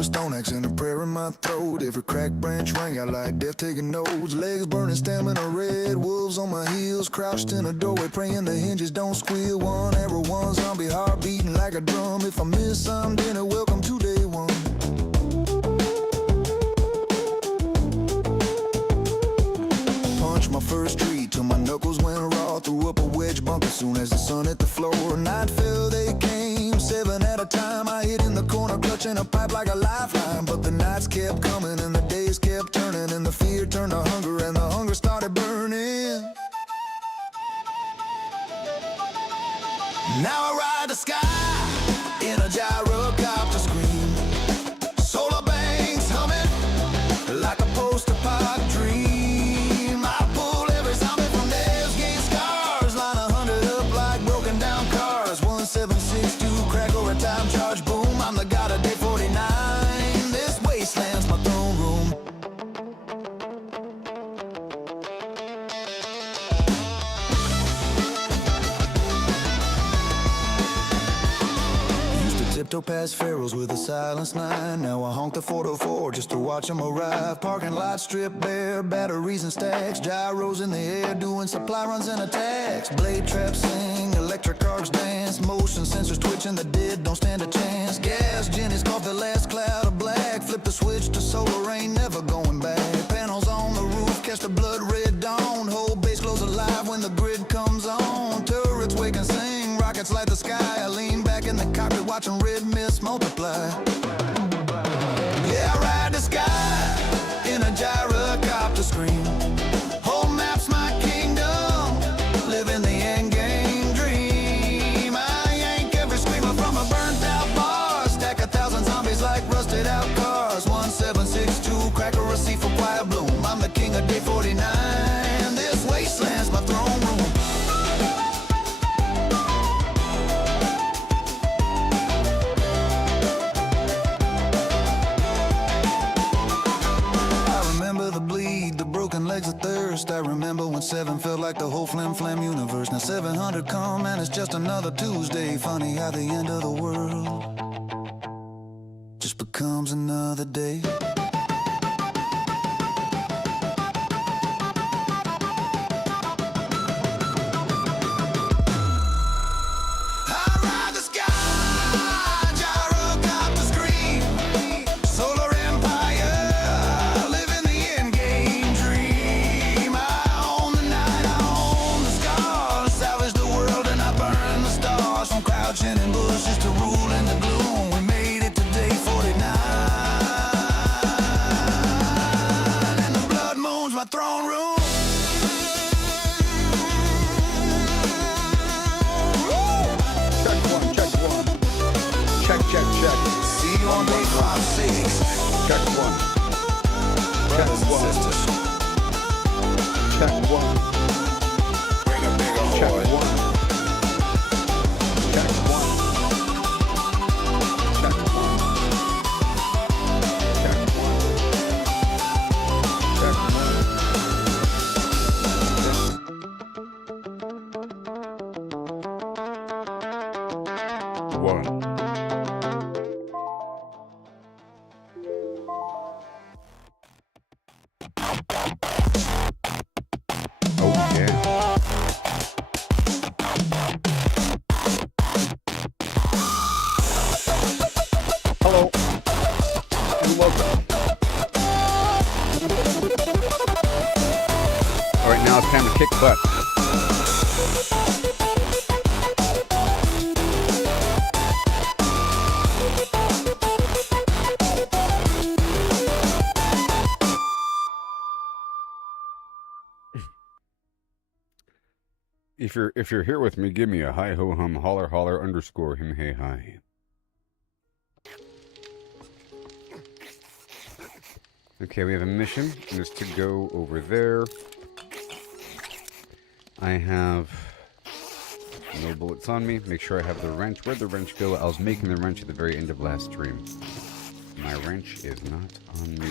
a stone axe and a prayer in my throat. Every cracked branch rang out like death taking notes. Legs burning, stamina red, wolves on my heels, crouched in a doorway praying the hinges don't squeal. One arrow, one zombie, heart beating like a drum. If I miss some dinner, welcome to day one. Punched my first tree till my knuckles went raw. Threw up a wedge bump as soon as the sun hit the floor. Night fell, they came, 7 at a time. I hid in the corner, clutching a pipe like a lifeline. But the nights kept coming and the days kept turning, and the fear turned to hunger and the hunger started burning. Now I ride the sky in a gyrocopter scream. Solar banks humming like a post-apoc dream. I pull every zombie from nails, gain scars, line 100 up like broken down cars. 1762, crack or a time charge, boom. I'm the god of day 49. This wasteland's my throne room. Tiptoe past pharaohs with a silenced line. Now I honk the 404 just to watch them arrive. Parking lot stripped bare, batteries and stacks. Gyros in the air doing supply runs and attacks. Blade traps sing, electric arcs dance. Motion sensors twitching, the dead don't stand a chance. Gas Jenny's caught the last cloud of black. Flip the switch to solar rain, never going back. Panels on the roof, catch the blood red dawn. Whole base glows alive when the grid comes on. Turrets wake and sing, rockets light the sky. I lean back in the cockpit watching red mist multiply. Yeah, I ride the sky in a gyrocopter scream. Whole map's my kingdom, living the end game dream. I yank every screamer from a burnt out bar. Stack 1,000 zombies like rusted out cars. 1762, cracker a C for quiet bloom. I'm the king of day 49. This wasteland's my throne room. Legs of thirst. I remember when 7 felt like the whole flam universe. Now 700 come and it's just another Tuesday. Funny how the end of the world just becomes another day. In bushes to rule in the gloom, we made it to day 49. And the blood moon's my throne room. Check one, check one. Check, check, check. See you on day 56. Check one. Brothers check and one. sisters. Check one. Bring a bigger Check horde. one. Check one. Check one. Check one. Check one. One. Oh yeah. Hello, and welcome. All right, now it's time to kick butt. If you're here with me, give me a hi ho hum holler holler underscore him hey hi. Okay, we have a mission, and it's to go over there. I have no bullets on me. Make sure I have the wrench. Where'd the wrench go? I was making the wrench at the very end of last stream. My wrench is not on me.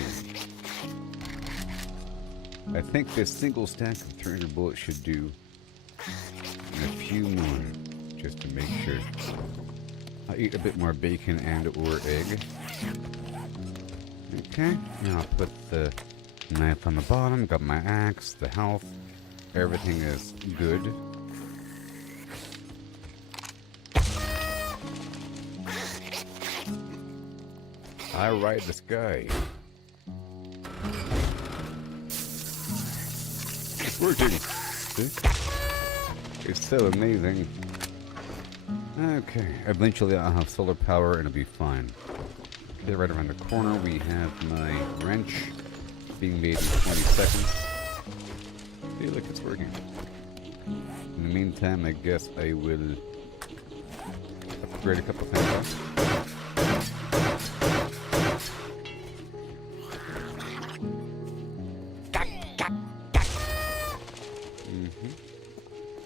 I think this single stack of 300 bullets should do. And a few more, just to make sure. I'll eat a bit more bacon and or egg. Okay, now I'll put the knife on the bottom, got my axe, the health, everything is good. I ride the sky. It's working. See? It's so amazing. Okay, eventually I'll have solar power and it'll be fine. There, right around the corner, we have my wrench being made in 20 seconds. See, look, it's working. In the meantime, I guess I will upgrade a couple things.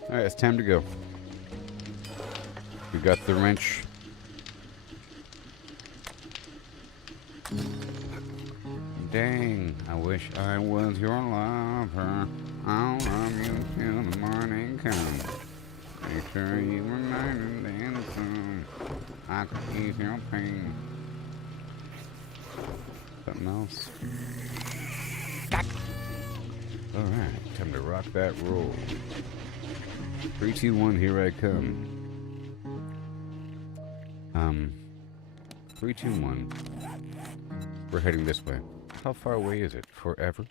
Alright, it's time to go. We got the wrench. Dang, I wish I was your lover. I'll love you till the morning comes. Make sure you were mine and then some. I could ease your pain. Something else? Alright, time to rock that roll. 3, 2, 1, here I come. 3, 2, 1. We're heading this way. How far away is it? Forever?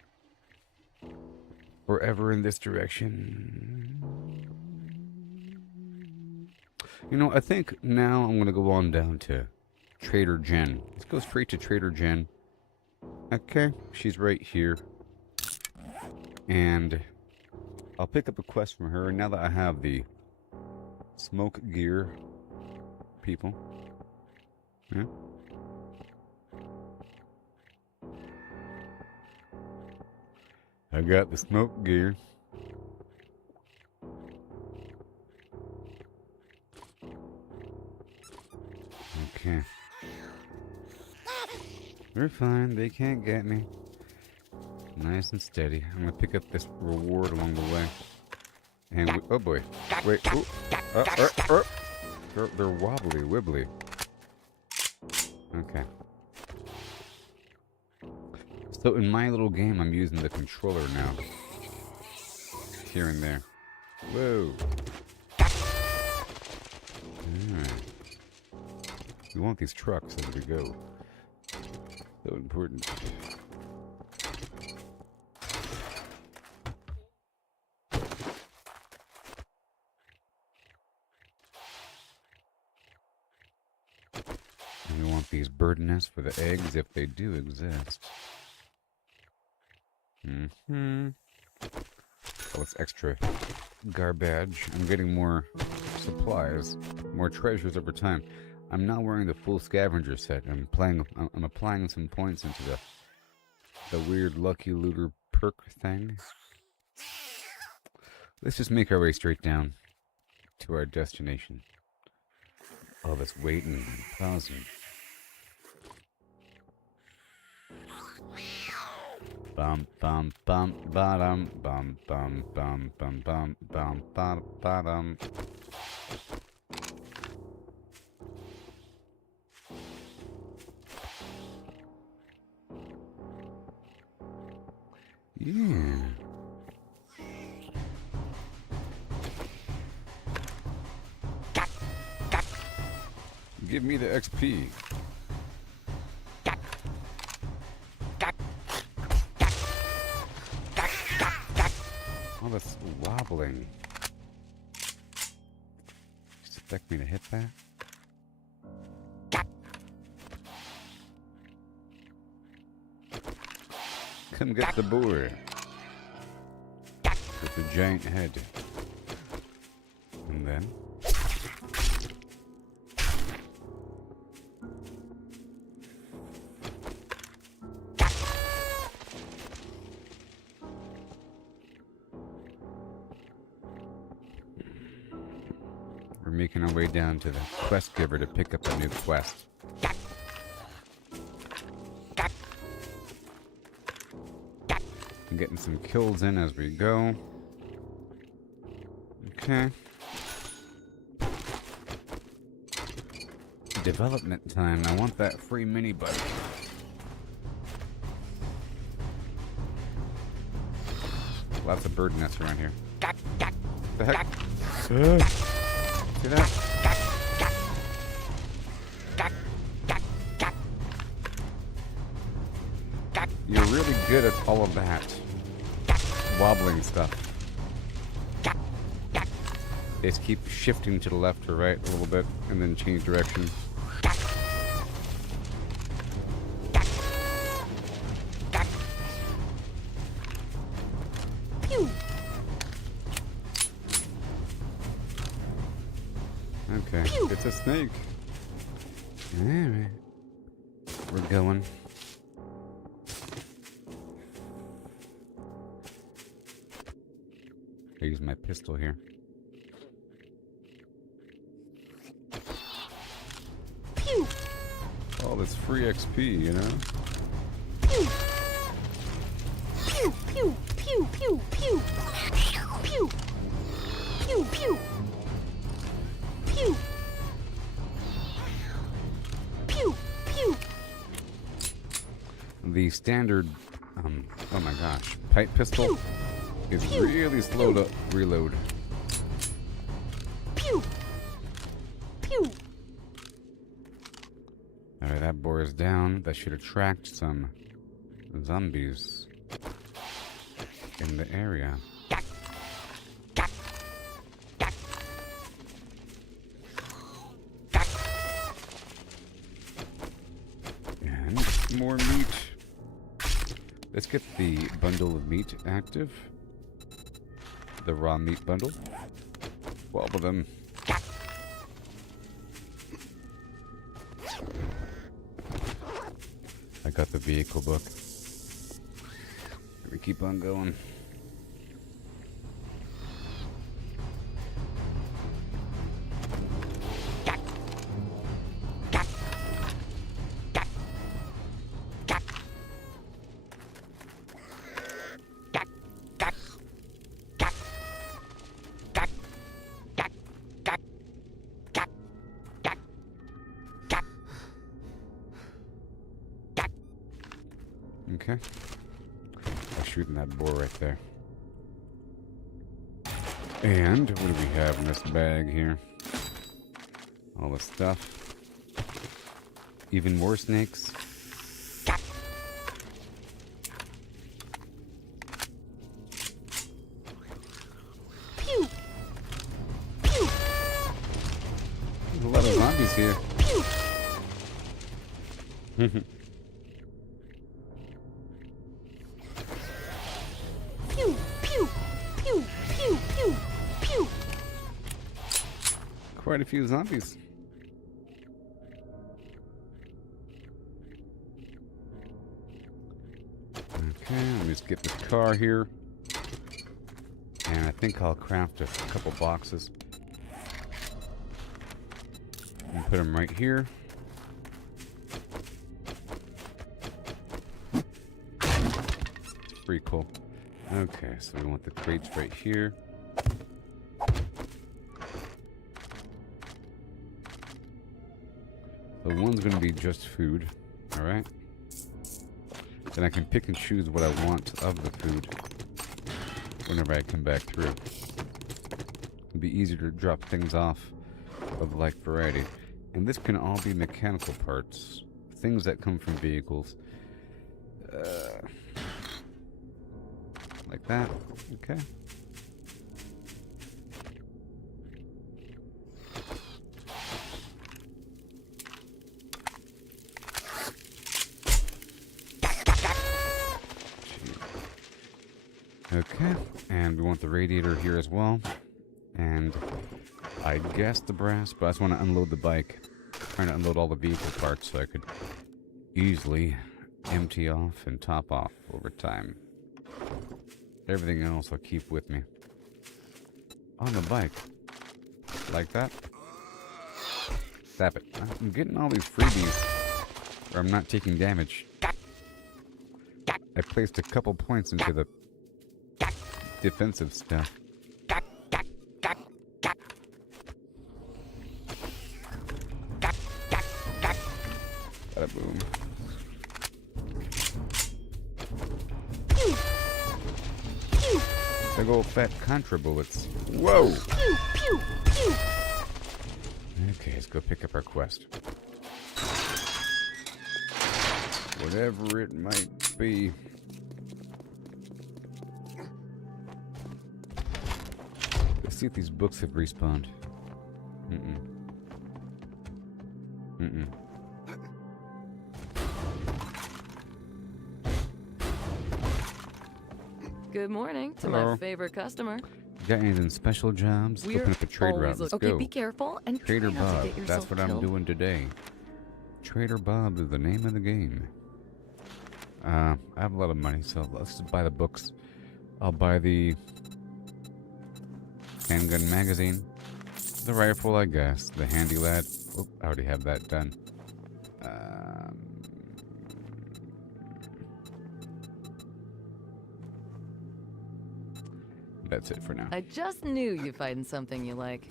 Forever in this direction? You know, I think now I'm gonna go on down to Trader Jen. Let's go straight to Trader Jen. Okay, she's right here. And I'll pick up a quest from her now that I have the smoke gear people. Yeah. I got the smoke gear. Okay. We're fine. They can't get me. Nice and steady. I'm gonna pick up this reward along the way. And oh boy. Wait. Ooh. They're wobbly, wibbly. Okay. So in my little game, I'm using the controller now. Here and there. Whoa. Alright. We want these trucks as we go. So important. And we want these bird nests for the eggs if they do exist. Oh, it's extra garbage. I'm getting more supplies, more treasures over time. I'm not wearing the full scavenger set. I'm applying some points into the weird lucky looter perk thing. Let's just make our way straight down to our destination. All this waiting and pausing. Bum bum bum bottom bum bum bum bum bum bum bottom bottom. Yeah. Give me the XP. Oh, that's wobbling. Just expect me to hit that? Come get the boar. With the giant head. And then? We're making our way down to the quest giver to pick up a new quest. I'm getting some kills in as we go. Okay. Development time. I want that free mini bike. Lots of bird nests around here. The heck? See that? You're really good at all of that. Wobbling stuff. Just keep shifting to the left or right a little bit and then change direction. Okay, it's a snake. Alright. We're going. I use my pistol here. Pew! All this free XP, you know? Pew! Pew, pew, pew, pew, pew. Pew! Pew, pew. Pew! Pew, pew. The standard, oh my gosh, pipe pistol is really slow to reload. Pew! Pew! Alright, that bores down. That should attract some zombies in the area. And more meat. Let's get the bundle of meat active. The raw meat bundle. 12 of them. I got the vehicle book. We keep on going. Okay. I'm shooting that boar right there. And what do we have in this bag here? All this stuff. Even more snakes. Pew! Pew! There's a lot of zombies here. Pew! Pew! Pew! Pew! Pew! Pew! Pew! Quite a few zombies. Okay, let me just get this car here. And I think I'll craft a couple boxes. And put them right here. Pretty cool. Okay, so we want the crates right here. The one's going to be just food, alright? Then I can pick and choose what I want of the food whenever I come back through. It'll be easier to drop things off of like variety. And this can all be mechanical parts, things that come from vehicles. Like that, okay. Okay, and we want the radiator here as well. And I guess the brass, but I just want to unload the bike. Trying to unload all the vehicle parts so I could easily empty off and top off over time. Everything else I'll keep with me. On the bike. Like that. Stop it. I'm getting all these freebies where I'm not taking damage. I placed a couple points into the defensive stuff. Bada boom. Pew! Pew! old fat contra bullets. Whoa! Pew, pew, pew. Okay, let's go pick up our quest. Whatever it might be. Let's see if these books have respawned. Mm-mm. Good morning to Hello. my favorite customer. Got anything special jobs? We're Open up a trade route. always Let's okay, go. be careful and Trader try not to Bob. get yourself That's what killed. I'm doing today. Trader Bob is the name of the game. I have a lot of money, so let's just buy the books. I'll buy the handgun magazine, the rifle, I guess, the handy lad. Oh, I already have that done. That's it for now. I just knew you'd find something you like.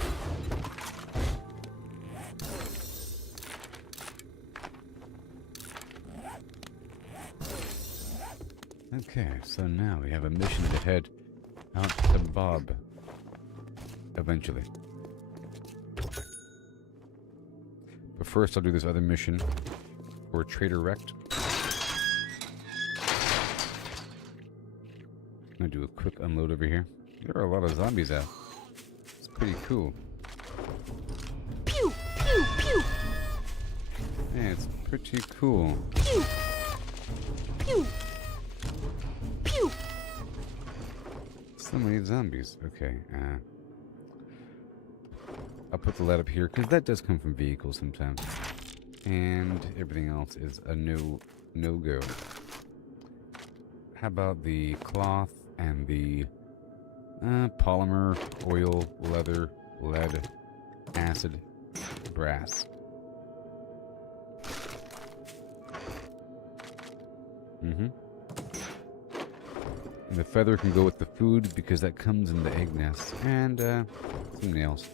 Okay, so now we have a mission to head out to Bob. Eventually. But first I'll do this other mission for Trader Wrecked. I'm gonna do a quick unload over here. There are a lot of zombies out. It's pretty cool. Pew, pew, pew, Yeah, it's pretty cool. pew, pew, pew. So many zombies. Okay, I'll put the lead up here, because that does come from vehicles sometimes. And everything else is a no-go. How about the cloth and the polymer, oil, leather, lead, acid, brass? And the feather can go with the food because that comes in the egg nest. And some nails.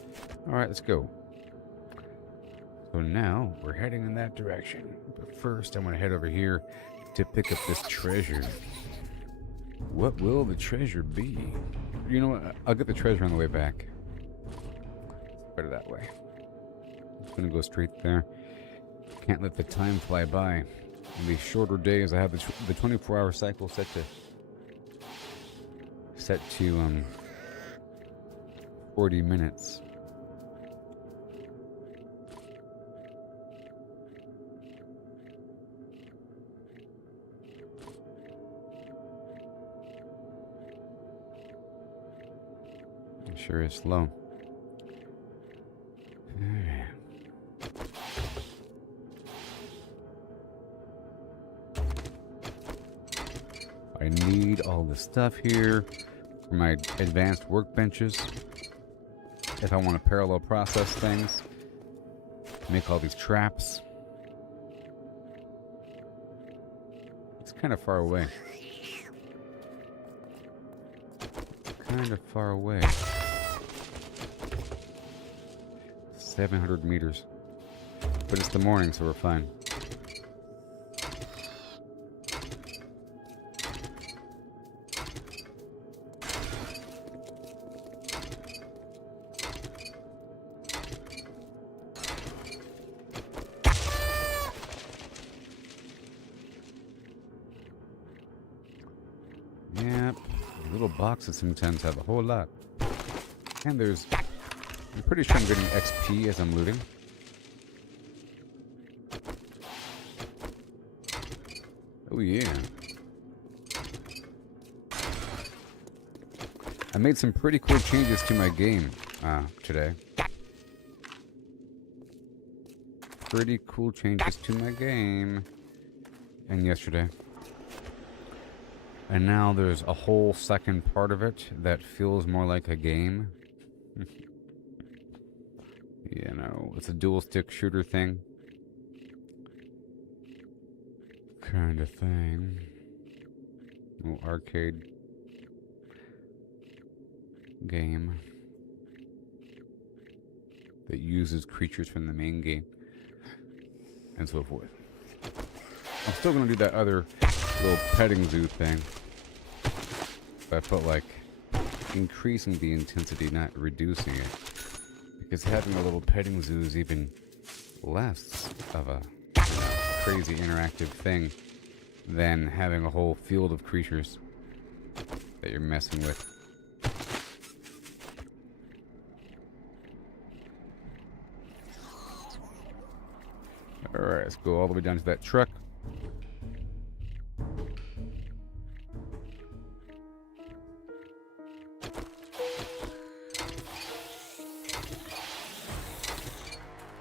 Alright, let's go. So now we're heading in that direction. But first I want to head over here to pick up this treasure. What will the treasure be? You know what? I'll get the treasure on the way back. It's better that way. I'm gonna go straight there. Can't let the time fly by. In these shorter days, I have the 24-hour cycle set to 40 minutes. It sure is slow. I need all the stuff here for my advanced workbenches. If I want to parallel process things, make all these traps. It's kind of far away. Kind of far away. 700 meters. But it's the morning, so we're fine. Yep. The little boxes sometimes have a whole lot. And I'm pretty sure I'm getting XP as I'm looting. Oh yeah. I made some pretty cool changes to my game today. Pretty cool changes to my game. And yesterday. And now there's a whole second part of it that feels more like a game. You know, it's a dual stick shooter thing. Kind of thing. Little arcade game that uses creatures from the main game and so forth. I'm still gonna do that other little petting zoo thing, but I felt like increasing the intensity, not reducing it. Because having a little petting zoo is even less of a crazy interactive thing than having a whole field of creatures that you're messing with. Alright, let's go all the way down to that truck.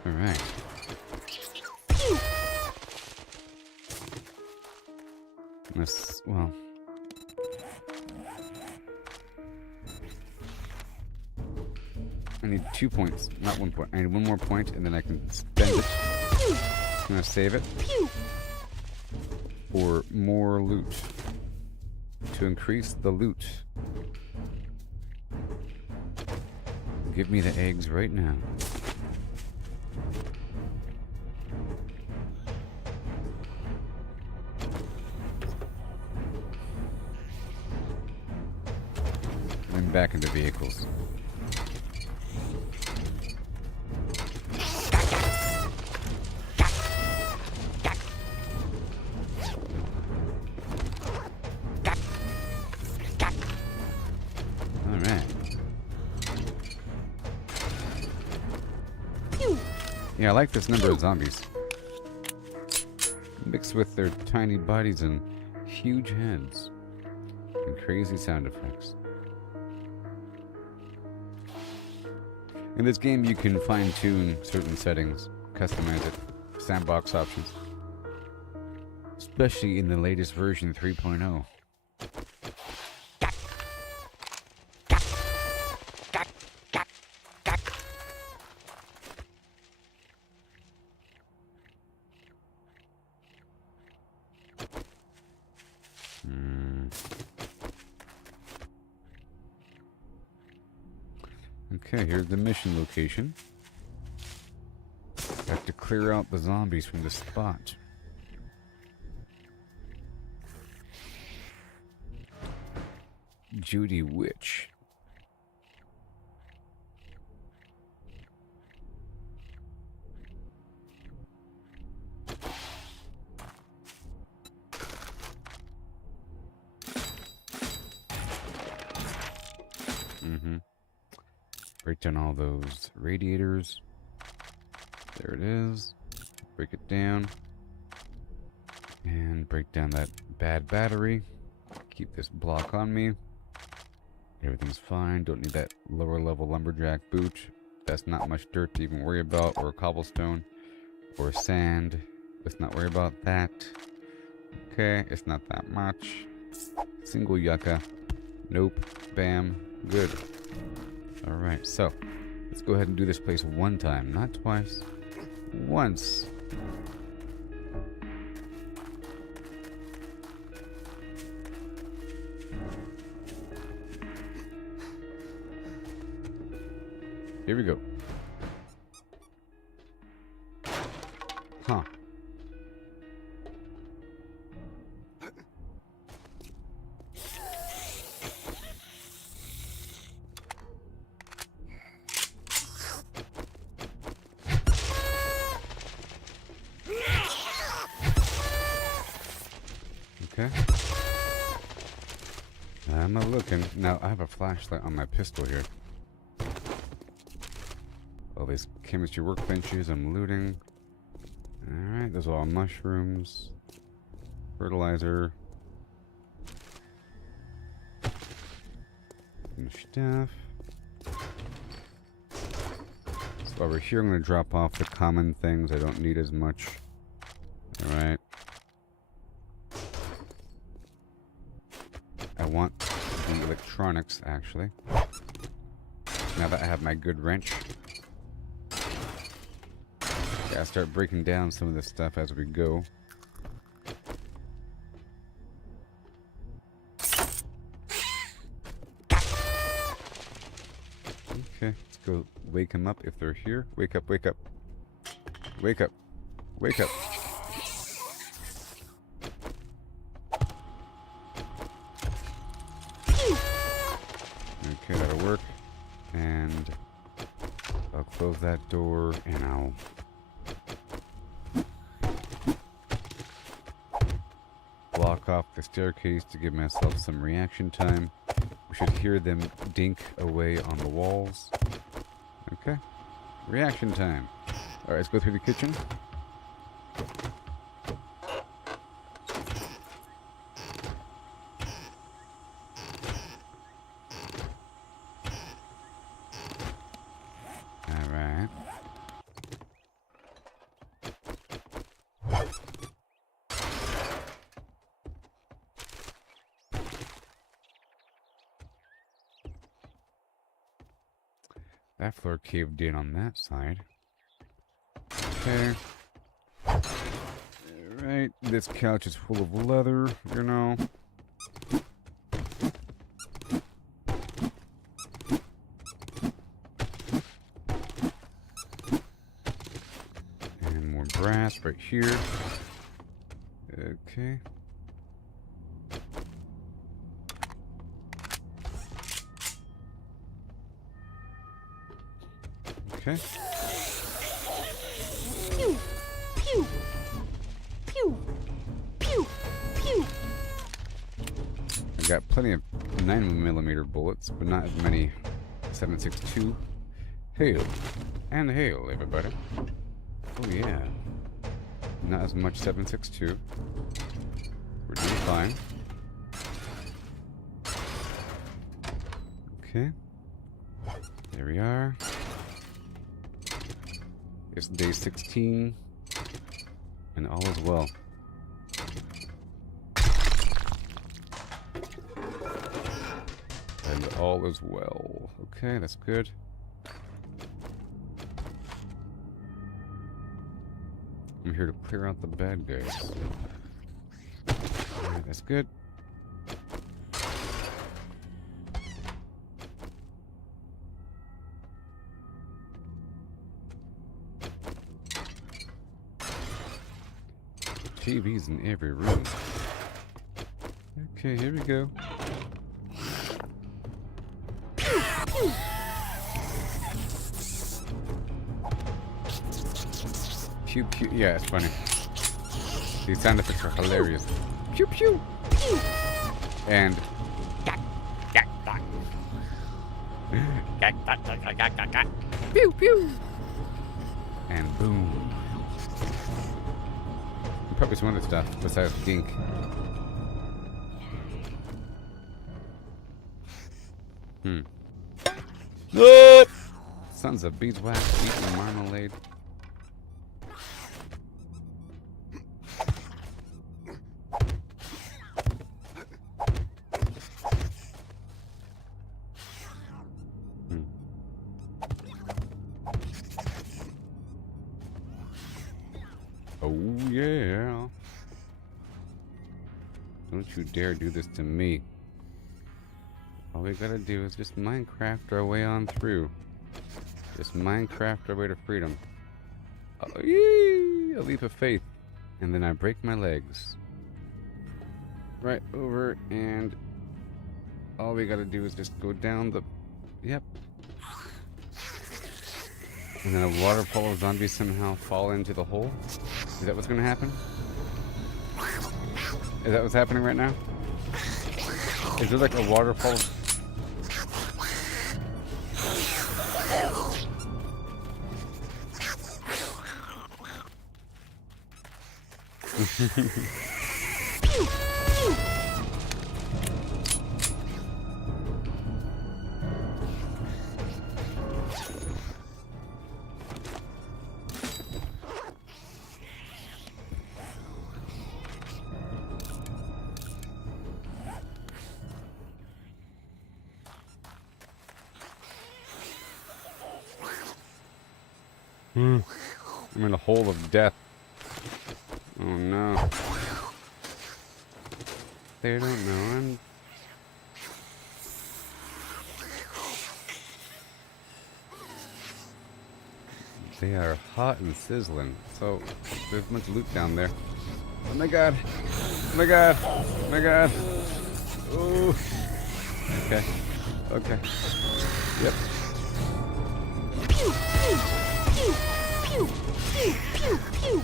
Alright. Let's, well... I need 2 points, not 1 point. I need 1 more point, and then I can spend it. I'm gonna save it for more loot. To increase the loot. Give me the eggs right now. And back into vehicles. Yeah, I like this number of zombies. Mixed with their tiny bodies and huge heads. And crazy sound effects. In this game, you can fine-tune certain settings, customize it, sandbox options. Especially in the latest version 3.0. Okay, here's the mission location. I have to clear out the zombies from the spot. Judy Witch. Break down all those radiators. There it is. Break it down. And break down that bad battery. Keep this block on me. Everything's fine. Don't need that lower level lumberjack boot. That's not much dirt to even worry about. Or cobblestone. Or sand. Let's not worry about that. Okay, it's not that much. Single yucca. Nope. Bam. Good. Alright, so let's go ahead and do this place one time, not twice. Once. Here we go. Huh. Okay. I'm looking. Now, I have a flashlight on my pistol here. All these chemistry workbenches I'm looting. Alright, those are all mushrooms. Fertilizer. Some stuff. So over here I'm going to drop off the common things I don't need as much. Alright. I want the electronics, actually. Now that I have my good wrench. Gotta start breaking down some of this stuff as we go. Okay, let's go wake them up if they're here. Wake up, wake up. Wake up. Wake up. Okay, And I'll close that door and I'll block off the staircase to give myself some reaction time. We should hear them dink away on the walls. Okay. Reaction time. Alright, let's go through the kitchen. Alright. That floor caved in on that side. Okay. Alright, this couch is full of leather, you know. And more brass right here. Okay. Okay. Pew! Pew! Pew! Pew! Pew! I've got plenty of 9mm bullets, but not as many 7.62. Hail. And hail, everybody. Oh, yeah. Not as much 7.62. We're doing fine. Okay. There we are. It's day 16. And all is well. And all is well. Okay, that's good. I'm here to clear out the bad guys. Alright, that's good. TV's in every room. Okay, here we go. Pew pew. Yeah, it's funny. These sound effects are hilarious. Pew pew. And pew pew. And boom. Probably some other stuff besides dink. Sons of beeswax eating marmalade. Oh yeah. Don't you dare do this to me. All we gotta do is just Minecraft our way on through. Just Minecraft our way to freedom. Oh, yee! A leap of faith. And then I break my legs. Right over, and all we gotta do is just go down the... Yep. And then a waterfall of zombies somehow fall into the hole. Is that what's gonna happen? Is that what's happening right now? Is there like a waterfall of... I'm in a hole of death. Oh no. They don't know I'm... They are hot and sizzling. So, there's much loot down there. Oh my god. Oh my god. Oh my god. Oh. Okay. Okay. Yep. pew, pew, pew, pew, pew, pew. Pew.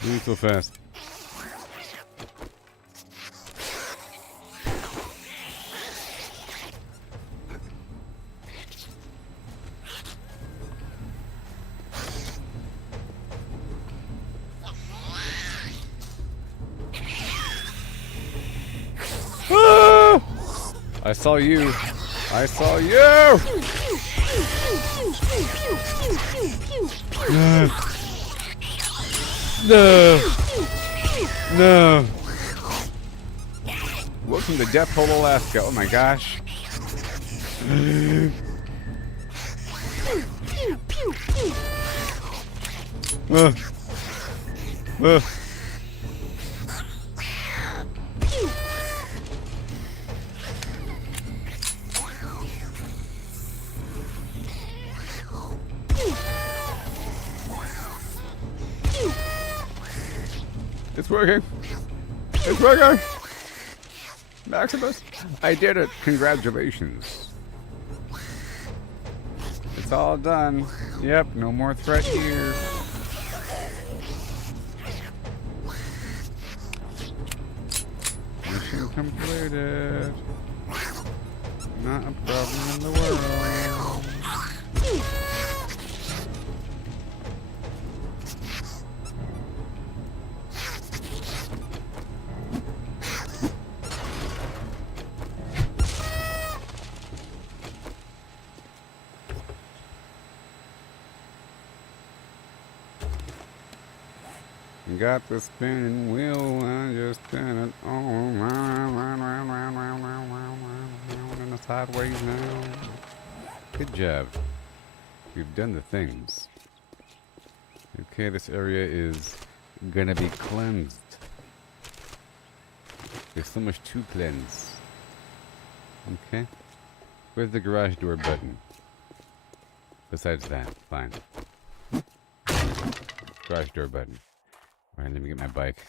Moving so fast. Ah! I saw you. I saw you. No. No. Welcome to Death Hole, Alaska. Oh my gosh. It's working. It's working. Maximus, I did it. Congratulations. It's all done. Yep, no more threat here. Mission completed. Not a problem in the world. Got the spinning wheel, I just spin it all round in a sideways now. Good job. You've done the things. Okay, this area is gonna be cleansed. There's so much to cleanse. Okay. Where's the garage door button? Besides that, fine. Garage door button. Alright, let me get my bike.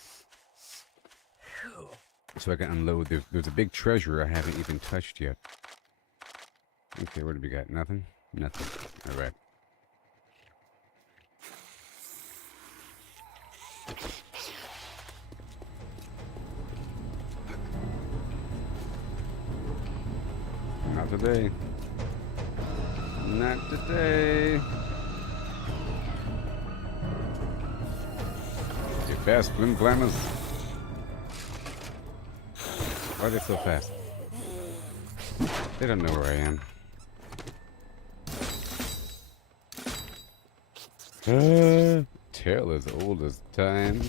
So I can unload. There's a big treasure I haven't even touched yet. Okay, what have we got? Nothing? Nothing. Alright. Not today. Not today. You fast, flim flammers. Why are they so fast? They don't know where I am. Tale as old as time.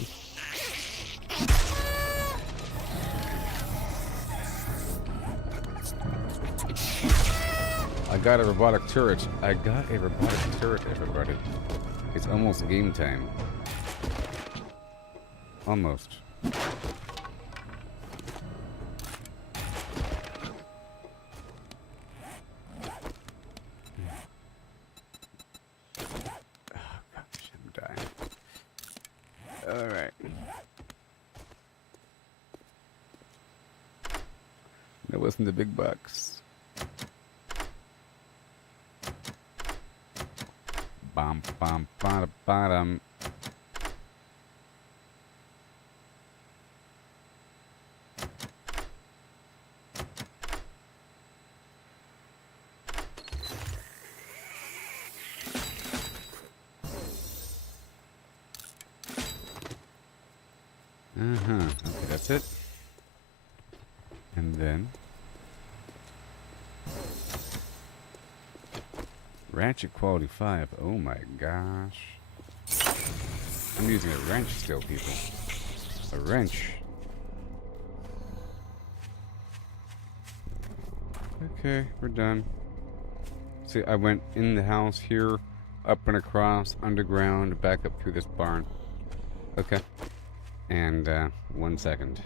I got a robotic turret. I got a robotic turret, everybody. It's almost game time. Almost. Alright. That wasn't the big bucks. Bum bum bada bottom. Okay, that's it. And then ratchet quality 5. Oh my gosh. I'm using a wrench still, people. A wrench. Okay, we're done. See, I went in the house here, up and across, underground, back up through this barn. Okay. And, 1 second.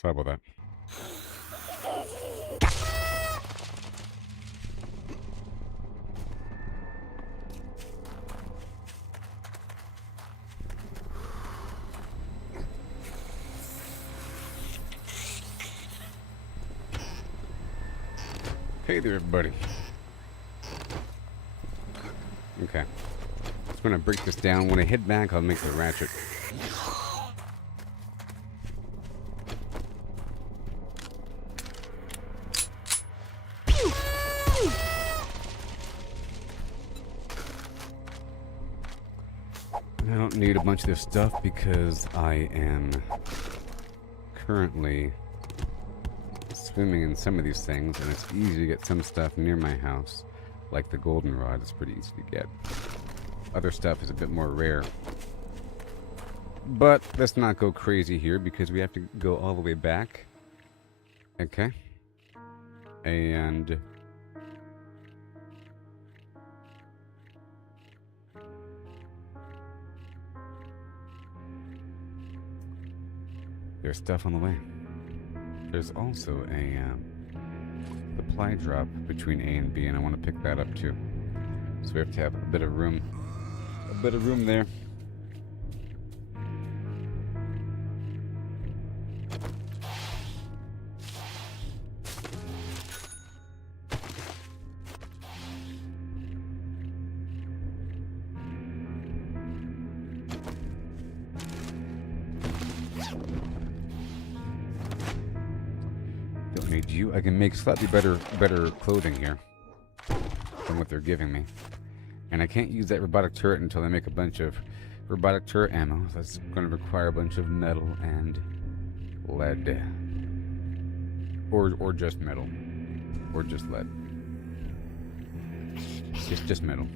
Sorry about that. Hey there, everybody. Okay. Just gonna break this down. When I head back, I'll make the ratchet. I don't need a bunch of this stuff because I am currently swimming in some of these things, and it's easy to get some stuff near my house, like the goldenrod. It's pretty easy to get. Other stuff is a bit more rare. But let's not go crazy here because we have to go all the way back. Okay. And there's stuff on the way. There's also a supply drop between A and B, and I want to pick that up too. So we have to have a bit of room there. Don't need you. I can make slightly better clothing here than what they're giving me. And I can't use that robotic turret until I make a bunch of robotic turret ammo. That's going to require a bunch of metal and lead. Or just metal. Or just lead. Just metal.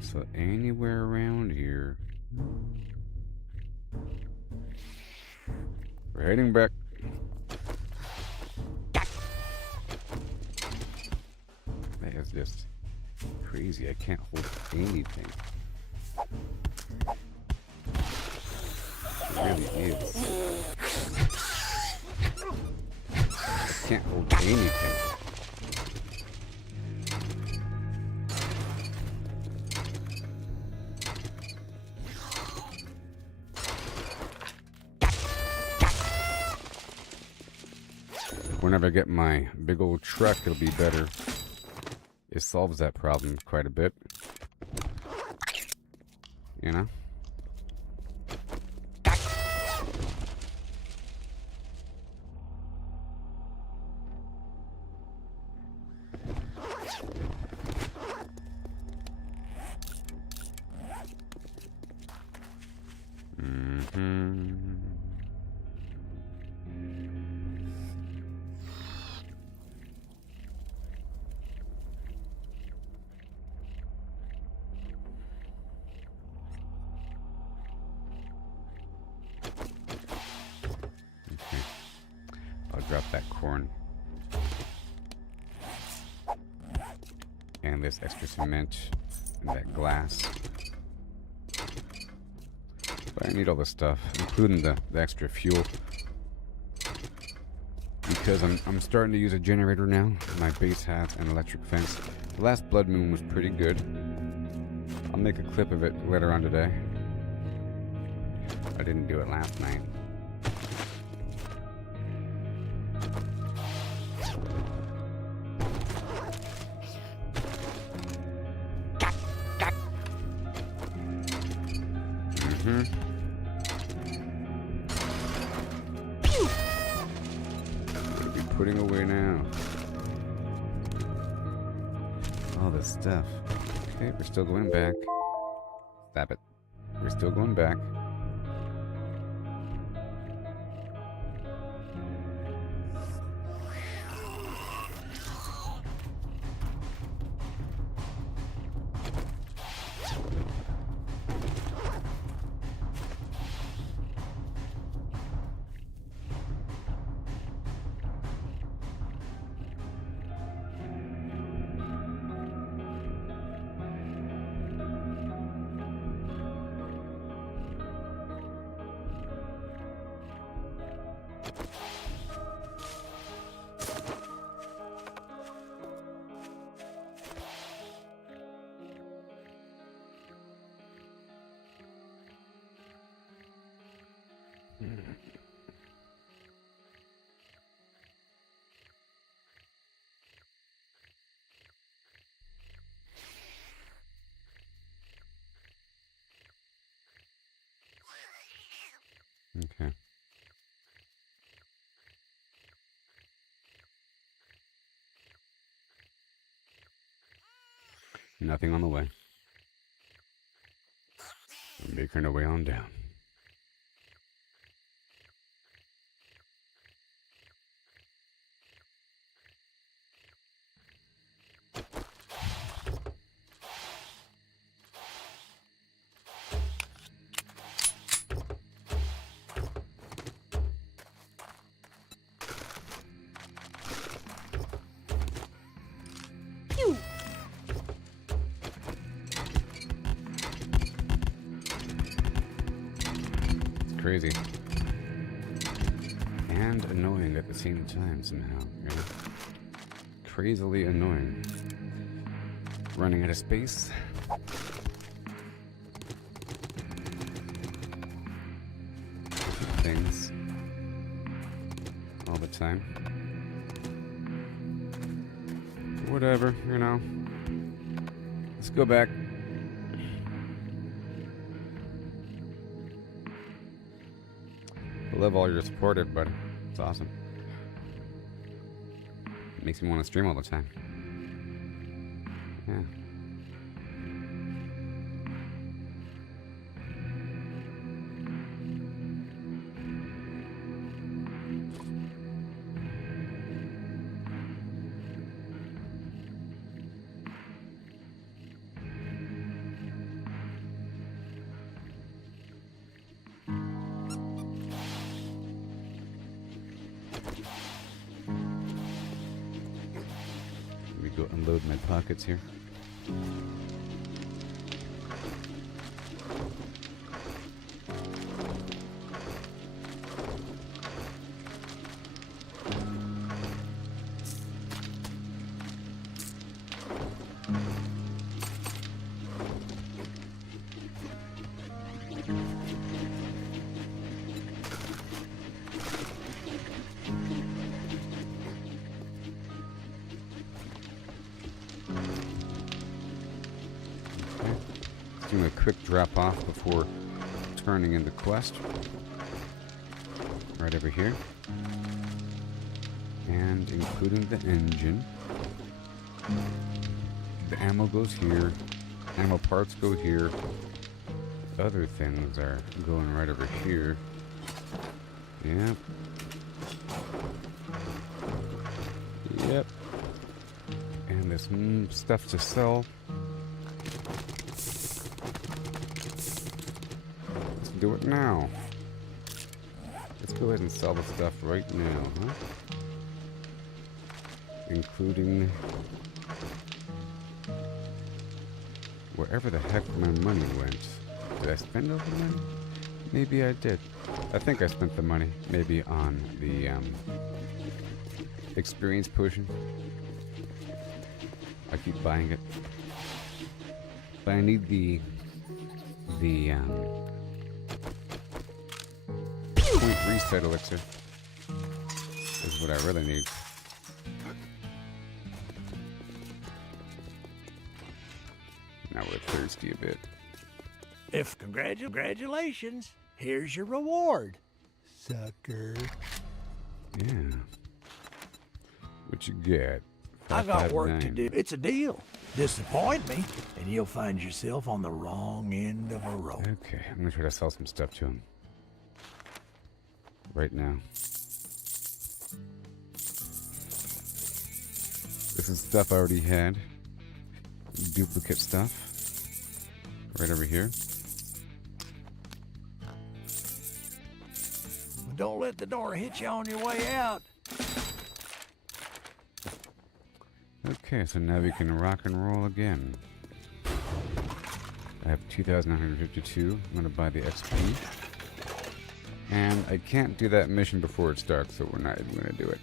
So anywhere around here. We're heading back. That is just crazy. I can't hold anything. It really is. I can't hold anything. Whenever I get my big old truck, it'll be better. It solves that problem quite a bit. You know? I'll drop that corn. And this extra cement and that glass. But I need all this stuff, including the extra fuel. Because I'm starting to use a generator now. My base has an electric fence. The last blood moon was pretty good. I'll make a clip of it later on today. I didn't do it last night. Mm-hmm. Gonna be putting away now. All this stuff. Okay, we're still going back. Stop it. We're still going back. Okay. Nothing on the way. We're making our way on down. Pew! It's crazy. And annoying at the same time somehow. You know? Crazily annoying. Running out of space. Things. All the time. Whatever, you know. Let's go back. I love all your support, everybody. It's awesome. It makes me want to stream all the time. Yeah. Let me go unload my pockets here. Doing a quick drop off before turning in the quest. Right over here. And including the engine. The ammo goes here. Ammo parts go here. Other things are going right over here. Yep. Yep. And there's stuff to sell. Do it now. Let's go ahead and sell the stuff right now, huh? Including wherever the heck my money went. Did I spend all the money? Maybe I did. I think I spent the money maybe on the experience potion. I keep buying it. But I need the point reset elixir is what I really need. Now we're thirsty a bit. If congratulations, here's your reward, sucker. Yeah. What you get? I got work to 559. do. It's a deal. Disappoint me, and you'll find yourself on the wrong end of a rope. Okay, I'm gonna try to sell some stuff to him. Right now. This is stuff I already had. Duplicate stuff. Right over here. Don't let the door hit you on your way out. Okay, so now we can rock and roll again. I have 2,952. I'm gonna buy the XP. And I can't do that mission before it's dark, so we're not even gonna do it.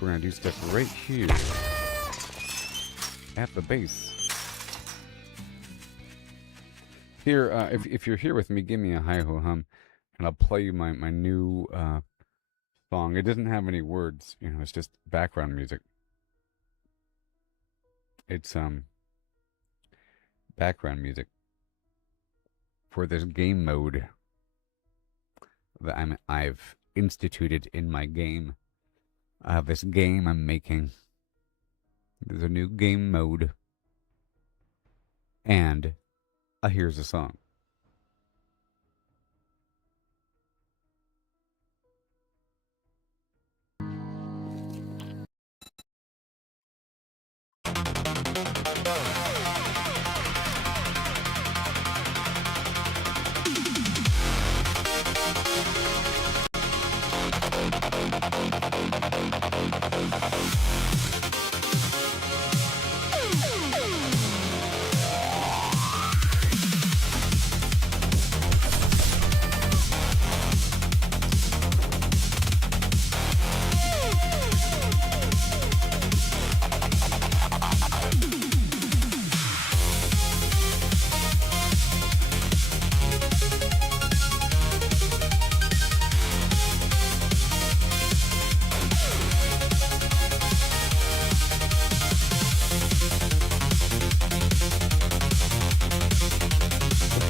We're gonna do stuff right here. At the base. Here, if you're here with me, give me a hi-ho-hum, and I'll play you my new song. It doesn't have any words, you know, it's just background music. It's background music for this game mode that I've instituted in my game. I have this game I'm making. There's a new game mode. And here's a song.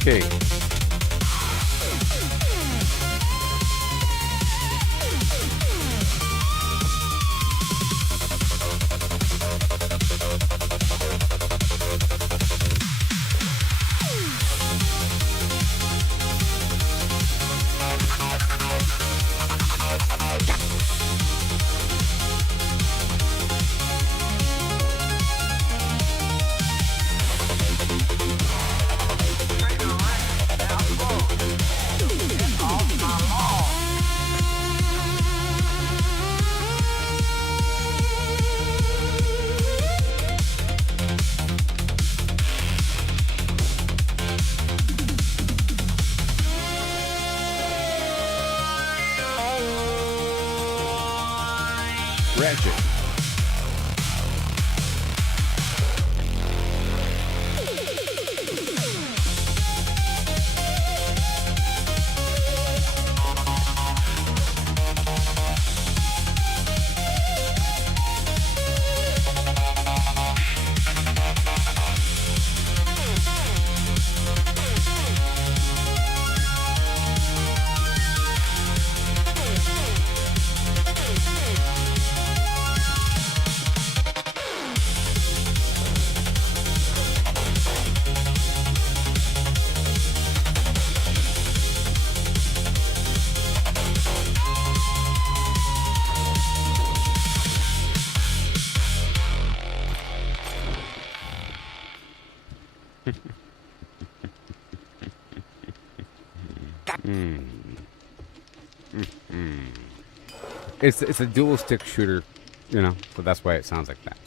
Okay. Ratchet. It's a dual stick shooter, you know, so that's why it sounds like that.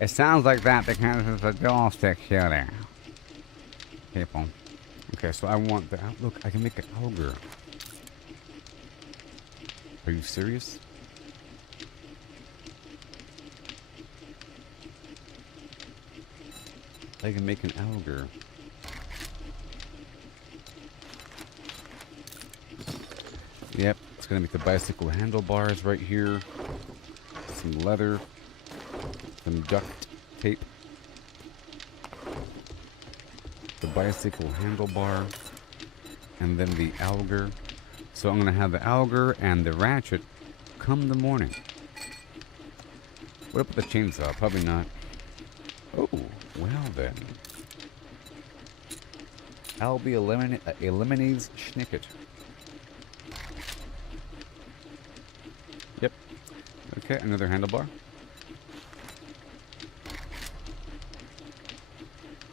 It sounds like that because it's a dual stick shooter. People. Okay, so I want the look. I can make an ogre. Are you serious? I can make an ogre. Yep, it's gonna make the bicycle handlebars right here. Some leather, some duct tape. the bicycle handlebar, and then the auger. So I'm going to have the auger and the ratchet come the morning. What about the chainsaw? Probably not. Oh, well then. I'll be a lemonade's schnicket. Yep. Okay, another handlebar.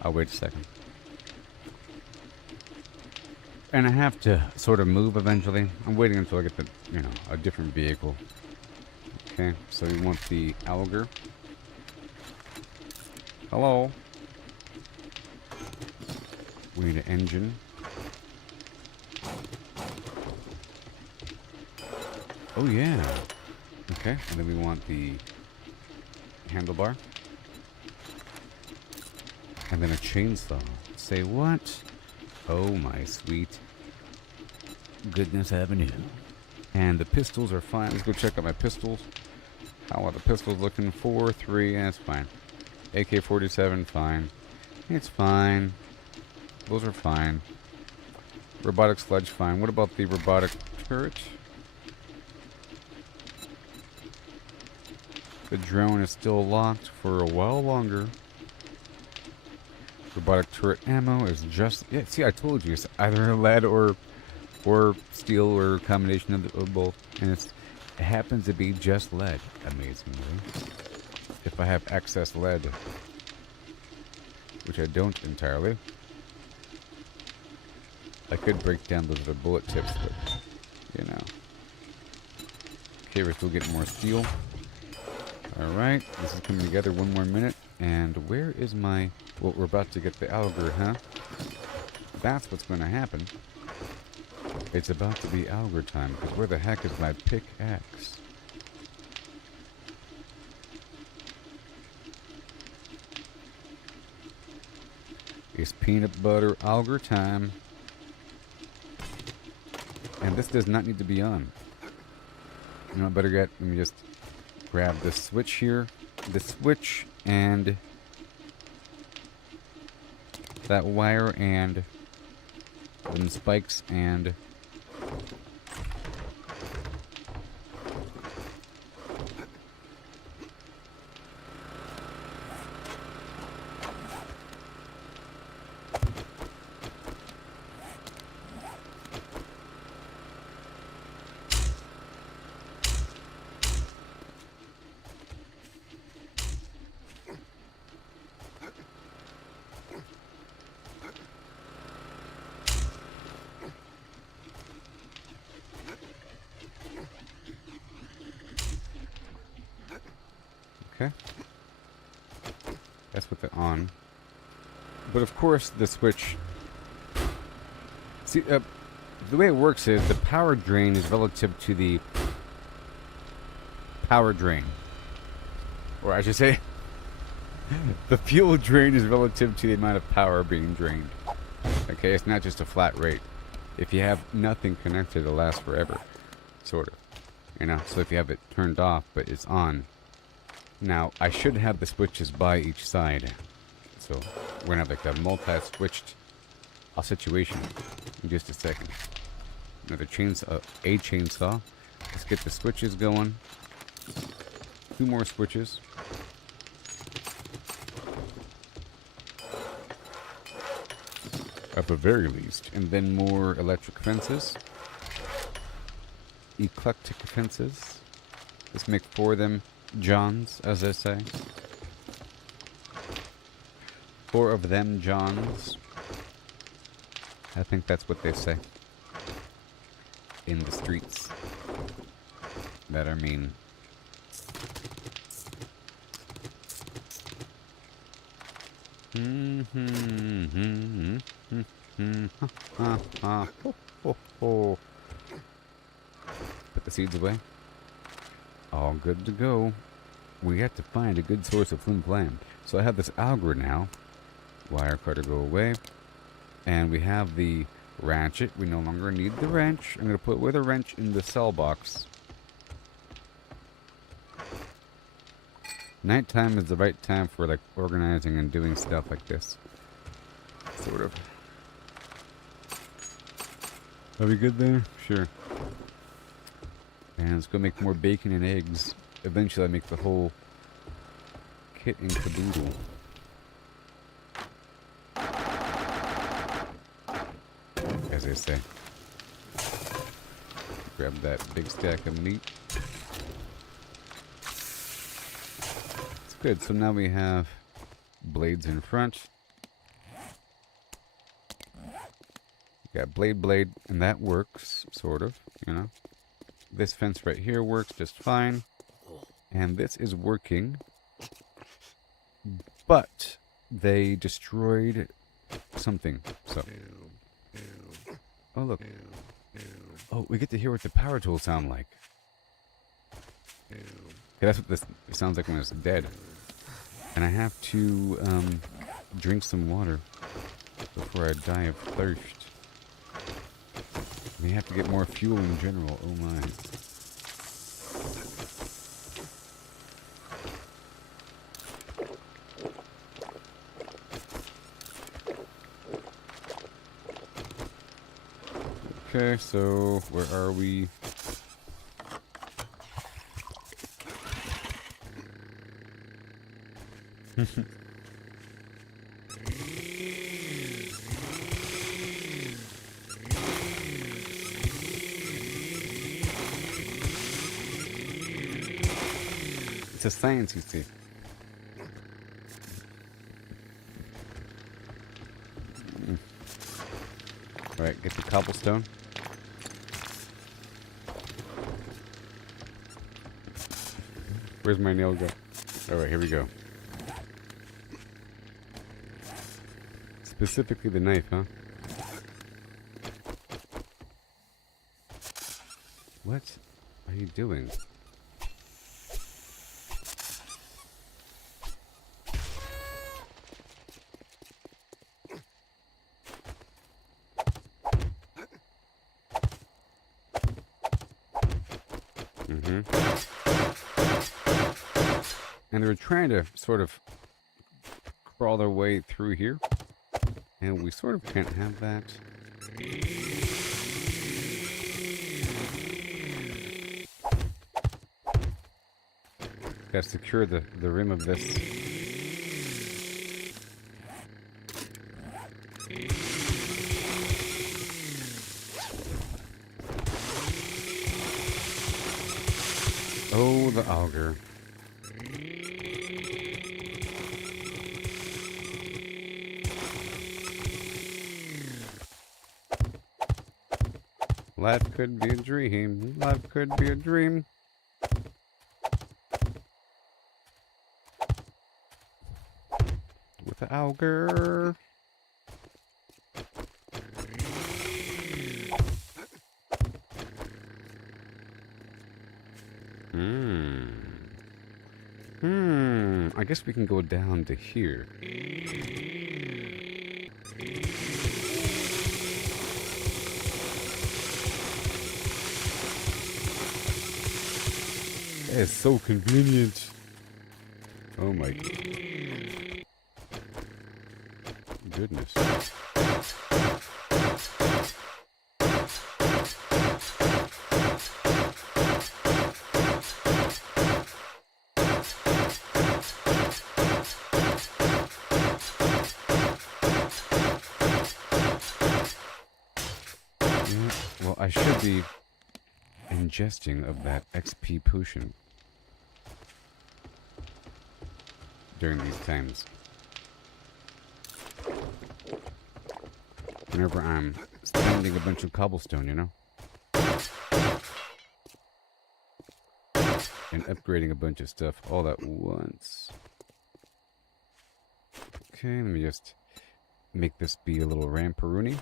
I'll wait a second. And I have to sort of move eventually. I'm waiting until I get the, a different vehicle. Okay, so we want the auger. Hello. We need an engine. Oh yeah. Okay, and then we want the handlebar. And then a chainsaw. Say what? Oh my sweet goodness avenue. And the pistols are fine. Let's go check out my pistols. How are the pistols looking? 4, 3, that's fine. AK-47, fine. It's fine. Those are fine. Robotic sledge, fine. What about the robotic turret? The drone is still locked for a while longer. Robotic turret ammo is just... Yeah, see, I told you. It's either lead or steel or a combination of both. And it happens to be just lead, amazingly. If I have excess lead, which I don't entirely. I could break down those other bullet tips, but, Okay, we're still getting more steel. Alright, this is coming together. 1 more minute. And where is my... Well, we're about to get the auger, huh? That's what's going to happen. It's about to be auger time, because where the heck is my pickaxe? It's peanut butter auger time. And this does not need to be on. You know, better yet, let me just grab the switch here. The switch and that wire and them spikes and okay. That's what they're on. But of course, the switch... See, the way it works is the power drain is relative to the power drain. Or I should say, the fuel drain is relative to the amount of power being drained. Okay, it's not just a flat rate. If you have nothing connected, it'll last forever. Sort of. So if you have it turned off, but it's on. Now, I should have the switches by each side. So, we're going to have like a multi-switched situation in just a second. Another chainsaw, a chainsaw. Let's get the switches going. 2 more switches. At the very least. And then more electric fences. Eclectic fences. Let's make 4 of them. Johns, as they say. 4 of them Johns. I think that's what they say. In the streets. That I mean. Put the seeds away. All good to go. We have to find a good source of flim flam. So I have this auger now. Wire cutter go away. And we have the ratchet. We no longer need the wrench. I'm going to put with a wrench in the cell box. Nighttime is the right time for like organizing and doing stuff like this. Sort of. Are we good there? Sure. And let's go make more bacon and eggs. Eventually I make the whole kit and caboodle. As they say. Grab that big stack of meat. It's good. So now we have blades in front. Got blade, and that works, sort of, you know. This fence right here works just fine. And this is working. But they destroyed something, so. Oh, look. Oh, we get to hear what the power tools sound like. Okay, that's what this sounds like when it's dead. And I have to drink some water before I die of thirst. We have to get more fuel in general. Oh my. Okay, so where are we? It's a science, you see. Alright, get the cobblestone. Where's my nail go? Alright, here we go. Specifically the knife, huh? What are you doing? And they were trying to sort of crawl their way through here. And we sort of can't have that. Gotta secure the rim of this. Oh, the auger. Life could be a dream. Life could be a dream. With the auger. I guess we can go down to here. That is so convenient. Oh my goodness. Well, I should be ingesting of that XP potion during these times. Whenever I'm spending a bunch of cobblestone, you know? And upgrading a bunch of stuff all at once. Okay, let me just make this be a little ramparoonie.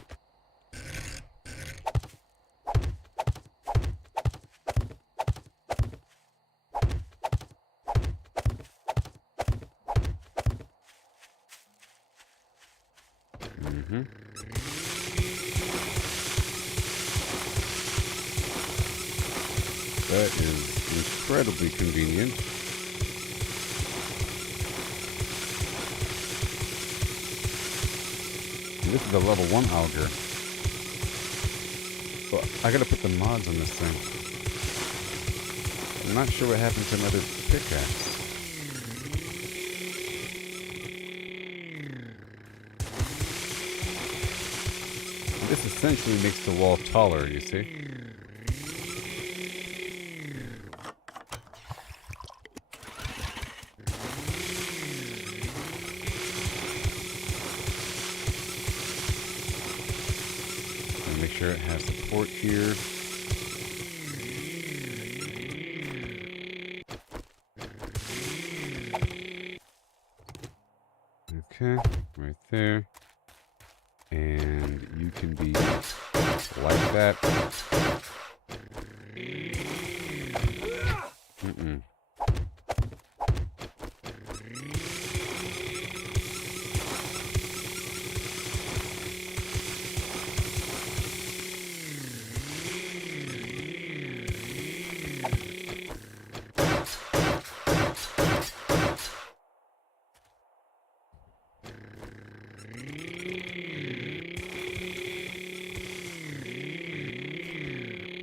That is incredibly convenient. this is the level 1 auger. Well, I gotta put the mods on this thing. I'm not sure what happened to another pickaxe. This essentially makes the wall taller, you see? And make sure it has support here. Okay, right there. And you can be like that. Mm-mm.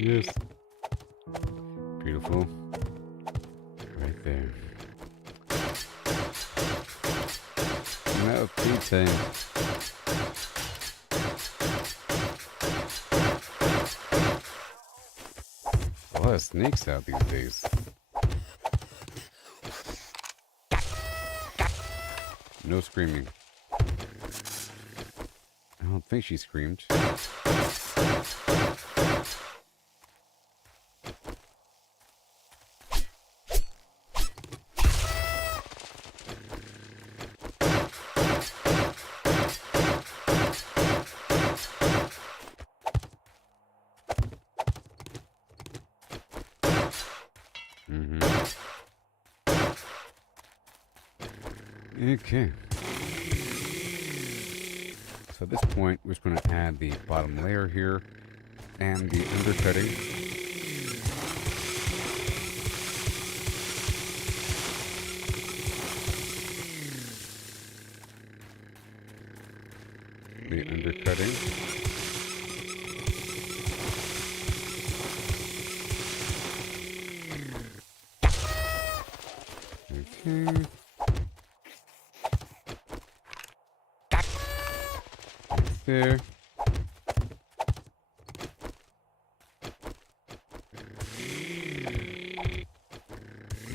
Yes. Beautiful. Right there. No pizza. A lot of snakes out these days. No screaming. I don't think she screamed. Okay. So at this point, we're just going to add the bottom layer here and the undercutting. The undercutting. Okay. There.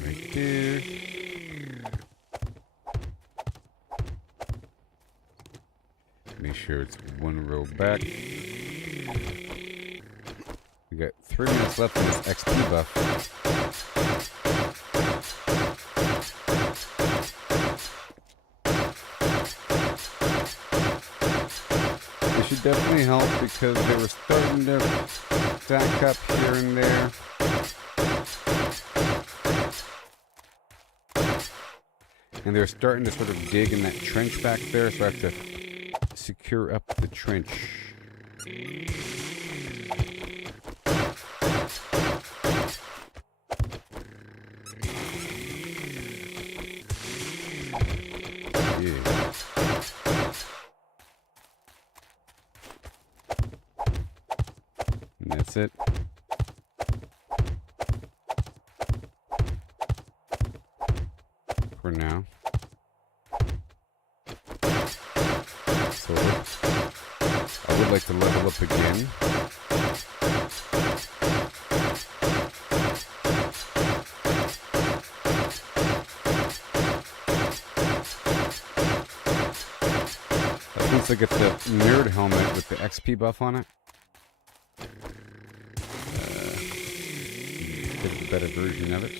Right there. Make sure it's one row back. We got 3 minutes left in this XP buff. Should definitely help because they were starting to stack up here and there. And they're starting to sort of dig in that trench back there, so I have to secure up the trench. Yeah. And that's it. For now. So I would like to level up again. Once I get the nerd helmet with the XP buff on it. Get a better version of it.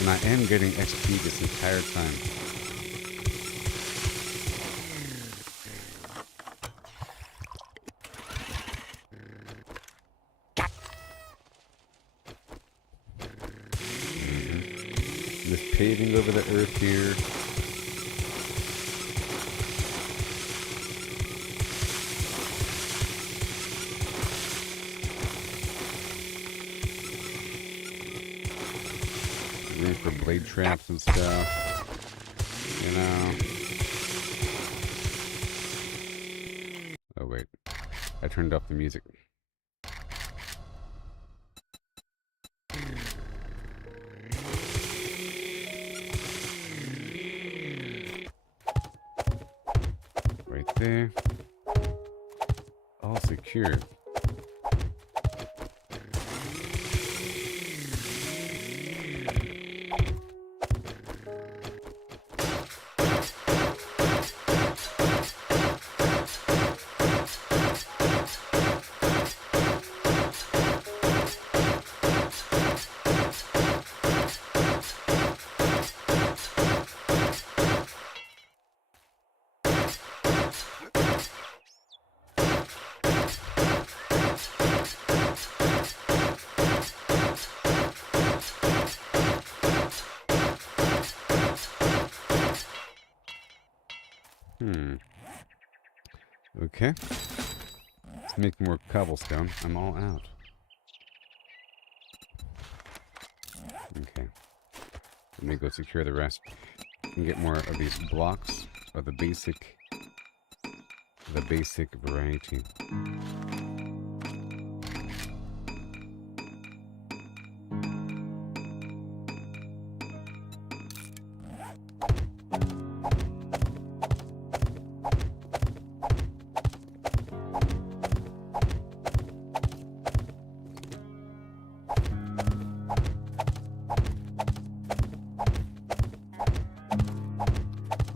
And I am getting XP this entire time. Just paving over the earth here. for blade traps and stuff. You know. Oh wait, I turned off the music. Right there. All secured. Okay. Let's make more cobblestone. I'm all out. Okay. Let me go secure the rest. And get more of these blocks of the basic variety.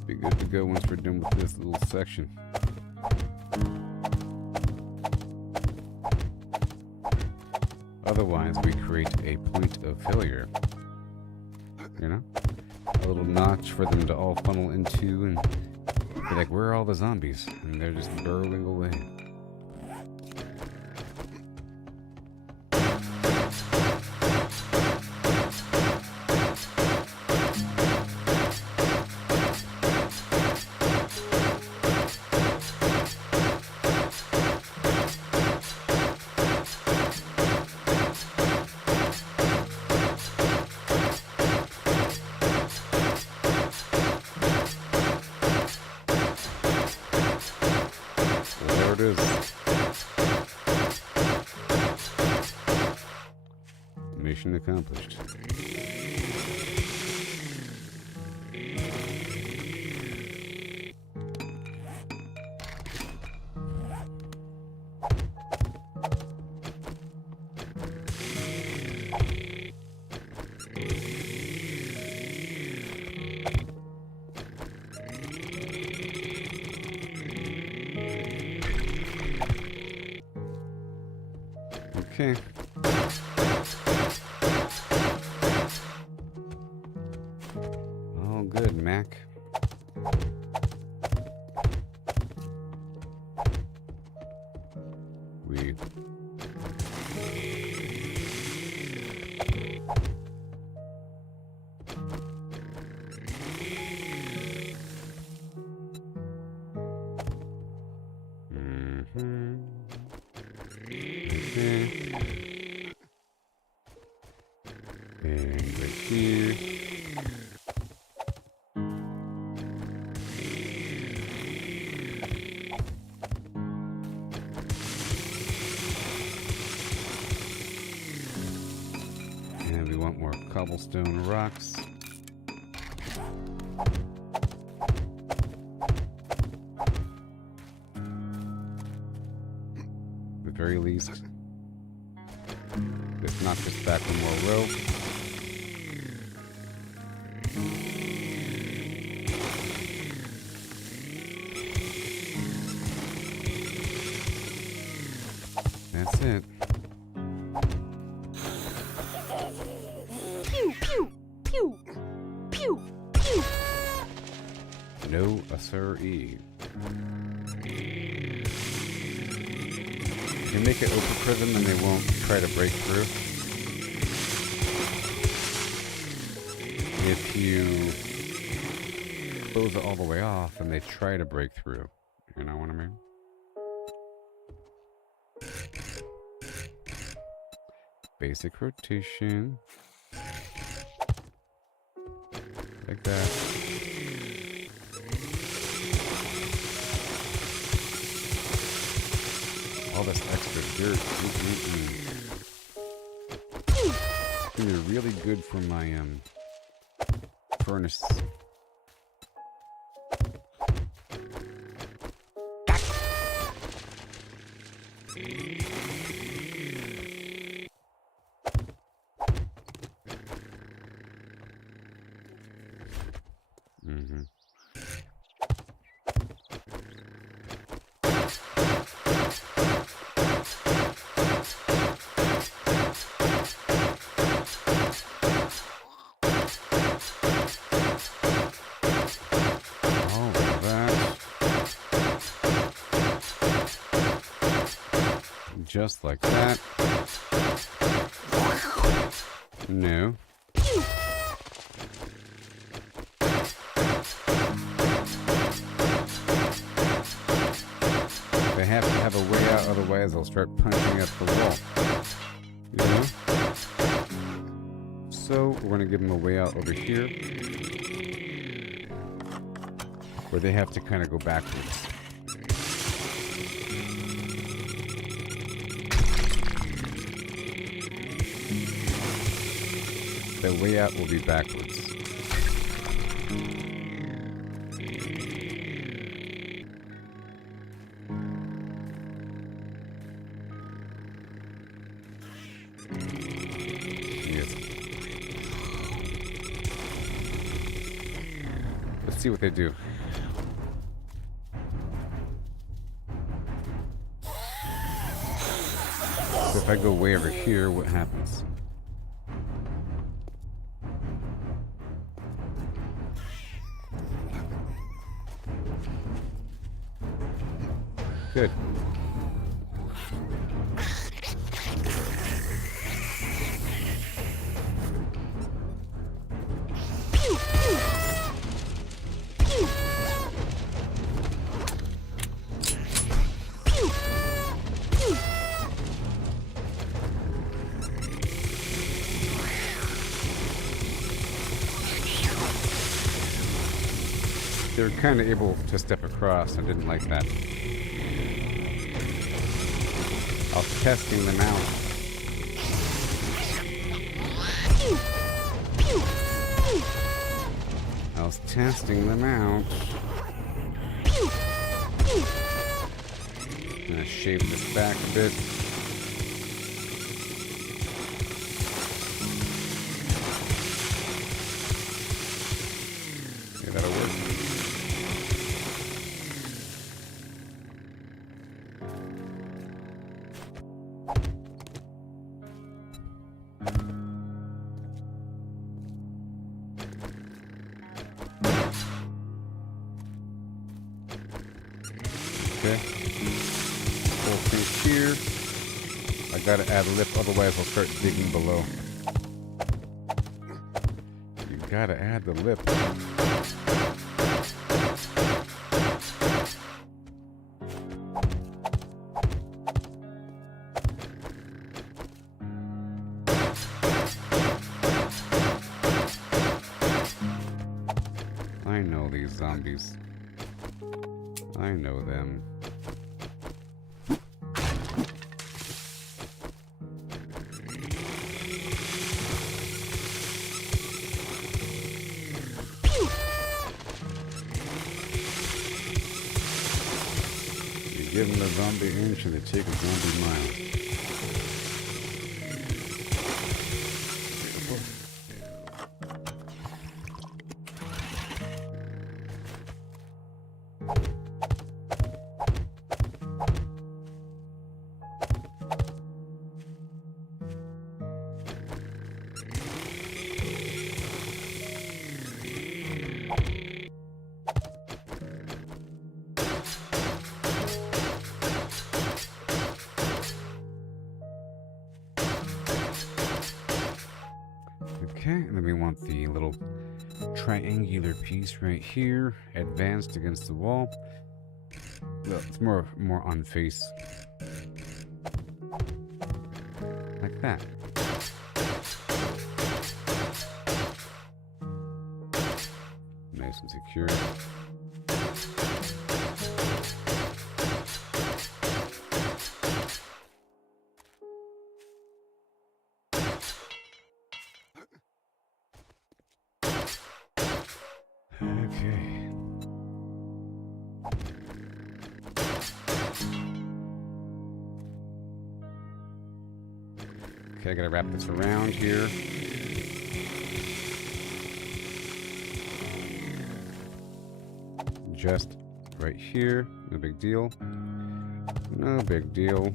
Be good to go once we're done with this little section. Otherwise, we create a point of failure. You know? A little notch for them to all funnel into and be like, where are all the zombies? And they're just burrowing away. There it is. Mission accomplished. Okay. All good, Mac. We Okay. And right here. And we want more cobblestone rocks. At the very least. Let's knock this back one more row. That's it. Pew, pew, pew, pew, pew. No, sir-e. You make it open for them and they won't try to break through. If you close it all the way off and they try to break through. You know what I mean? Basic rotation. Like that. All this extra dirt. It's gonna be really good for my furnace. Just like that. No. They have to have a way out, otherwise they'll start punching at the wall. You know? So we're gonna give them a way out over here, where they have to kind of go backwards. The way out will be backwards. Yes. Let's see what they do. So if I go way over here, what happens? Good. They were kind of able to step across. I didn't like that. I was testing them out. I was testing them out. I'm gonna shave this back a bit. Yeah, that'll work. Okay. Full thing here. I gotta add a lip, otherwise I'll start digging below. You gotta add the lip. I know these zombies. I know them. You give them a zombie inch and they take a zombie mile. Okay, and then we want the little triangular piece right here, advanced against the wall. Well, it's more on face. Like that. Nice and secure. Okay. Okay, I gotta wrap this around here. Just right here. No big deal. No big deal.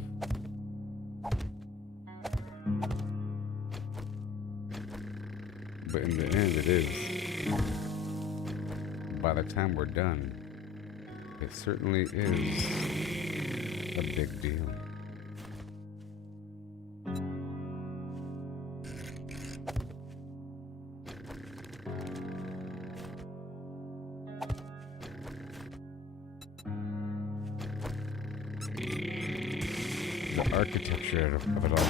But in the end, it is. By the time we're done, it certainly is a big deal. The architecture of it all.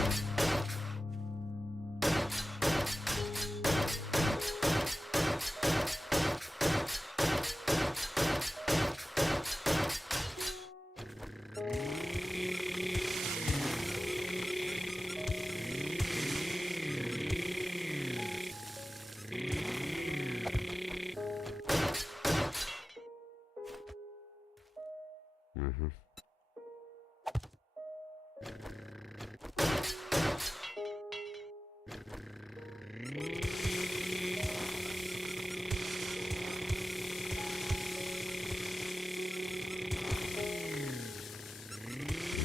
Mm-hmm.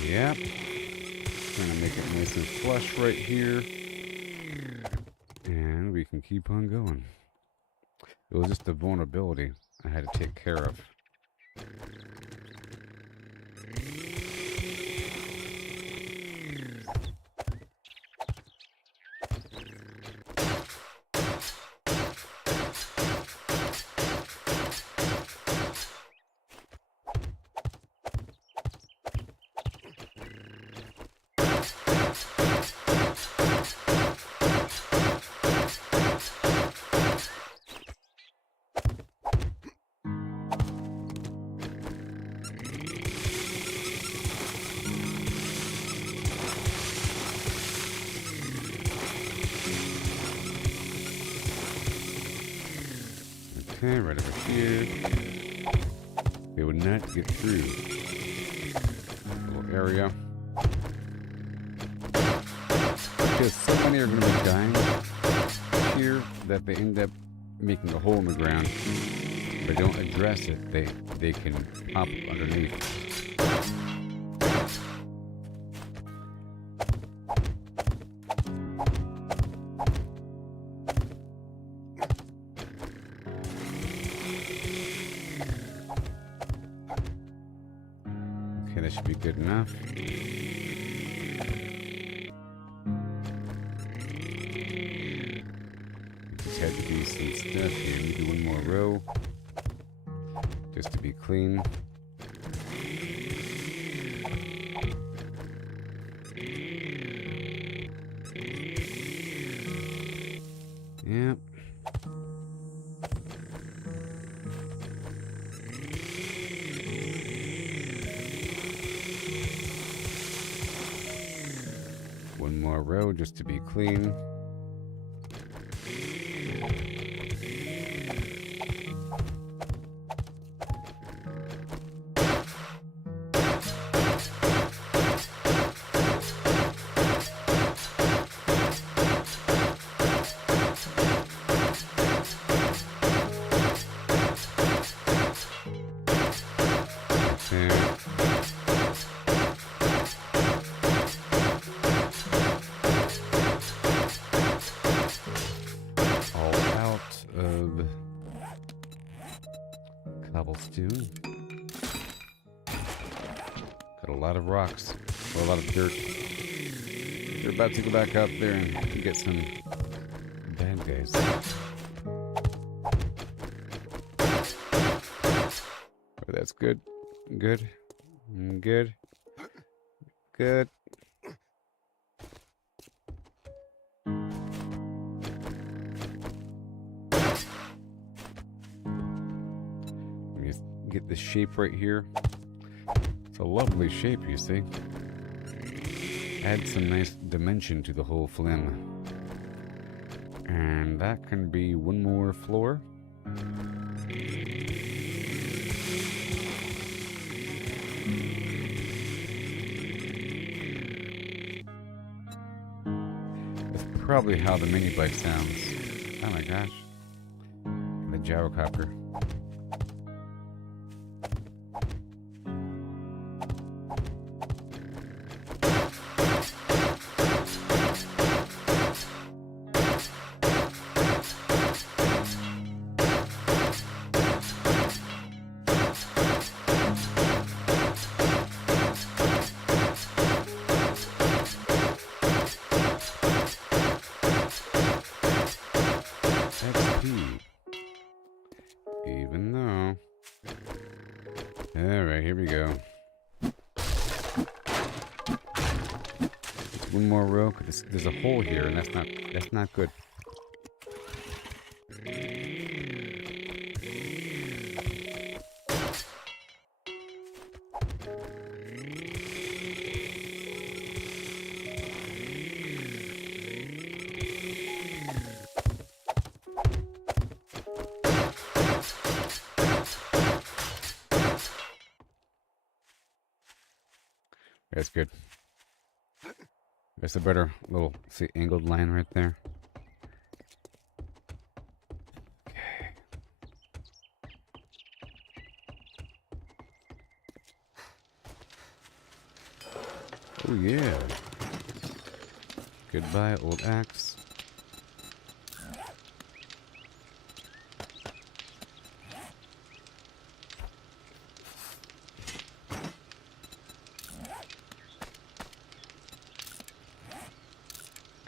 Yep. Trying to make it nice and flush right here. And we can keep on going. It was just a vulnerability I had to take care of. Okay, right over here. It would not get through the little area. Because so many are going to be dying here that they end up making a hole in the ground. If they don't address it, they can pop underneath. Okay, that should be good enough. Just had to do some stuff here. Maybe one more row. Just to be clean. Yep. One more row just to be clean. There. All out of cobblestone. Got a lot of rocks, or a lot of dirt. We're about to go back out there and get some bad guys. Oh, that's good. Good. Good. Good. Just get the shape right here. It's a lovely shape, you see. Add some nice dimension to the whole phlegm. And that can be one more floor. That's probably how the mini bike sounds. Oh my gosh. The gyrocopter. XP. Even though. Alright, here we go. One more row, 'cause there's a hole here, and that's not good. That's good. That's a better little, see, angled line right there. Okay. Oh yeah. Goodbye, old axe.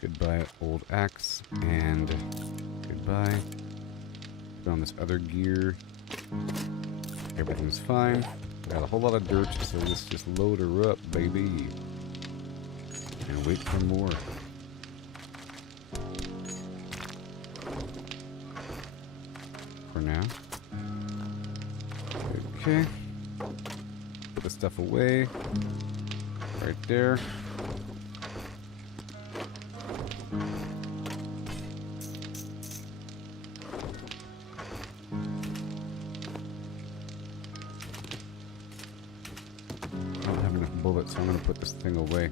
Goodbye, old axe, and goodbye. Put on this other gear. Everything's fine. Got a whole lot of dirt, so let's just load her up, baby. And wait for more. For now. Okay. Put the stuff away. Right there. Bullet, so I'm going to put this thing away.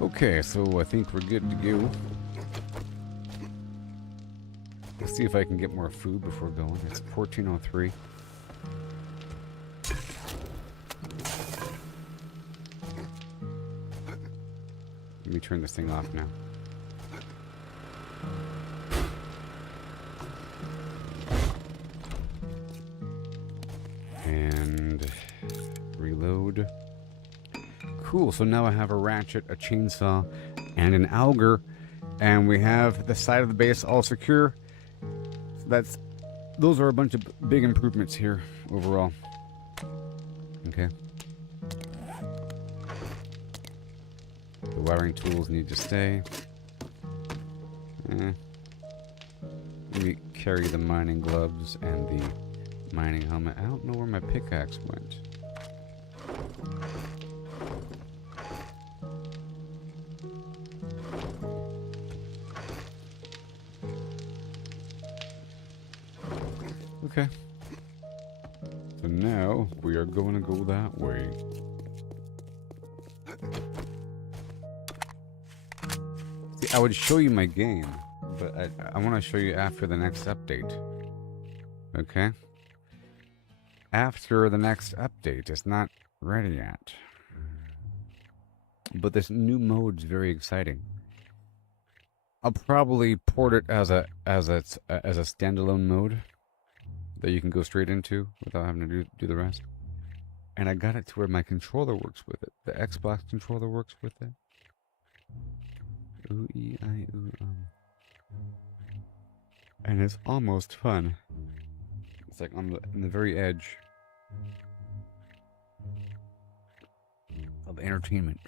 Okay, so I think we're good to go. Let's see if I can get more food before going. It's 14:03. Let me turn this thing off now. And reload. Cool, so now I have a ratchet, a chainsaw, and an auger, and we have the side of the base all secure. So those are a bunch of big improvements here overall. Okay. The wiring tools need to stay. Let me carry the mining gloves and the mining helmet. I don't know where my pickaxe went. Okay. So now we are going to go that way. See, I would show you my game, but I want to show you after the next update. Okay? After the next update. It's not ready yet. But this new mode's very exciting. I'll probably port it as a standalone mode that you can go straight into without having to do the rest. And I got it to where my controller works with it. The Xbox controller works with it. Ooh, E-I, ooh, and it's almost fun. It's like on the very edge of entertainment.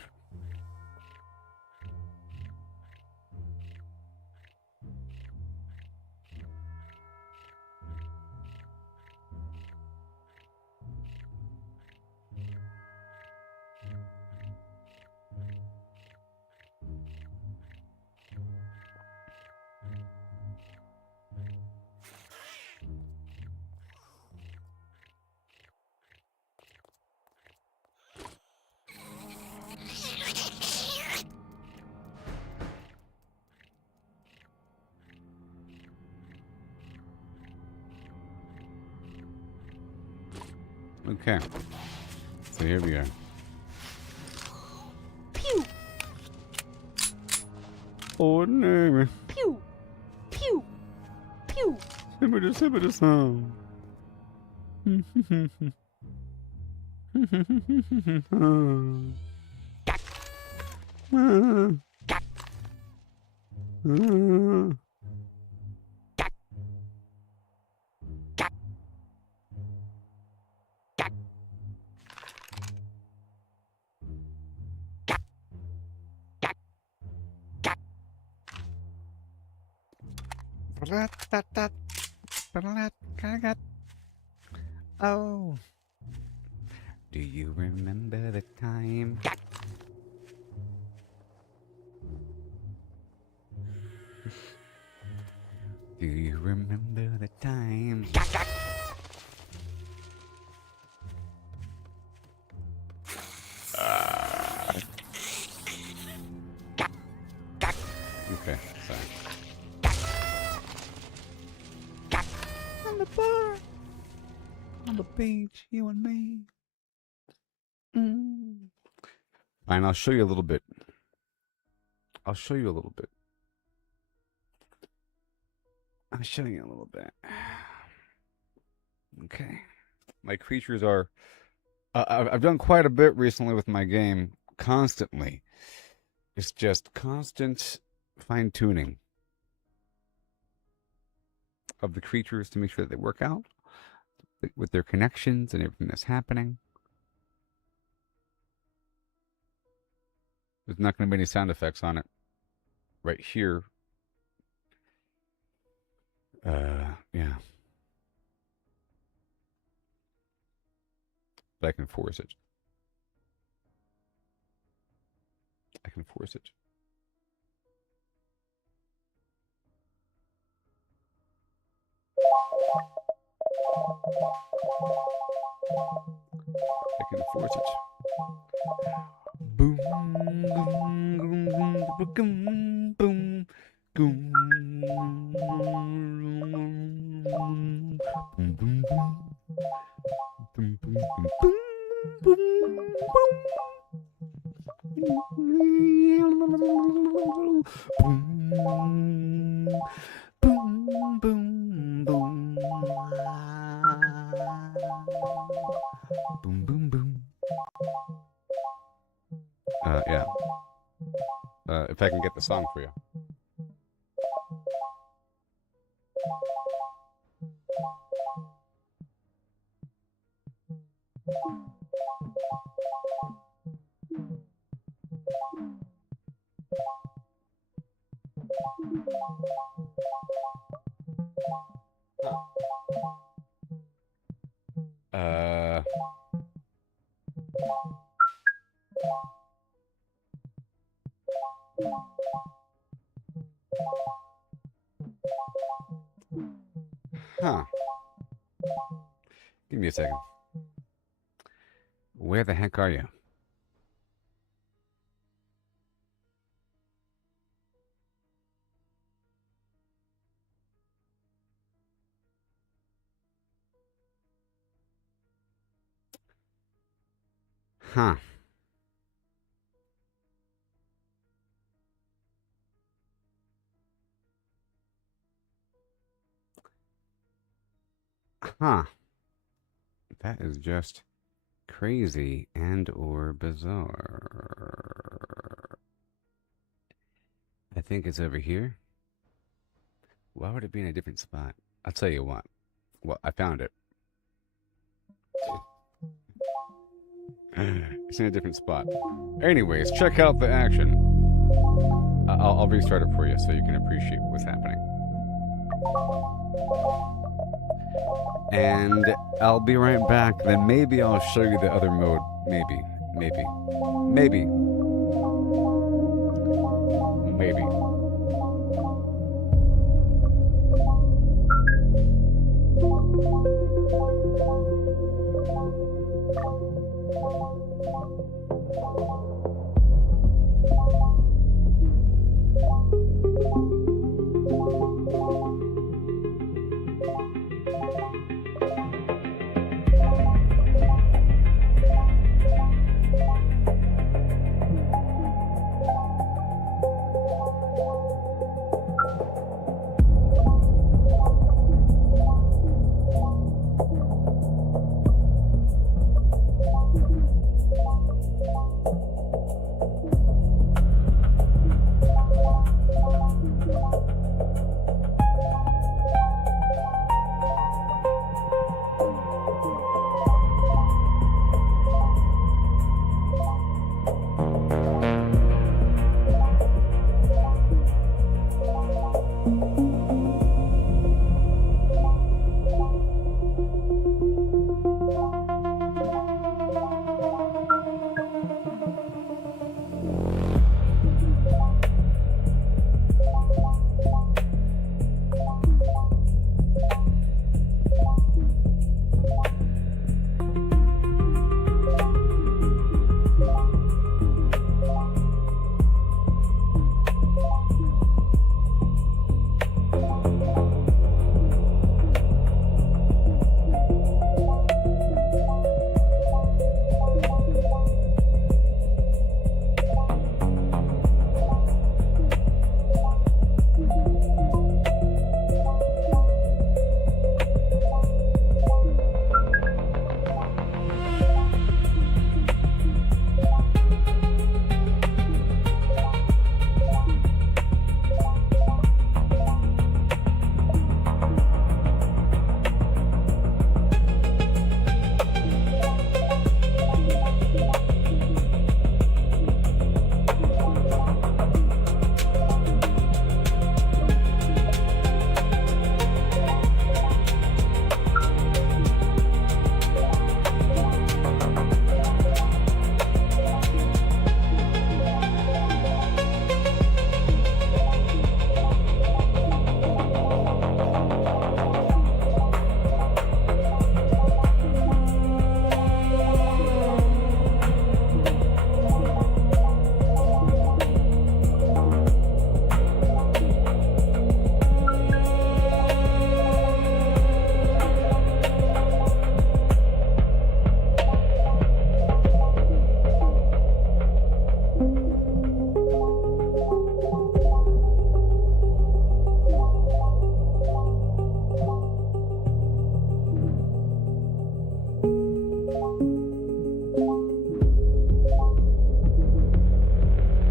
Okay. So here we are. Pew! Ordinary. Pew! Pew! Pew! Sibbida song. Oh. Do you remember the time? Do you remember the time? Okay, sorry. On the bar, on the beach, you and me. Fine, I'll show you a little bit. I'll show you a little bit. I'll show you a little bit. Okay. My creatures are... I've done quite a bit recently with my game. Constantly. It's just constant fine-tuning of the creatures to make sure that they work out with their connections and everything that's happening. There's not going to be any sound effects on it right here. Yeah. But I can force it. I can force it. I can force it. Boom, boom, boom, boom, boom, boom, boom, boom, boom, boom, boom, boom, boom. Yeah. If I can get the song for you. Huh. Give me a second. Where the heck are you? Huh. Huh. That is just crazy and or bizarre. I think it's over here. Why would it be in a different spot? I'll tell you what. Well, I found it. It's in a different spot. Anyways, check out the action. I'll restart it for you so you can appreciate what's happening. And I'll be right back. Then maybe I'll show you the other mode. Maybe.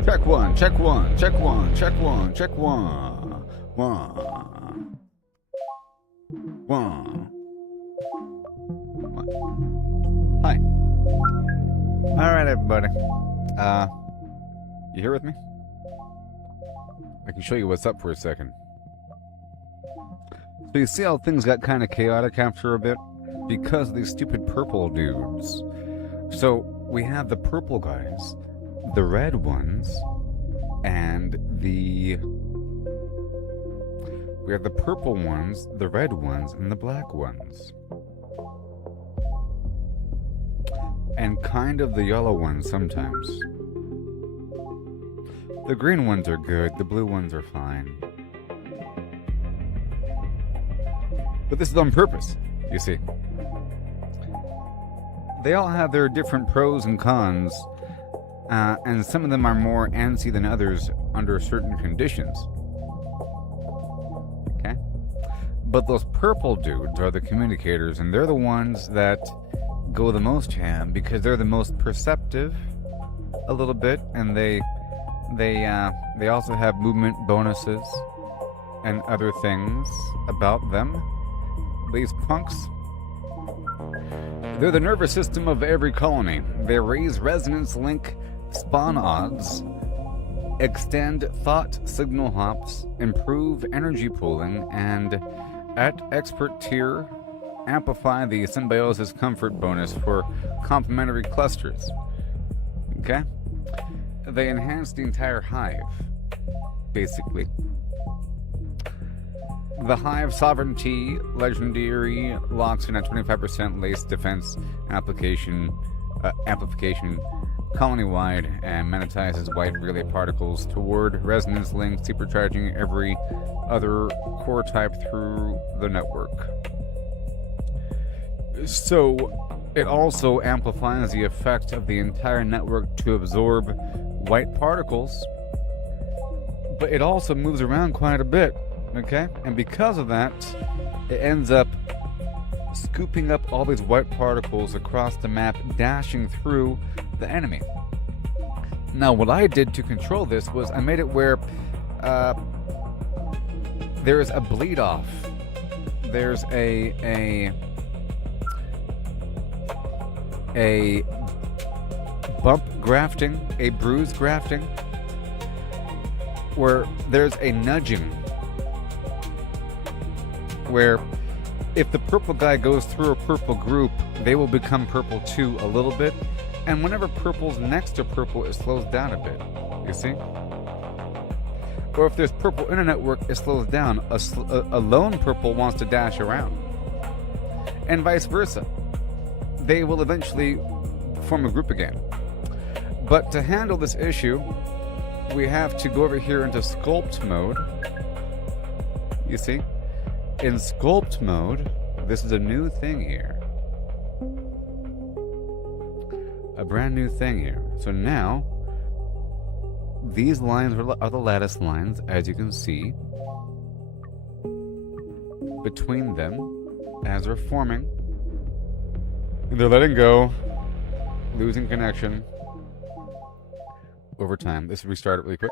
Check one, check one, check one, check one, check one. One. One. Hi. Alright, everybody. You here with me? I can show you what's up for a second. So you see how things got kind of chaotic after a bit? Because of these stupid purple dudes. So we have the purple guys, the red ones, and the... We have the purple ones, the red ones, and the black ones. And kind of the yellow ones sometimes. The green ones are good, the blue ones are fine. But this is on purpose, you see. They all have their different pros and cons, and some of them are more antsy than others under certain conditions. Okay? But those purple dudes are the communicators, and they're the ones that go the most ham because they're the most perceptive a little bit, and they also have movement bonuses and other things about them. These punks, they're the nervous system of every colony. They raise resonance link spawn odds, extend thought signal hops, improve energy pooling, and at expert tier, amplify the symbiosis comfort bonus for complementary clusters. Okay? They enhance the entire hive, basically. The hive sovereignty legendary locks in at 25% lace defense amplification colony-wide and magnetizes white relay particles toward resonance links, supercharging every other core type through the network. So it also amplifies the effect of the entire network to absorb white particles, but it also moves around quite a bit, okay? And because of that, it ends up scooping up all these white particles across the map, dashing through the enemy. Now, what I did to control this was I made it where there's a bleed off. There's a bump grafting, a bruise grafting, where there's a nudging, where if the purple guy goes through a purple group, they will become purple too a little bit, and whenever purple's next to purple, it slows down a bit, you see? Or if there's purple in a network, it slows down. A lone purple wants to dash around, and vice versa. They will eventually form a group again. But to handle this issue, we have to go over here into sculpt mode. You see? In sculpt mode, this is a new thing here. A brand new thing here. So now, these lines are the lattice lines, as you can see. Between them, as they're forming, and they're letting go, losing connection over time. Let's restart it really quick.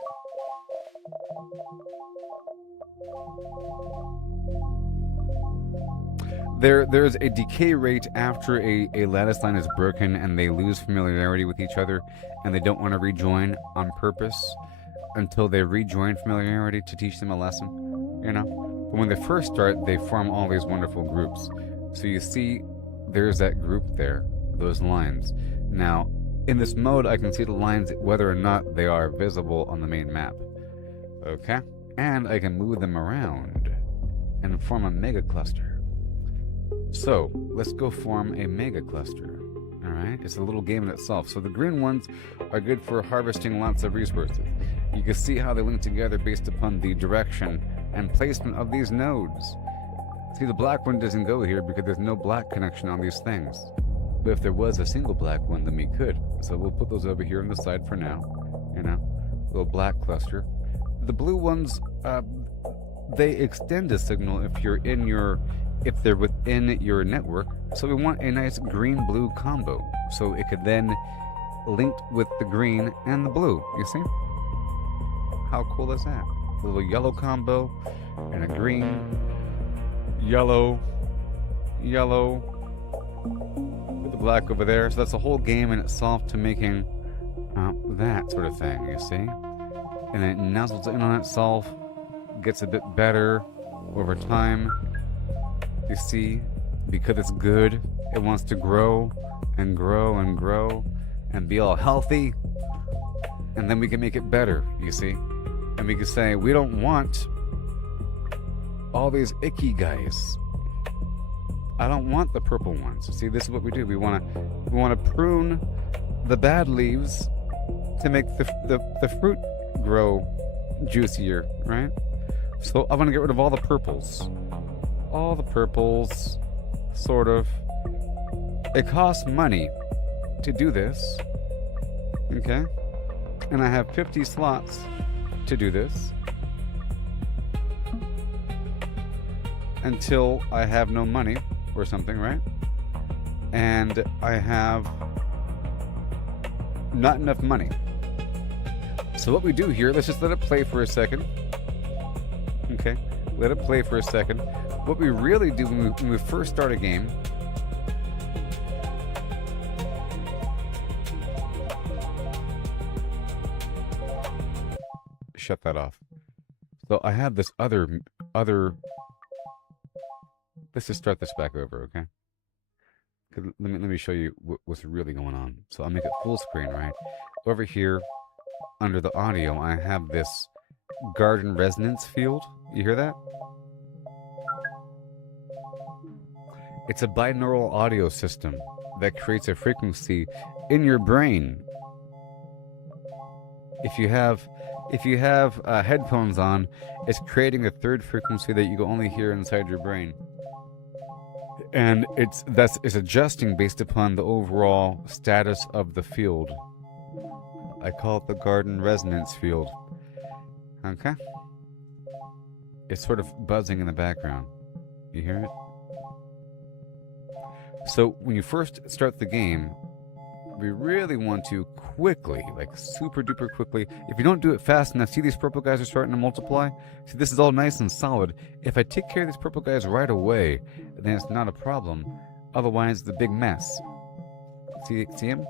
There's a decay rate after a lattice line is broken and they lose familiarity with each other and they don't want to rejoin on purpose until they rejoin familiarity to teach them a lesson, you know? But when they first start, they form all these wonderful groups. So you see, there's that group there, those lines. Now, in this mode, I can see the lines whether or not they are visible on the main map. Okay? And I can move them around and form a mega cluster. So, let's go form a mega cluster. Alright? It's a little game in itself. So the green ones are good for harvesting lots of resources. You can see how they link together based upon the direction and placement of these nodes. See, the black one doesn't go here because there's no black connection on these things. But if there was a single black one, then we could. So we'll put those over here on the side for now. You know, little black cluster. The blue ones, they extend a signal if they're within your network. So we want a nice green-blue combo. So it could then link with the green and the blue, you see? How cool is that? A little yellow combo and a green, yellow, yellow, with the black over there. So that's the whole game in itself to making that sort of thing, you see? And it nuzzles in on itself, gets a bit better over time. You see, because it's good, it wants to grow and grow and grow and be all healthy. And then we can make it better, you see? And we can say, we don't want all these icky guys. I don't want the purple ones. See, this is what we do. We want to prune the bad leaves to make the fruit grow juicier, right? So I'm going to get rid of all the purples. All the purples, sort of. It costs money to do this, okay? And I have 50 slots to do this until I have no money or something, right? And I have not enough money. So what we do here, let's just let it play for a second. Okay, let it play for a second. What we really do when we first start a game shut that off. So I have this other let's just start this back over, okay? Let me show you what's really going on. So I'll make it full screen, right? Over here under the audio, I have this garden resonance field. You hear that? It's a binaural audio system that creates a frequency in your brain. If you have headphones on, it's creating a third frequency that you can only hear inside your brain. And it's adjusting based upon the overall status of the field. I call it the garden resonance field. Okay? It's sort of buzzing in the background. You hear it? So when you first start the game, we really want to quickly, like super duper quickly. If you don't do it fast enough, see these purple guys are starting to multiply? See, this is all nice and solid. If I take care of these purple guys right away, then it's not a problem. Otherwise, it's a big mess. See them?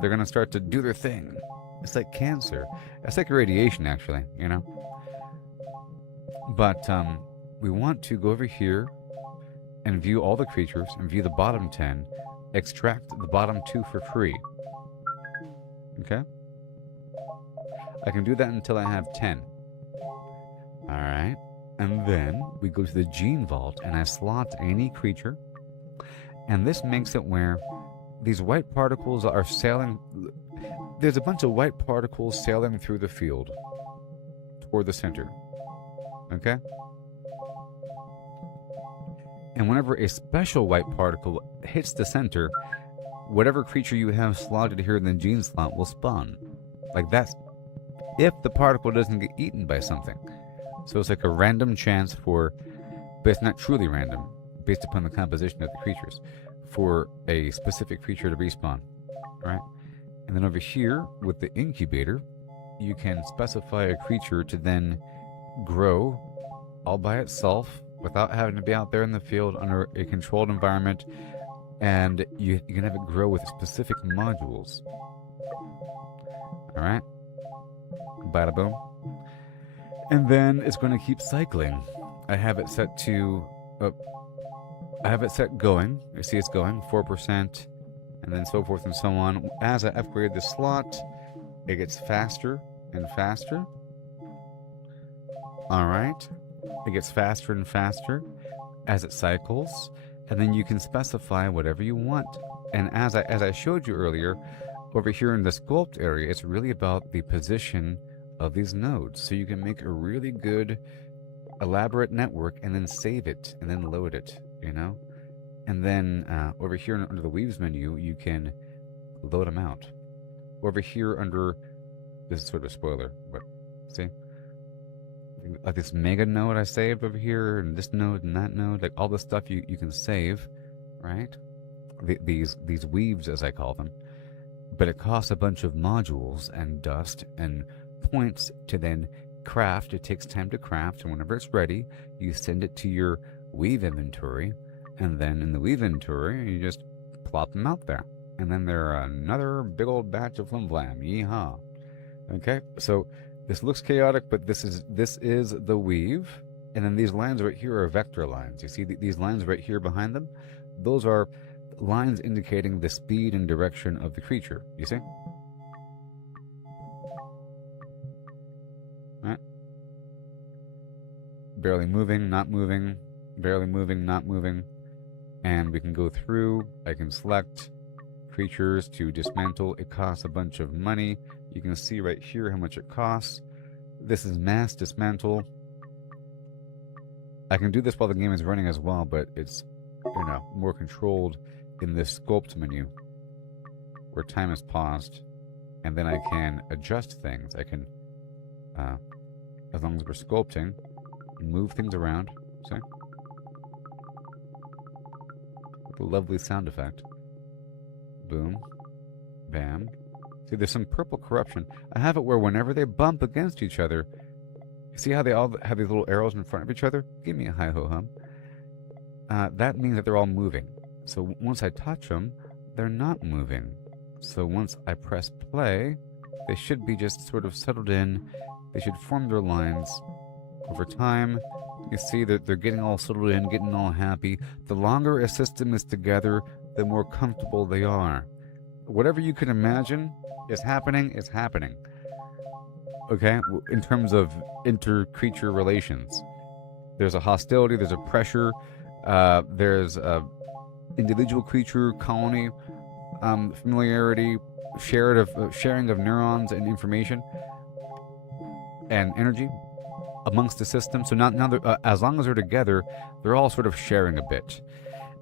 They're going to start to do their thing. It's like cancer. It's like radiation, actually, you know? But we want to go over here and view all the creatures and view the bottom 10, extract the bottom 2 for free. Okay? I can do that until I have 10. Alright. And then we go to the gene vault and I slot any creature. And this makes it where these white particles are sailing. There's a bunch of white particles sailing through the field toward the center. Okay? And whenever a special white particle hits the center, whatever creature you have slotted here in the gene slot will spawn. Like that's if the particle doesn't get eaten by something. So it's like a random chance for, but it's not truly random, based upon the composition of the creatures, for a specific creature to respawn. Right? And then over here, with the incubator, you can specify a creature to then grow all by itself, without having to be out there in the field under a controlled environment, and you can have it grow with specific modules. Alright? Bada boom. And then it's going to keep cycling. I have it set to... I have it set going. You see it's going, 4%, and then so forth and so on. As I upgrade the slot, it gets faster and faster. Alright? It gets faster and faster as it cycles, and then you can specify whatever you want. And as I showed you earlier, over here in the sculpt area, it's really about the position of these nodes. So you can make a really good, elaborate network and then save it and then load it, you know? And then over here under the Weaves menu, you can load them out. Over here under, this is sort of a spoiler, but see? Like this mega node I saved over here, and this node and that node, like all the stuff you can save, right? These weaves, as I call them. But it costs a bunch of modules and dust and points to then craft. It takes time to craft, and whenever it's ready, you send it to your weave inventory, and then in the weave inventory, you just plop them out there. And then they're another big old batch of flim flam. Yeehaw. Okay, so this looks chaotic, but this is the weave. And then these lines right here are vector lines. You see these lines right here behind them? Those are lines indicating the speed and direction of the creature. You see? Right? Barely moving, not moving, barely moving, not moving. And we can go through. I can select creatures to dismantle. It costs a bunch of money. You can see right here how much it costs. This is mass dismantle. I can do this while the game is running as well, but it's, you know, more controlled in this sculpt menu where time is paused, and then I can adjust things. I can, as long as we're sculpting, move things around. See? With a lovely sound effect. Boom. Bam. See, there's some purple corruption. I have it where whenever they bump against each other, see how they all have these little arrows in front of each other? Give me a hi-ho-hum. That means that they're all moving. So once I touch them, they're not moving. So once I press play, they should be just sort of settled in. They should form their lines. Over time, you see that they're getting all settled in, getting all happy. The longer a system is together, the more comfortable they are. Whatever you can imagine is happening, is happening. Okay? In terms of inter-creature relations. There's a hostility, there's a pressure, there's a individual creature, colony, familiarity, sharing of neurons and information and energy amongst the system. So now as long as they're together, they're all sort of sharing a bit.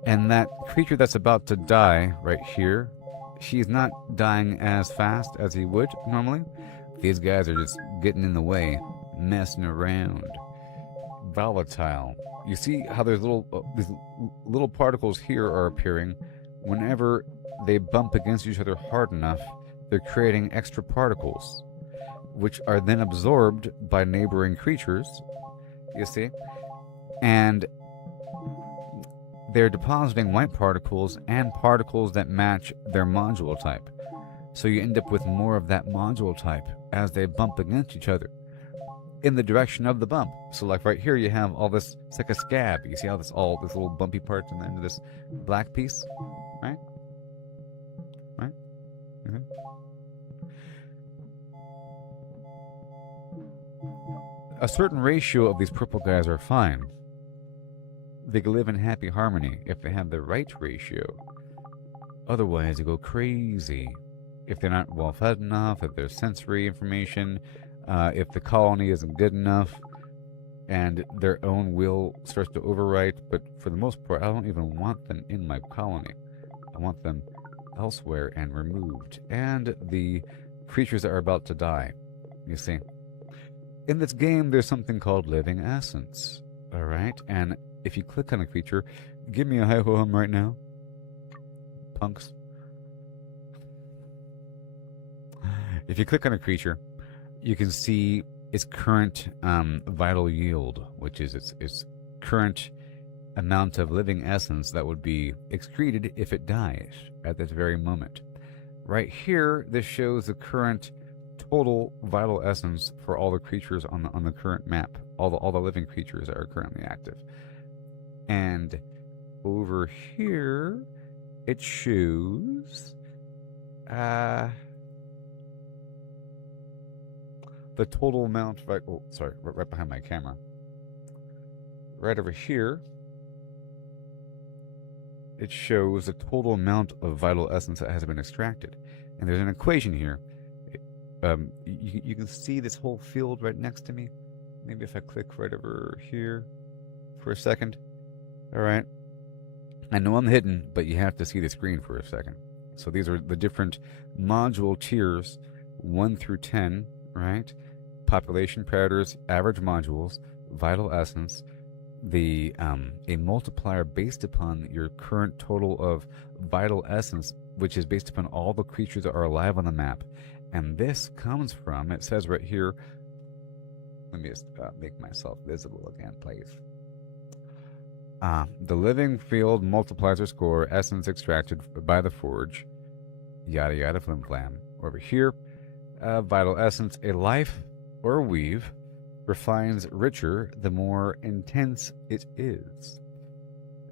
And that creature that's about to die right here, she's not dying as fast as he would normally. These guys are just getting in the way, messing around. Volatile. You see how there's these little particles here are appearing. Whenever they bump against each other hard enough, they're creating extra particles, which are then absorbed by neighboring creatures, you see? And they're depositing white particles and particles that match their module type. So you end up with more of that module type as they bump against each other in the direction of the bump. So like right here you have all this, it's like a scab. You see how this little bumpy parts in the end of this black piece? Right? Right? Mm-hmm. A certain ratio of these purple guys are fine. They can live in happy harmony if they have the right ratio. Otherwise, they go crazy. If they're not well fed enough, if there's sensory information, if the colony isn't good enough, and their own will starts to overwrite. But for the most part, I don't even want them in my colony. I want them elsewhere and removed. And the creatures that are about to die, you see. In this game, there's something called living essence. Alright? And if you click on a creature, give me a hi-ho-hum right now. Punks. If you click on a creature, you can see its current vital yield, which is its current amount of living essence that would be excreted if it dies at this very moment. Right here, this shows the current total vital essence for all the creatures on the current map, all the living creatures that are currently active. And over here, it shows the total amount. Right behind my camera. Right over here, it shows the total amount of vital essence that has been extracted. And there's an equation here. You can see this whole field right next to me. Maybe if I click right over here for a second. All right. I know I'm hidden, but you have to see the screen for a second. So these are the different module tiers, 1 through 10, right? Population parameters, average modules, vital essence, a multiplier based upon your current total of vital essence, which is based upon all the creatures that are alive on the map. And this comes from, it says right here, Let me just make myself visible again, please. The living field multiplies our score, essence extracted by the forge, yada yada flim flam. Over here, vital essence, a life or weave refines richer the more intense it is.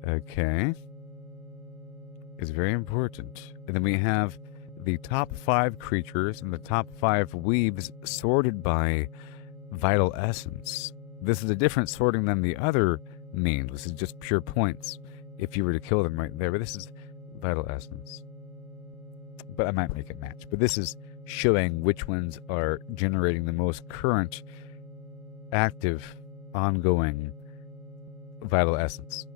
Okay. It's very important. And then we have the top 5 creatures and the top 5 weaves sorted by vital essence. This is a different sorting than the other means. This is just pure points if you were to kill them right there. But this is vital essence. But I might make it match. But this is showing which ones are generating the most current, active, ongoing vital essence,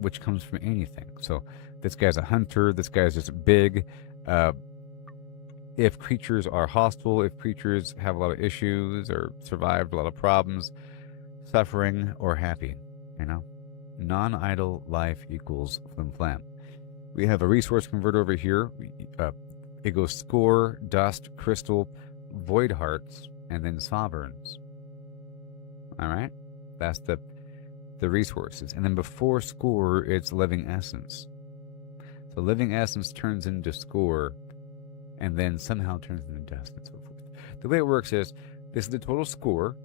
which comes from anything. So this guy's a hunter. This guy's just big. If creatures are hostile, if creatures have a lot of issues or survived a lot of problems, suffering, or happy, you know? Non-idle life equals flim flam. We have a resource converter over here. It goes score, dust, crystal, void hearts, and then sovereigns. All right? That's the resources. And then before score, it's living essence. So living essence turns into score, and then somehow turns into dust and so forth. The way it works is, this is the total score.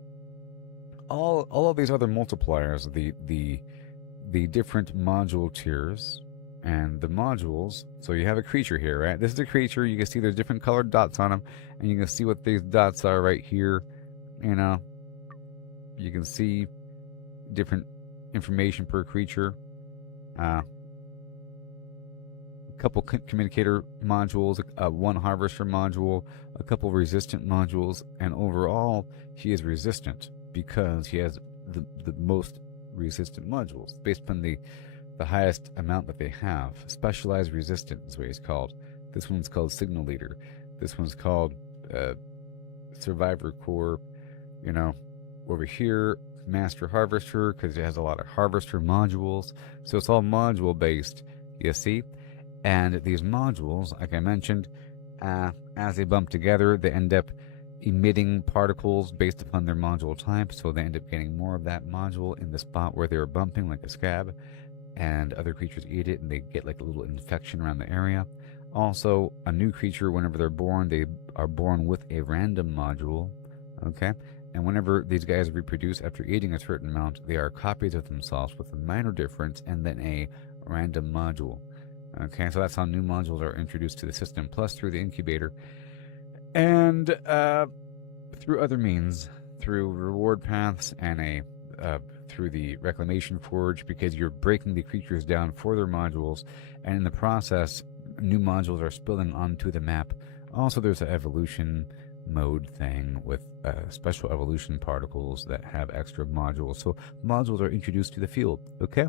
All of these other multipliers, the different module tiers, and the modules. So you have a creature here, right? This is a creature. You can see there's different colored dots on them, and you can see what these dots are right here. You know, you can see different information per creature. A couple communicator modules, one harvester module, a couple resistant modules, and overall he is resistant because he has the most resistant modules based upon the highest amount that they have. Specialized resistant is what he's called. This one's called signal leader. This one's called survivor core. You know, over here master harvester, because it has a lot of harvester modules. So it's all module based, you see. And these modules, like I mentioned, as they bump together, they end up emitting particles based upon their module type. So they end up getting more of that module in the spot where they were bumping, like a scab. And other creatures eat it, and they get like a little infection around the area. Also, a new creature, whenever they're born, they are born with a random module. Okay? And whenever these guys reproduce after eating a certain amount, they are copies of themselves with a minor difference and then a random module. Okay, so that's how new modules are introduced to the system, plus through the incubator. And through other means, through reward paths and through the reclamation forge, because you're breaking the creatures down for their modules, and in the process, new modules are spilling onto the map. Also, there's an evolution mode thing with special evolution particles that have extra modules. So modules are introduced to the field, okay?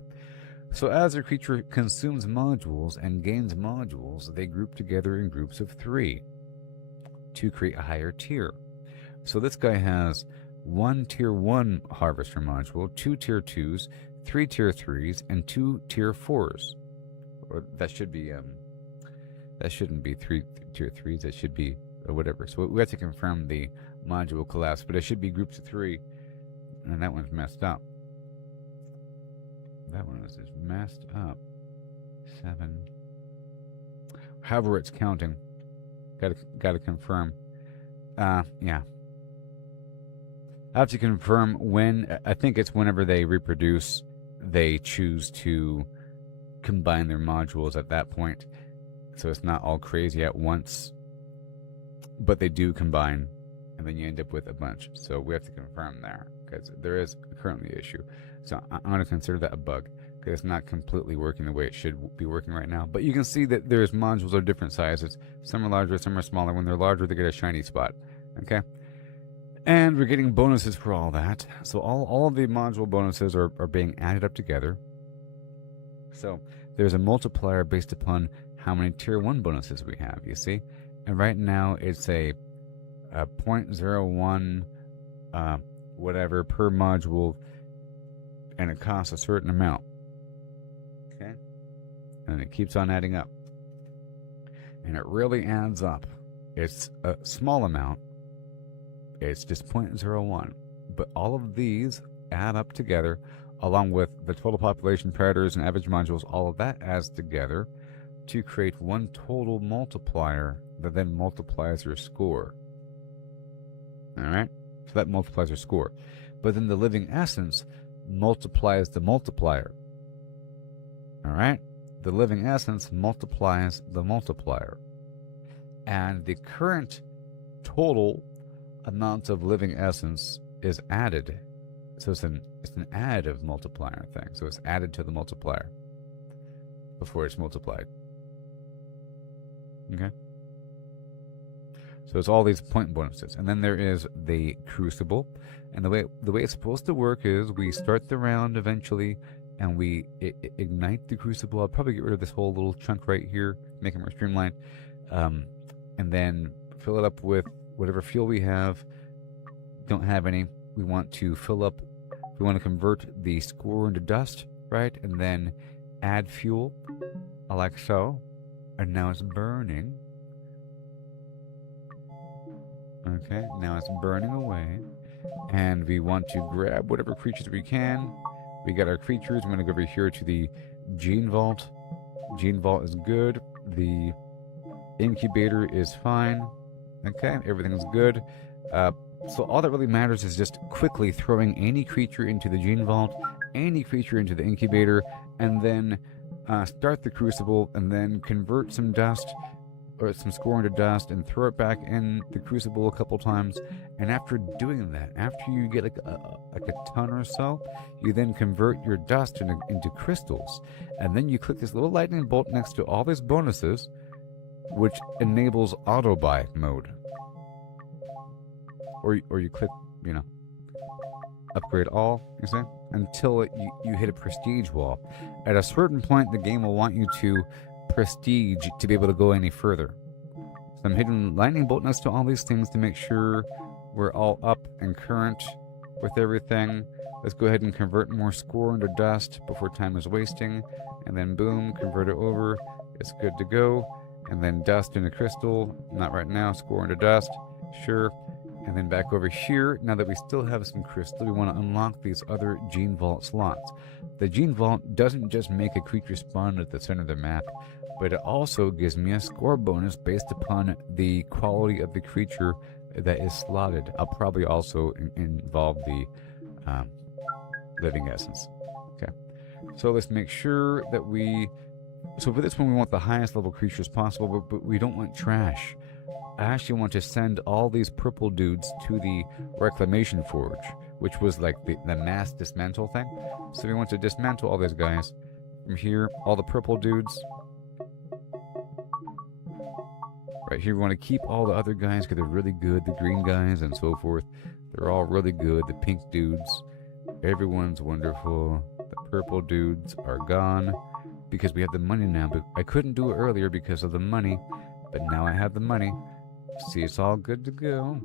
So as a creature consumes modules and gains modules, they group together in groups of 3 to create a higher tier. So this guy has 1 tier 1 harvester module, 2 tier 2s, 3 tier 3s, and 2 tier 4s. Or that should be that shouldn't be 3 tier 3s, that should be whatever. So we have to confirm the module collapse, but it should be groups of 3, and that one's messed up. That one is just messed up. 7. However it's counting. Gotta confirm. Yeah. I have to confirm when. I think it's whenever they reproduce, they choose to combine their modules at that point. So it's not all crazy at once. But they do combine, and then you end up with a bunch. So we have to confirm there, because there is currently an issue. So I'm going to consider that a bug, because it's not completely working the way it should be working right now. But you can see that there's modules of different sizes. Some are larger, some are smaller. When they're larger, they get a shiny spot. Okay? And we're getting bonuses for all that. So all of the module bonuses are being added up together. So there's a multiplier based upon how many tier 1 bonuses we have, you see? And right now it's a 0.01 whatever per module, and it costs a certain amount. Okay? And it keeps on adding up. And it really adds up. It's a small amount. It's just 0.01. but all of these add up together, along with the total population, parameters, and average modules. All of that adds together to create one total multiplier that then multiplies your score. Alright? So that multiplies your score. But then the living essence multiplies the multiplier. Alright? The living essence multiplies the multiplier. And the current total amount of living essence is added. So it's an additive multiplier thing. So it's added to the multiplier before it's multiplied. Okay? So it's all these point bonuses. And then there is the crucible. And the way it's supposed to work is we start the round eventually and we ignite the crucible. I'll probably get rid of this whole little chunk right here, make it more streamlined. And then fill it up with whatever fuel we have. Don't have any. We want to fill up, we want to convert the score into dust, right? And then add fuel, like so. And now it's burning. Okay, now it's burning away. And we want to grab whatever creatures we can. We got our creatures. I'm going to go over here to the Gene Vault. Gene Vault is good. The incubator is fine. Okay, everything's good. So all that really matters is just quickly throwing any creature into the Gene Vault, any creature into the incubator, and then start the crucible, and then convert some dust or some score into dust and throw it back in the crucible a couple times. And after doing that, after you get like a ton or so, you then convert your dust into crystals. And then you click this little lightning bolt next to all these bonuses, which enables auto buy mode. Or you click, upgrade all, you see, until you hit a prestige wall. At a certain point, the game will want you to prestige to be able to go any further. So I'm hitting lightning bolt next to all these things to make sure we're all up and current with everything. Let's go ahead and convert more score into dust before time is wasting. And then boom, convert it over. It's good to go. And then dust into crystal. Not right now. Score into dust. Sure. And then back over here, now that we still have some crystal, we want to unlock these other Gene Vault slots. The Gene Vault doesn't just make a creature spawn at the center of the map, but it also gives me a score bonus based upon the quality of the creature that is slotted. I'll probably also involve the living essence. Okay, so let's make sure that so for this one we want the highest level creatures possible, but we don't want trash. I actually want to send all these purple dudes to the Reclamation Forge, which was like the mass dismantle thing. So we want to dismantle all these guys. From here, all the purple dudes. Right here, we want to keep all the other guys because they're really good. The green guys and so forth. They're all really good. The pink dudes. Everyone's wonderful. The purple dudes are gone because we have the money now. But I couldn't do it earlier because of the money. But now I have the money. See, it's all good to go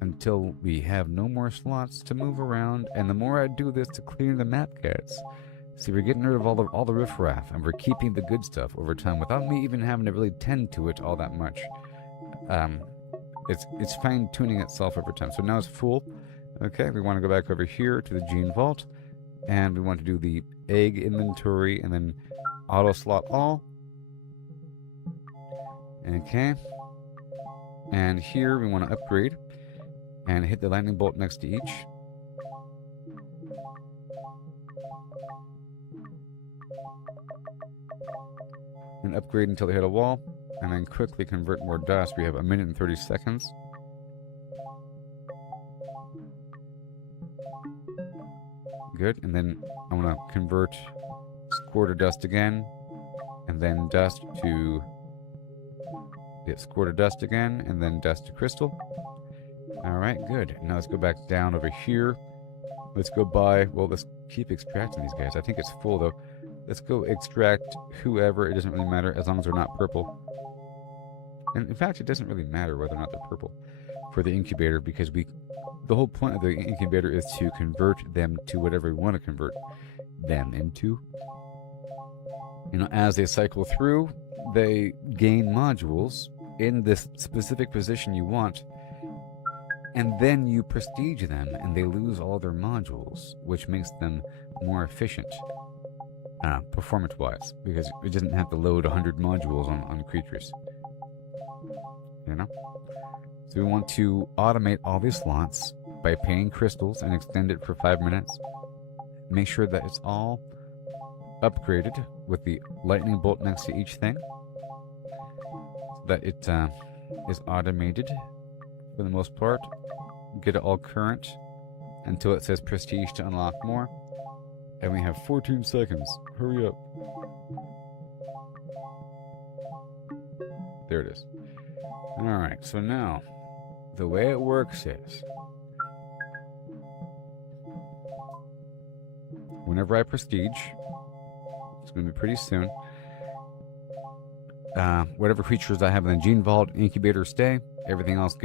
until we have no more slots to move around. And the more I do this to clear the map cats, see, we're getting rid of all the riffraff, and we're keeping the good stuff over time without me even having to really tend to it all that much. It's fine tuning itself over time. So now it's full. Okay, we want to go back over here to the Gene Vault, and we want to do the egg inventory and then auto slot all. Okay. And here we want to upgrade and hit the lightning bolt next to each. And upgrade until they hit a wall, and then quickly convert more dust. We have 1 minute and 30 seconds. Good, and then I want to convert score to dust again, and then dust to score to dust again, and then dust to crystal. Alright, good. Now let's go back down over here. Let's go by, well, let's keep extracting these guys. I think it's full though. Let's go extract whoever. It doesn't really matter as long as they're not purple. And in fact, it doesn't really matter whether or not they're purple for the incubator, because the whole point of the incubator is to convert them to whatever we want to convert them into. As they cycle through, they gain modules in this specific position you want, and then you prestige them, and they lose all their modules, which makes them more efficient, performance-wise, because it doesn't have to load 100 modules on creatures. You know? So we want to automate all these slots by paying crystals and extend it for 5 minutes. Make sure that it's all upgraded with the lightning bolt next to each thing, so that it is automated for the most part. Get it all current until it says prestige to unlock more. And we have 14 seconds. Hurry up. There it is. Alright, so now, the way it works is, whenever I prestige, it's going to be pretty soon, whatever creatures I have in the Gene Vault, Incubator stay, everything else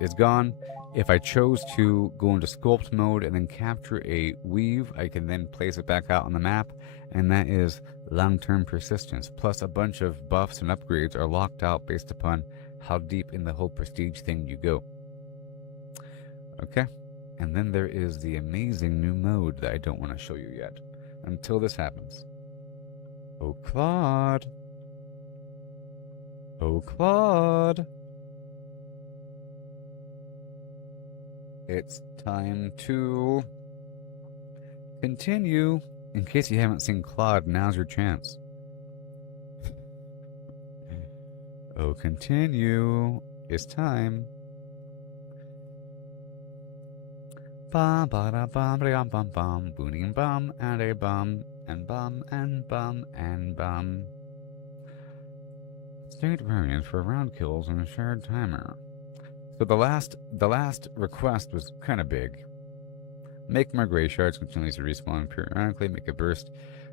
is gone. If I chose to go into Sculpt mode and then capture a weave, I can then place it back out on the map, and that is long-term persistence. Plus a bunch of buffs and upgrades are locked out based upon how deep in the whole prestige thing you go. Okay? And then there is the amazing new mode that I don't want to show you yet, until this happens. Oh, Claude. Oh, Claude. It's time to continue. In case you haven't seen Claude, now's your chance. Oh, continue. It's time. Bum ba da bum ba bum bum booning bum and a bum and bum and bum and bum. State variant for round kills and a shared timer. So the last request was kind of big. Make more gray shards continuously respawn periodically. Make a burst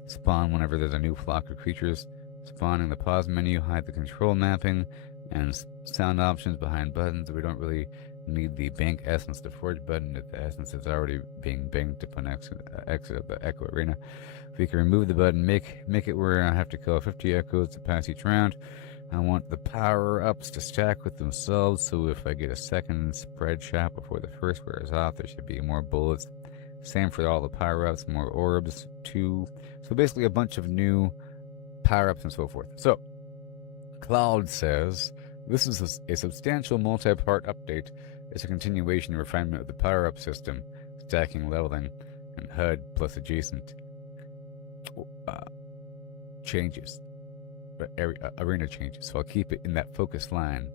spawn whenever there's a new flock of creatures. Spawn in the pause menu. Hide the control mapping and sound options behind buttons. We don't really need the bank essence to forge button if the essence is already being banked upon exit of the Echo Arena. If we can remove the button, make it where I have to kill 50 echoes to pass each round. I want the power-ups to stack with themselves, so if I get a second spread shot before the first wears off, there should be more bullets. Same for all the power-ups, more orbs, too. So basically a bunch of new power-ups and so forth. So, Cloud says, this is a substantial multi-part update. It's a continuation and refinement of the power-up system, stacking, leveling, and HUD plus adjacent changes. Arena changes, so I'll keep it in that focus line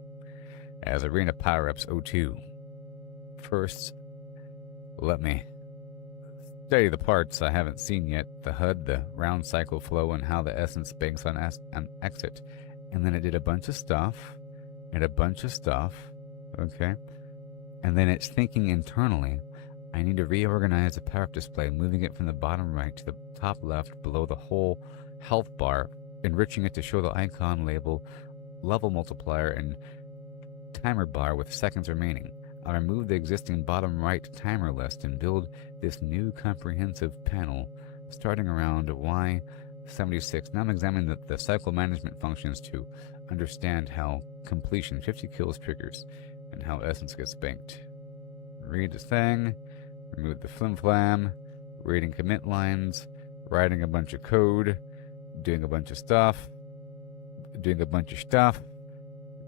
as Arena Power-Ups 02. First, let me study the parts I haven't seen yet, the HUD, the round cycle flow, and how the essence banks on exit. And then it did a bunch of stuff, okay? And then it's thinking internally, I need to reorganize the power-up display, moving it from the bottom right to the top left below the whole health bar, enriching it to show the icon label, level multiplier, and timer bar with seconds remaining. I'll remove the existing bottom right timer list and build this new comprehensive panel starting around Y76. Now I'm examining the cycle management functions to understand how completion 50 kills triggers and how essence gets banked. Read the thing, remove the flim-flam, reading commit lines, writing a bunch of code, doing a bunch of stuff, doing a bunch of stuff,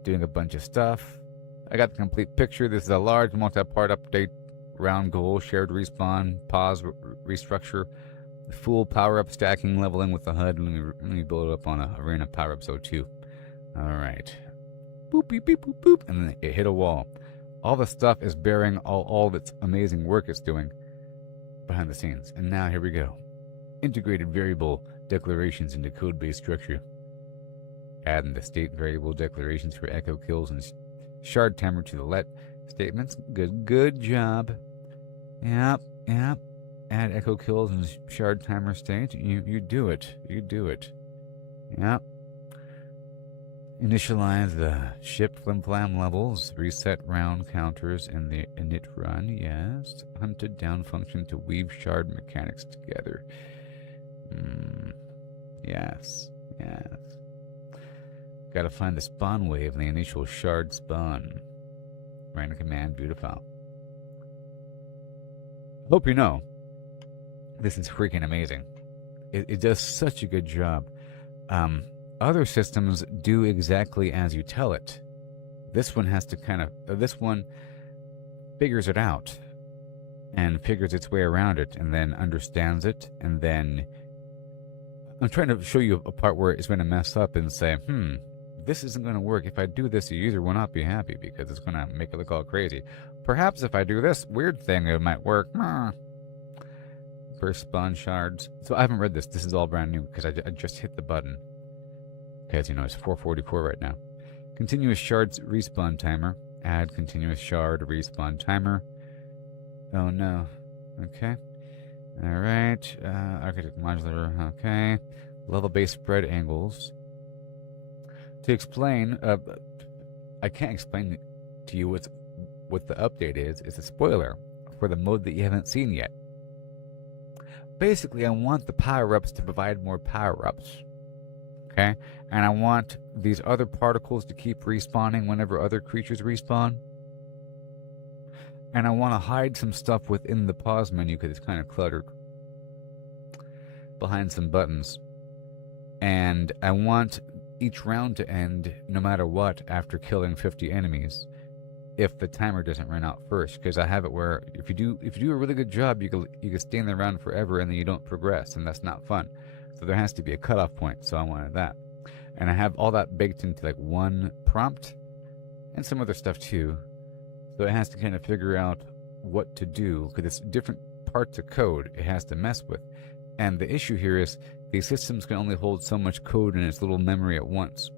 doing a bunch of stuff. I got the complete picture. This is a large multi-part update, round goal, shared respawn, pause, restructure, full power-up stacking, leveling with the HUD. Let me build it up on a Arena Power-Ups 02. Alright. Boop, beep, beep, boop, boop. And then it hit a wall. All the stuff is bearing all of its amazing work it's doing behind the scenes. And now here we go. Integrated variable declarations into code-based structure. Adding the state variable declarations for echo kills and shard timer to the let statements. Good job. Yep. Add echo kills and shard timer state. You do it. Yep. Initialize the ship flim-flam levels. Reset round counters in the init run. Yes. Hunted down function to weave shard mechanics together. Yes. Gotta find the spawn wave in the initial shard spawn. Random command, beautiful. hope you know, this is freaking amazing. It does such a good job. Other systems do exactly as you tell it. This one has to kind of, this one figures it out and figures its way around it and then understands it. And then I'm trying to show you a part where it's going to mess up and say, this isn't going to work. If I do this, the user will not be happy because it's going to make it look all crazy. Perhaps if I do this weird thing, it might work. First spawn shards. So I haven't read this. This is all brand new because I just hit the button. Okay, as you know, it's 4:44 right now. Continuous shards respawn timer. Add continuous shard respawn timer. Oh no. Okay. Alright. Architect modular. Okay. Level based spread angles. To explain, I can't explain to you what the update is. It's a spoiler for the mode that you haven't seen yet. Basically, I want the power-ups to provide more power-ups. Okay? And I want these other particles to keep respawning whenever other creatures respawn. And I want to hide some stuff within the pause menu because it's kind of cluttered. Behind some buttons. And I want each round to end no matter what after killing 50 enemies. If the timer doesn't run out first, because I have it where if you do a really good job, you can stay in the round forever and then you don't progress, and that's not fun. So there has to be a cutoff point. So I wanted that, and I have all that baked into like one prompt, and some other stuff too. So it has to kind of figure out what to do because it's different parts of code it has to mess with, and the issue here is these systems can only hold so much code in its little memory at once.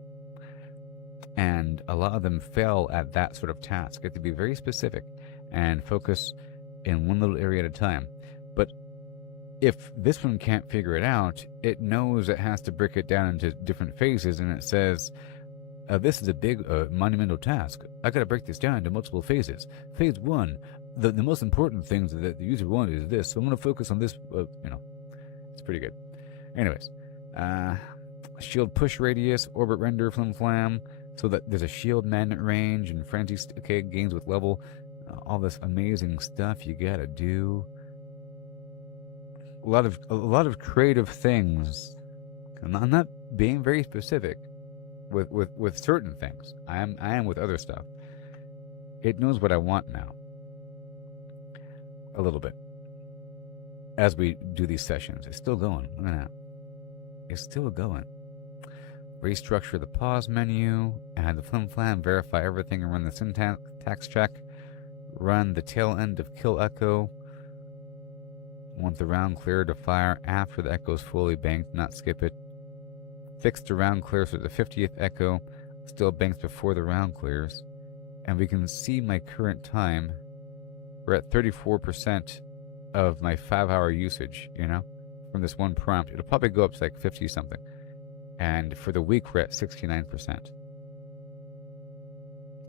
And a lot of them fail at that sort of task. You have to be very specific and focus in one little area at a time. But if this one can't figure it out, it knows it has to break it down into different phases, and it says, this is a big monumental task. I got to break this down into multiple phases. Phase 1, the most important things that the user wants is this, so I'm going to focus on this, it's pretty good. Anyways, shield push radius, orbit render, flim flam, so that there's a shield magnet range and frenzy gains with level, all this amazing stuff you gotta do. A lot of creative things. I'm not being very specific with certain things. I am with other stuff. It knows what I want now. A little bit. As we do these sessions, it's still going. Look at that. It's still going. Restructure the pause menu, add the flim flam, verify everything, and run the syntax check. Run the tail end of kill echo. Want the round clear to fire after the echo is fully banked, not skip it. Fix the round clear so the 50th echo still banks before the round clears. And we can see my current time. We're at 34% of my 5-hour usage, from this one prompt. It'll probably go up to like 50 something. And for the week, we're at 69%.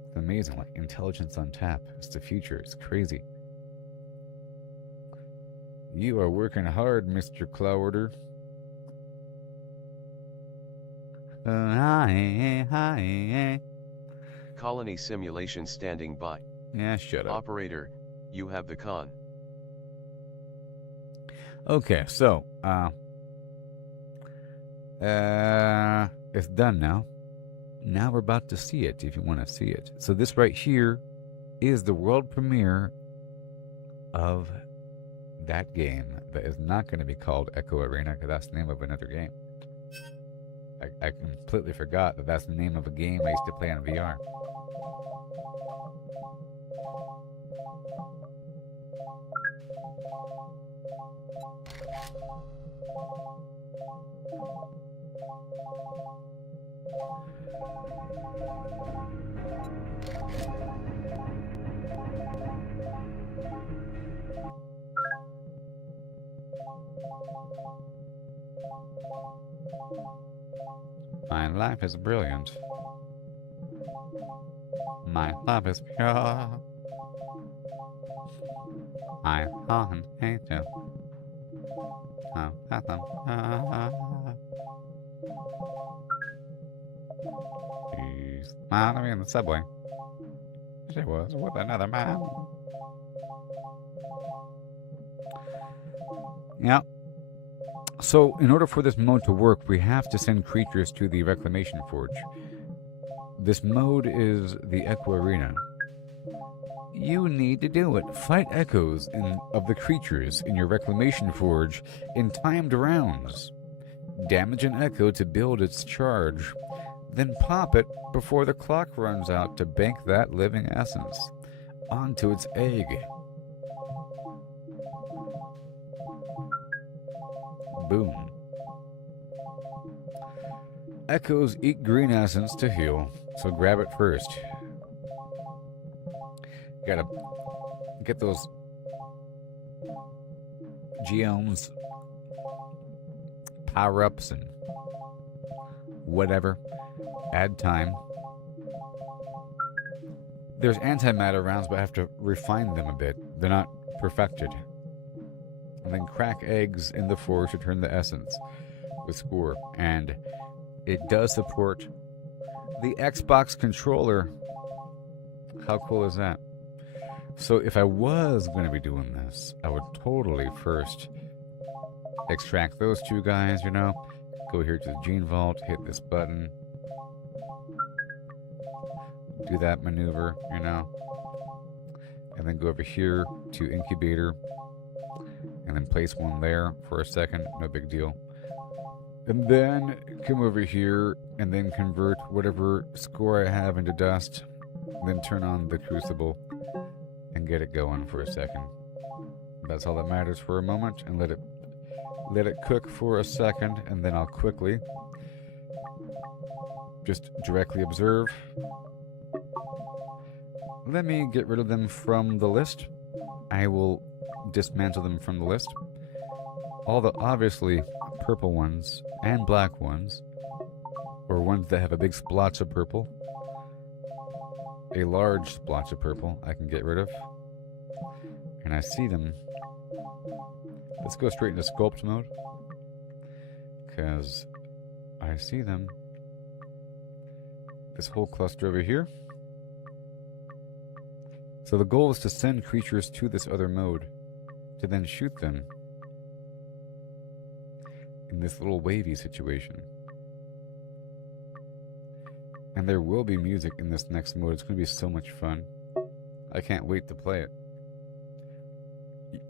It's amazing, like intelligence on tap. It's the future. It's crazy. You are working hard, Mr. Clowarder. Hi. Colony simulation standing by. Yeah, shut up. Operator, you have the con. Okay, so, it's done now. Now we're about to see it, if you want to see it. So this right here is the world premiere of that game that is not going to be called Echo Arena, because that's the name of another game. I completely forgot that that's the name of a game I used to play on VR. My life is brilliant. My love is pure. I can't hate you. She's smiling me in the subway. She was with another man. Yeah. So, in order for this mode to work, we have to send creatures to the Reclamation Forge. This mode is the Echo Arena. You need to do it. Fight echoes of the creatures in your Reclamation Forge in timed rounds. Damage an echo to build its charge. Then pop it before the clock runs out to bank that living essence onto its egg. Boom. Echoes eat green essence to heal, so grab it first. Gotta get those geomes, power-ups, and whatever. Add time. There's antimatter rounds, but I have to refine them a bit. They're not perfected. And then crack eggs in the forge to turn the essence with score. And it does support the Xbox controller. How cool is that? So if I was going to be doing this, I would totally first extract those two guys, you know. Go here to the Gene Vault, hit this button. Do that maneuver, you know. And then go over here to Incubator. And then place one there for a second, no big deal. And then come over here and then convert whatever score I have into dust. Then turn on the Crucible and get it going for a second. That's all that matters for a moment, and let it cook for a second, and then I'll quickly just directly observe. Let me get rid of them from the list. I will dismantle them from the list. All the obviously purple ones and black ones, or ones that have a big splotch of purple, a large splotch of purple, I can get rid of. And I see them. Let's go straight into sculpt mode, because I see them. This whole cluster over here. So the goal is to send creatures to this other mode, to then shoot them in this little wavy situation. And there will be music in this next mode. It's going to be so much fun. I can't wait to play it.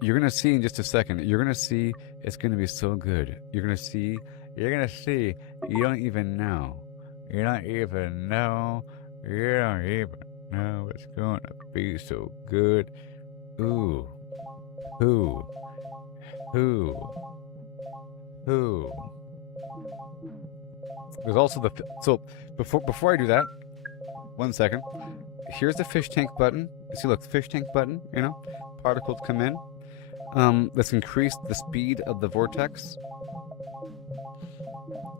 You're going to see in just a second. You're going to see it's going to be so good. You're going to see. You don't even know. You don't even know. You don't even know it's going to be so good. Ooh. Who? There's also the... So, before I do that, 1 second. Here's the fish tank button. See, look, the fish tank button, you know? Particles come in. Let's increase the speed of the vortex.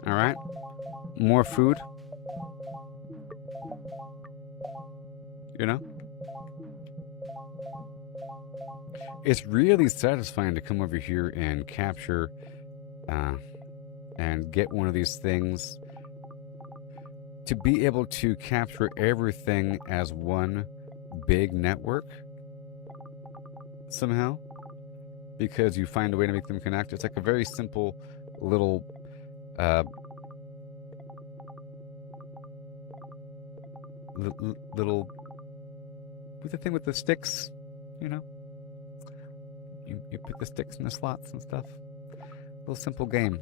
Alright. More food. You know? It's really satisfying to come over here and capture and get one of these things. To be able to capture everything as one big network somehow, because you find a way to make them connect. It's like a very simple little little with the thing with the sticks, you know. You put the sticks in the slots and stuff. Little simple game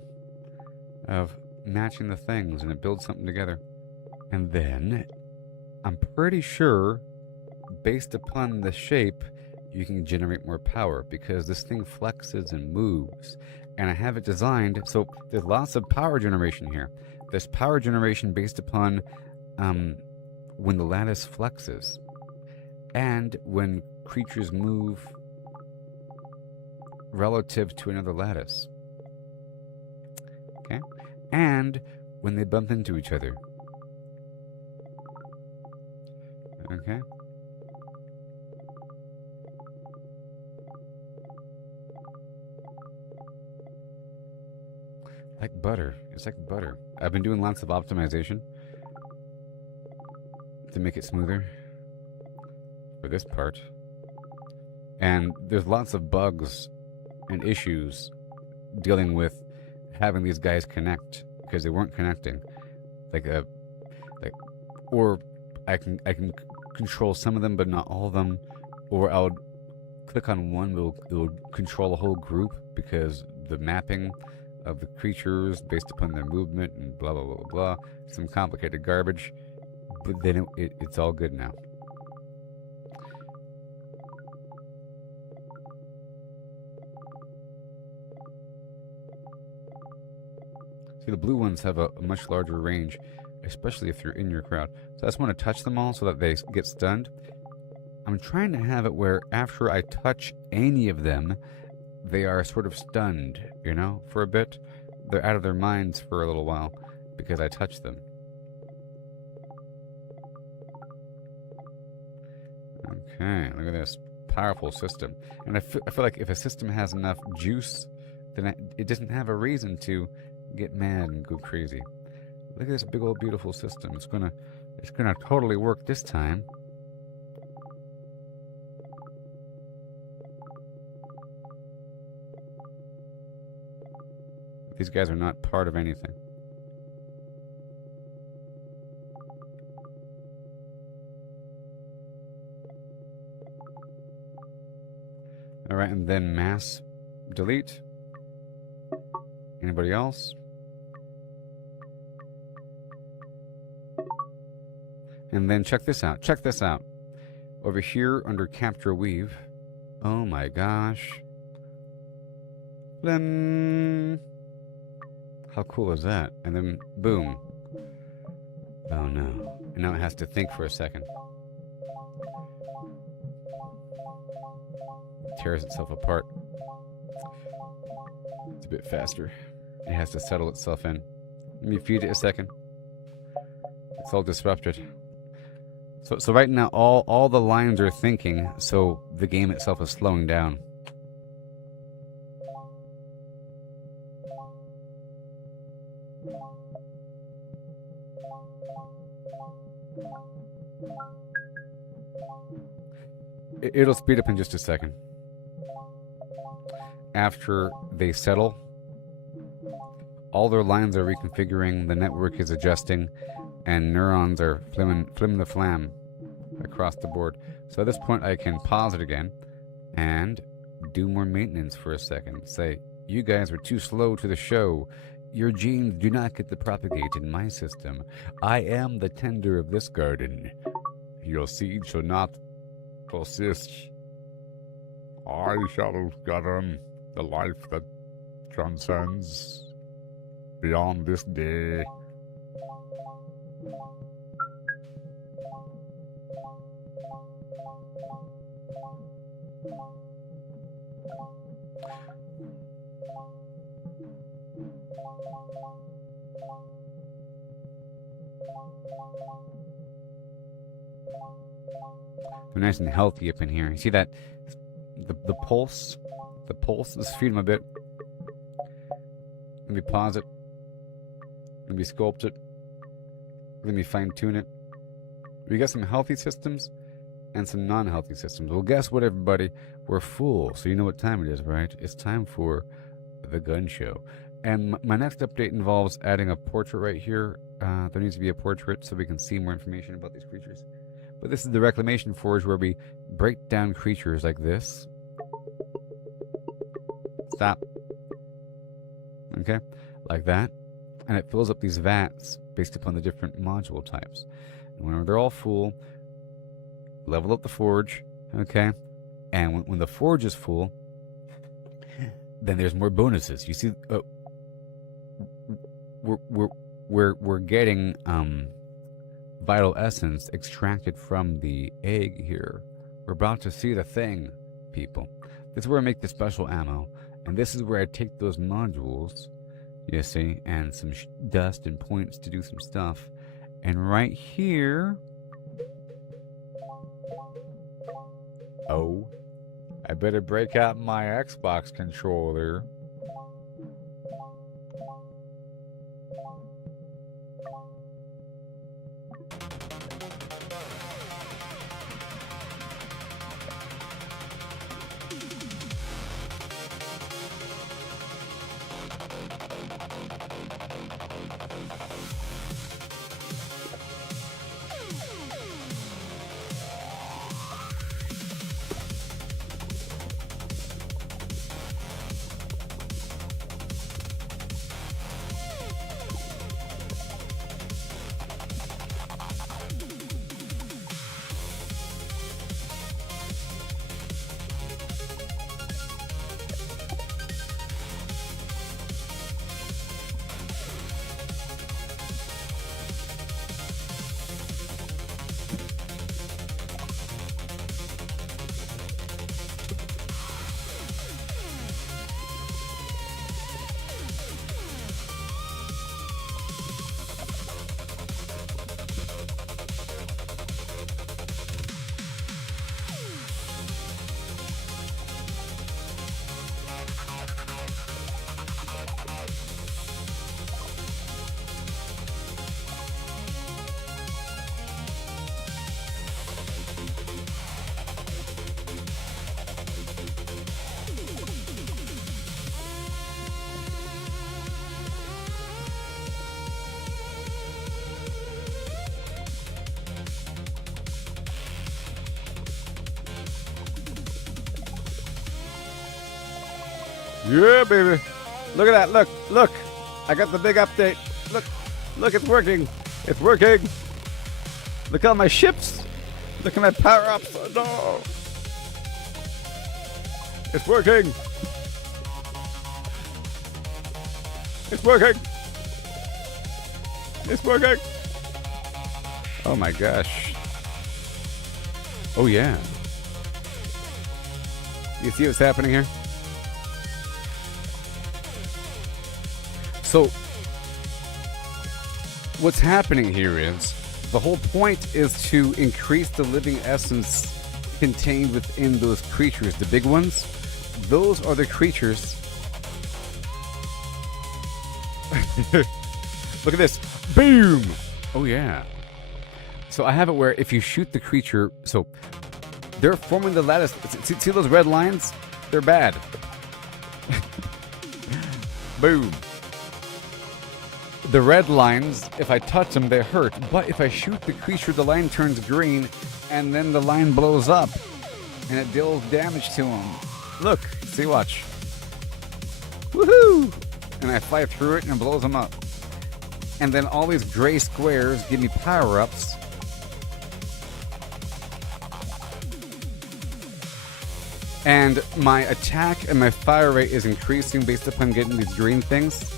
of matching the things, and it builds something together. And then, I'm pretty sure, based upon the shape, you can generate more power, because this thing flexes and moves. And I have it designed, so there's lots of power generation here. There's power generation based upon when the lattice flexes, and when creatures move relative to another lattice. Okay? And when they bump into each other. Okay? Like butter. It's like butter. I've been doing lots of optimization to make it smoother for this part. And there's lots of bugs and issues dealing with having these guys connect because they weren't connecting. Or I can control some of them but not all of them, or I would click on one, it will control a whole group because the mapping of the creatures based upon their movement and blah blah blah blah blah. Some complicated garbage, but then it's all good now. See, the blue ones have a much larger range, especially if you're in your crowd. So I just want to touch them all so that they get stunned. I'm trying to have it where after I touch any of them, they are sort of stunned, you know, for a bit. They're out of their minds for a little while because I touched them. Okay, look at this powerful system. And I feel like if a system has enough juice, then it doesn't have a reason to get mad and go crazy. Look at this big old beautiful system. It's gonna totally work this time. These guys are not part of anything. Alright, and then mass delete. Anybody else? And then check this out. Check this out. Over here under capture weave. Oh my gosh. Then how cool is that? And then boom. Oh no. And now it has to think for a second. It tears itself apart. It's a bit faster. It has to settle itself in. Let me feed it a second. It's all disrupted. So right now all the lines are thinking, so the game itself is slowing down. It'll speed up in just a second. After they settle, all their lines are reconfiguring, the network is adjusting, and neurons are flim the flam across the board. So at this point I can pause it again and do more maintenance for a second. Say, you guys are too slow to the show. Your genes do not get to propagate in my system. I am the tender of this garden. Your seed shall not persist. I shall govern the life that transcends beyond this day. They're nice and healthy up in here. You see that? The pulse? The pulse? Let's feed them a bit. Let me pause it. Let me sculpt it. Let me fine tune it. We got some healthy systems and some non-healthy systems. Well, guess what, everybody? We're full. So you know what time it is, right? It's time for the gun show. And my next update involves adding a portrait right here. There needs to be a portrait so we can see more information about these creatures. But this is the Reclamation Forge where we break down creatures like this. Stop. Okay? Like that. And it fills up these vats based upon the different module types. And whenever they're all full, level up the forge. Okay? And when the forge is full, then there's more bonuses. You see, we're getting vital essence extracted from the egg here. We're about to see the thing, people. This is where I make the special ammo, and this is where I take those modules, you see, and some dust and points to do some stuff. And right here, oh, I better break out my Xbox controller. Yeah, baby. Look at that. Look, look. I got the big update. Look, look, it's working. It's working. Look at all my ships. Look at my power-ups. Oh, no. It's working. It's working. It's working. Oh my gosh. Oh yeah. You see what's happening here? So, what's happening here is, the whole point is to increase the living essence contained within those creatures, the big ones. Those are the creatures. Look at this. Boom! Oh yeah. So I have it where if you shoot the creature, so they're forming the lattice. See those red lines? They're bad. Boom. The red lines, if I touch them, they hurt. But if I shoot the creature, the line turns green, and then the line blows up, and it deals damage to him. Look, see, watch. Woohoo! And I fly through it, and it blows them up. And then all these gray squares give me power-ups. And my attack and my fire rate is increasing based upon getting these green things.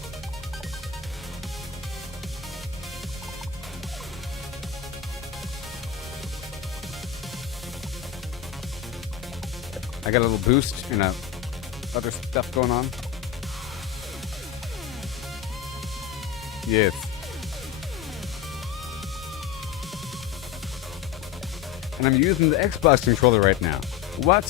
I got a little boost and other stuff going on. Yes. And I'm using the Xbox controller right now. What?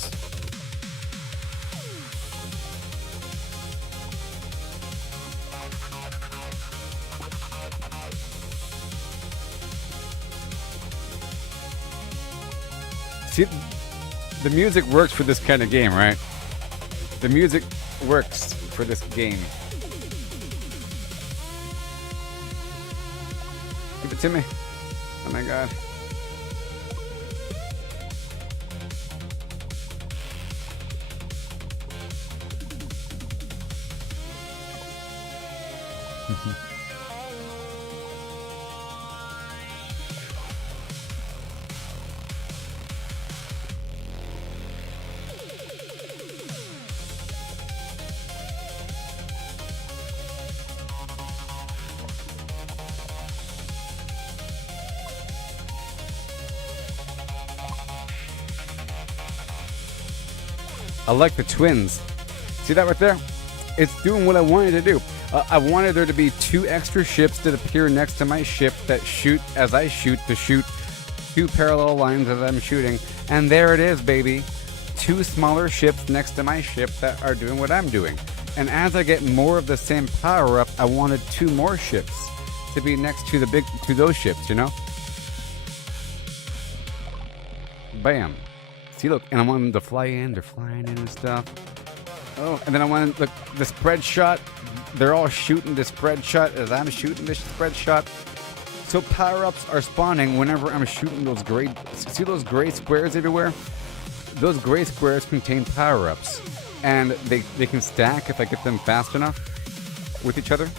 See, the music works for this kind of game, right? The music works for this game. Give it to me. Oh my god. I like the twins. See that right there? It's doing what I wanted to do. I wanted there to be 2 extra ships that appear next to my ship that shoot as I shoot, to shoot 2 parallel lines as I'm shooting. And there it is, baby. 2 smaller ships next to my ship that are doing what I'm doing. And as I get more of the same power up, I wanted 2 more ships to be next to to those ships, you know? Bam. See, look, and I want them to fly in. They're flying in and stuff. Oh, and then I want the spread shot. They're all shooting the spread shot as I'm shooting the spread shot. So power-ups are spawning whenever I'm shooting those gray... See those gray squares everywhere? Those gray squares contain power-ups. And they can stack if I get them fast enough with each other.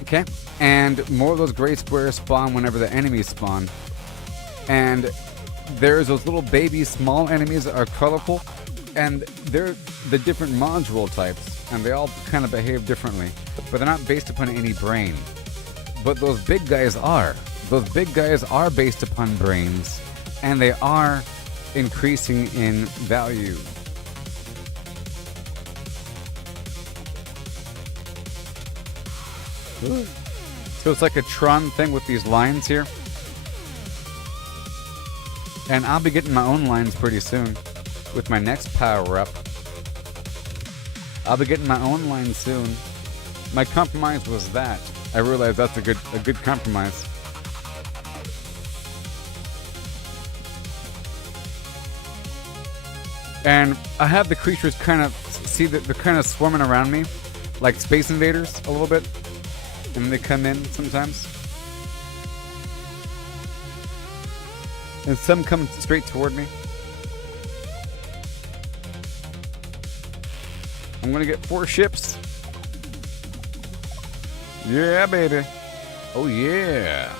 Okay? And more of those gray squares spawn whenever the enemies spawn. And there's those little baby small enemies that are colorful, and they're the different module types, and they all kind of behave differently, but they're not based upon any brain. But those big guys are. Those big guys are based upon brains, and they are increasing in value. So it's like a Tron thing with these lines here. And I'll be getting my own lines pretty soon with my next power-up. I'll be getting my own lines soon. My compromise was that. I realized that's a good compromise. And I have the creatures kind of, see that they're kind of swarming around me, like Space Invaders a little bit. And they come in sometimes. And some come straight toward me. I'm gonna get 4 ships. Yeah, baby. Oh, yeah.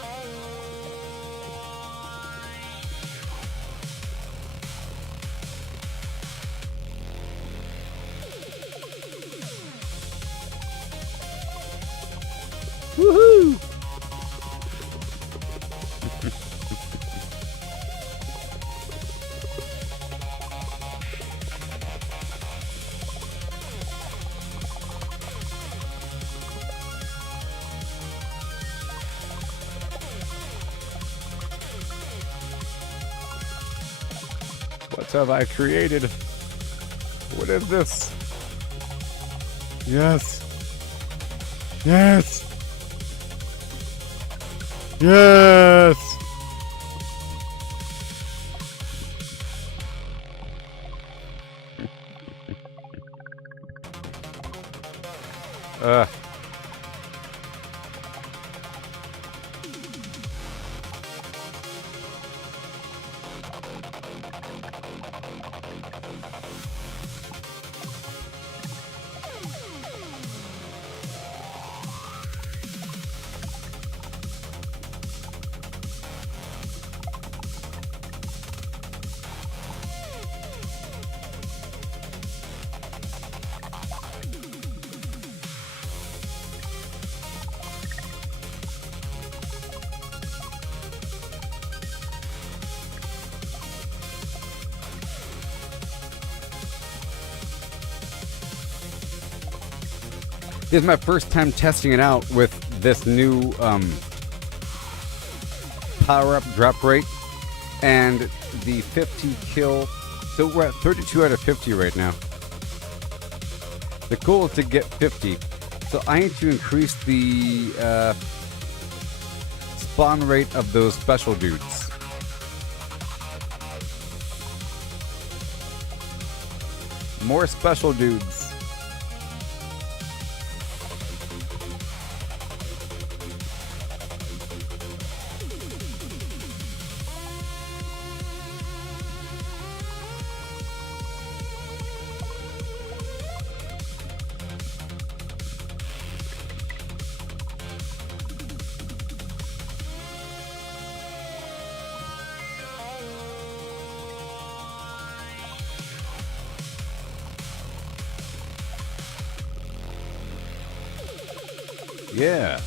Woohoo! What have I created? What is this? Yes. Yes. Yes. uh. This is my first time testing it out with this new power-up drop rate and the 50 kill. So we're at 32 out of 50 right now. The goal is to get 50. So I need to increase the spawn rate of those special dudes. More special dudes. Yeah.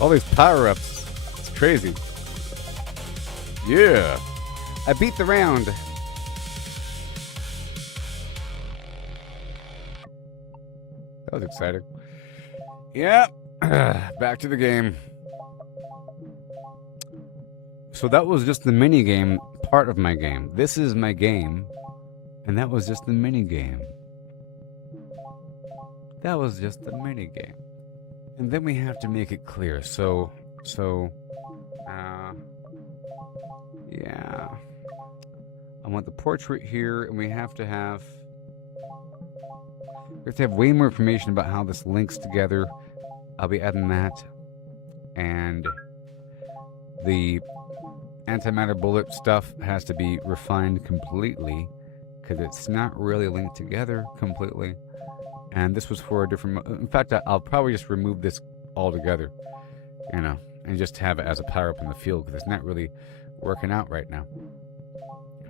All these power-ups. It's crazy. Yeah. I beat the round. That was exciting. Yeah. Back to the game. So that was just the mini game part of my game. This is my game. And that was just the mini game. That was just the mini game. And then we have to make it clear. Yeah. I want the portrait here, and we have to have way more information about how this links together. I'll be adding that. And the antimatter bullet stuff has to be refined completely, because it's not really linked together completely. And this was for a different... In fact, I'll probably just remove this altogether, and just have it as a power-up in the field, because it's not really working out right now.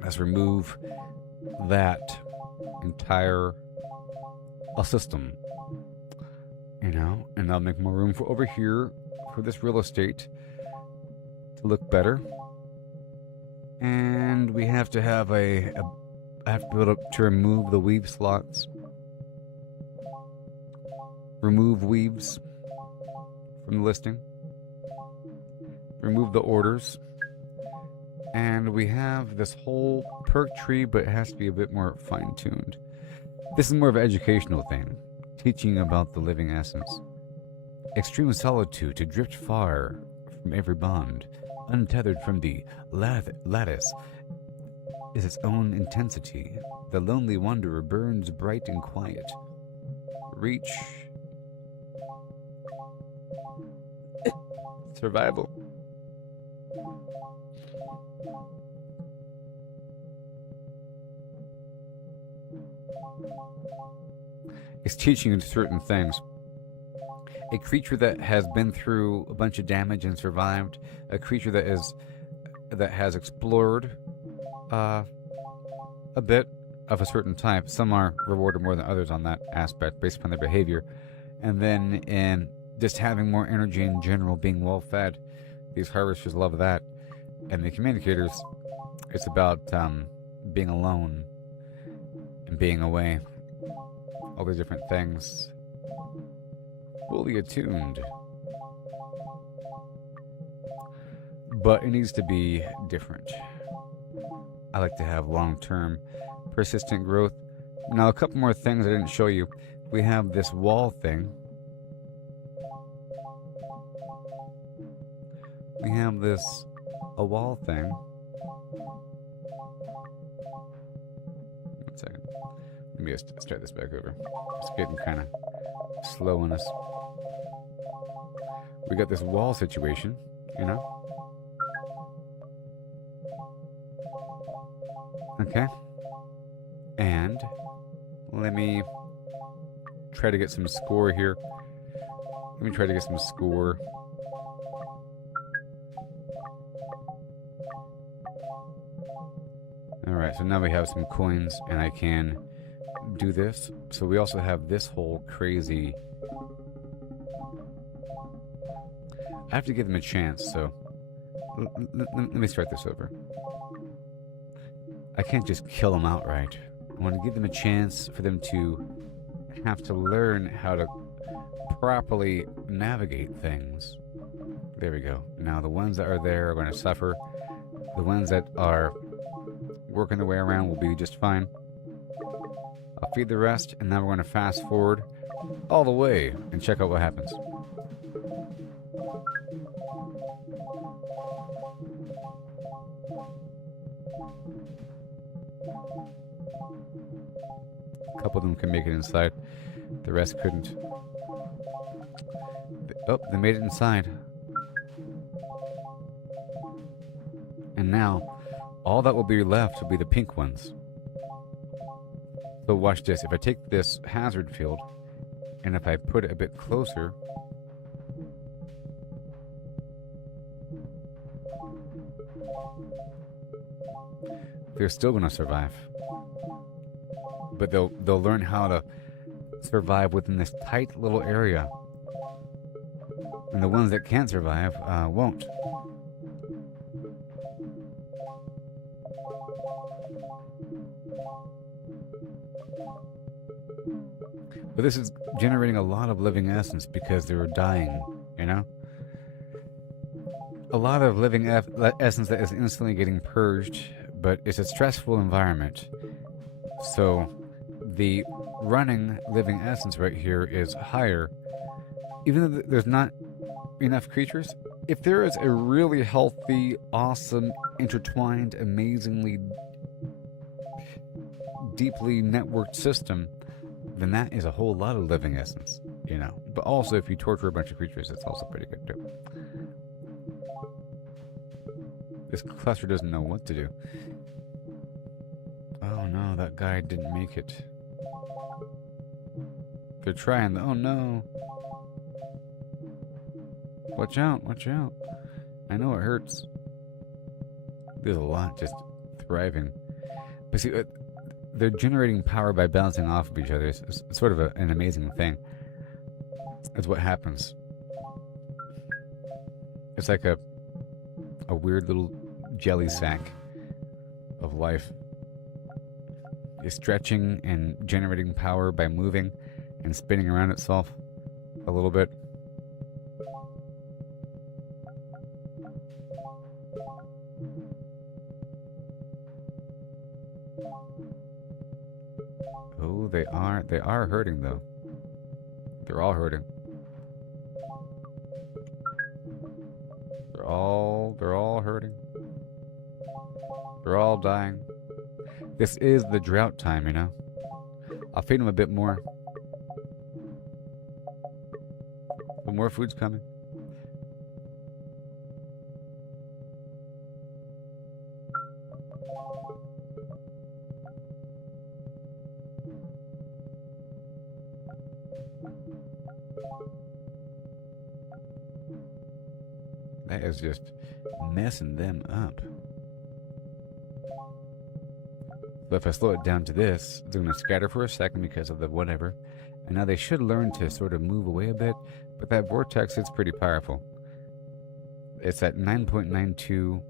Let's remove that entire system, and I'll make more room for over here for this real estate to look better. And we have to have I have to be able to remove the weave slots. Remove weaves from the listing. Remove the orders. And we have this whole perk tree, but it has to be a bit more fine-tuned. This is more of an educational thing, teaching about the living essence. Extreme solitude, to drift far from every bond, untethered from the lattice, is its own intensity. The lonely wanderer burns bright and quiet. Reach. Survival. It's teaching you certain things. A creature that has been through a bunch of damage and survived, a creature that has explored a bit of a certain type. Some are rewarded more than others on that aspect based upon their behavior. And then in just having more energy in general, being well fed, these harvesters love that. And the communicators, it's about being alone and being away. All these different things. Fully attuned. But it needs to be different. I like to have long-term, persistent growth. Now, a couple more things I didn't show you. We have this wall thing. We have a wall thing. One second. Let me just start this back over. It's getting kind of slow on us. We got this wall situation, you know? Okay. And let me try to get some score here. Alright, so now we have some coins and I can do this. So we also have this whole crazy... I have to give them a chance, so... Let me start this over. I can't just kill them outright. I want to give them a chance for them to have to learn how to properly navigate things. There we go. Now the ones that are there are going to suffer. The ones that are working their way around will be just fine. I'll feed the rest, and now we're going to fast forward all the way and check out what happens. A couple of them can make it inside. The rest couldn't. Oh, they made it inside. And now, all that will be left will be the pink ones. So watch this. If I take this hazard field, and if I put it a bit closer, they're still going to survive. But they'll learn how to survive within this tight little area. And the ones that can't survive won't. But this is generating a lot of living essence because they were dying, you know? A lot of living essence that is instantly getting purged, but it's a stressful environment. So the running living essence right here is higher. Even though there's not enough creatures, if there is a really healthy, awesome, intertwined, amazingly deeply networked system, then that is a whole lot of living essence, you know. But also, if you torture a bunch of creatures, it's also pretty good too. This cluster doesn't know what to do. Oh no, that guy didn't make it. They're trying. Oh no. Watch out, watch out. I know it hurts. There's a lot just thriving. But see, they're generating power by bouncing off of each other. It's sort of an amazing thing. That's what happens. It's like a weird little jelly sack of life. It's stretching and generating power by moving and spinning around itself a little bit. Oh, they are. They are hurting, though. They're all hurting. They're all hurting. They're all dying. This is the drought time, you know. I'll feed them a bit more. But more food's coming. That is just messing them up. But if I slow it down to this, it's going to scatter for a second because of the whatever. And now they should learn to sort of move away a bit. But that vortex is pretty powerful. It's at 9.92 to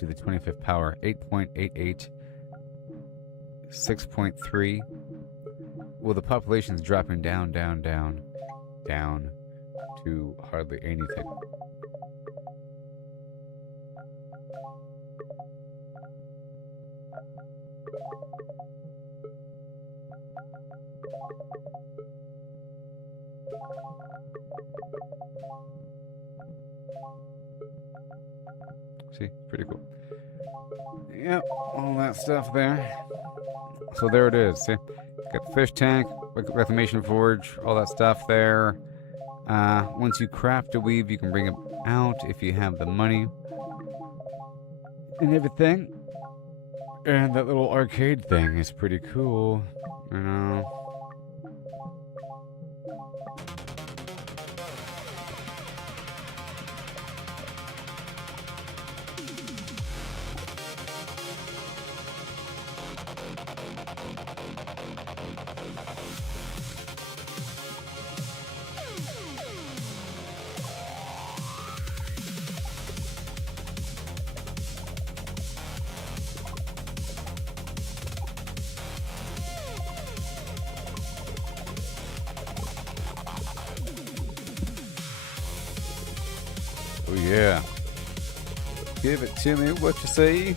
the 25th power. 8.88. 6.3. Well, the population's dropping down to hardly anything. See, pretty cool. Yep, all that stuff there. So there it is. See, got the fish tank, reclamation forge, all that stuff there. Once you craft a weave, you can bring it out if you have the money and everything. And that little arcade thing is pretty cool, you know. Oh yeah. Give it to me, what you say?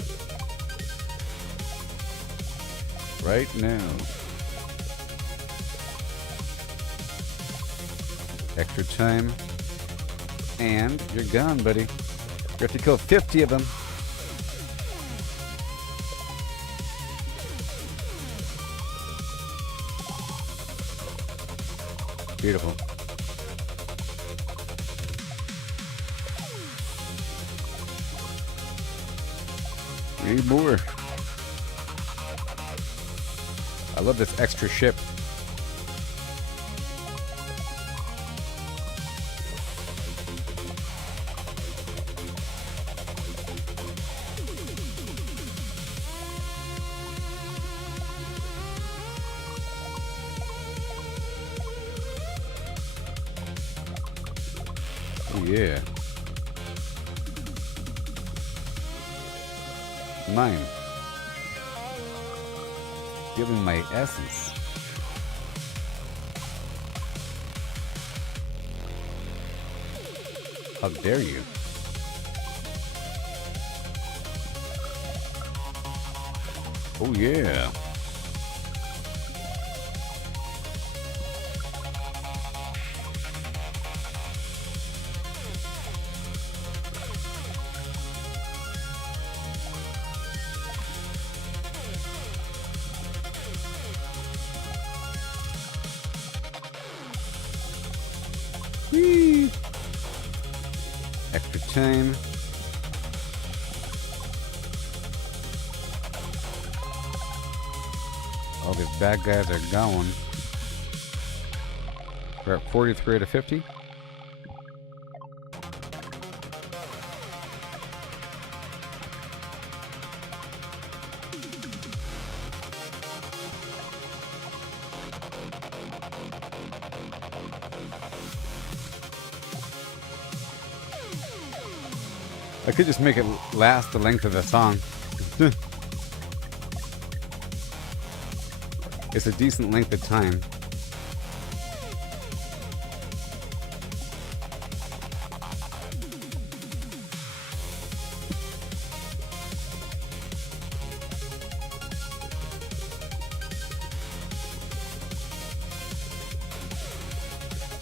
Right now. Extra time. And you're gone, buddy. You have to kill 50 of them. Beautiful. Need more. I love this extra ship. Oh yeah. Mine. Giving my essence. How dare you? Oh yeah. Whee! Extra time. All these bad guys are going. We're at 43 out of 50. I could just make it last the length of the song. It's a decent length of time.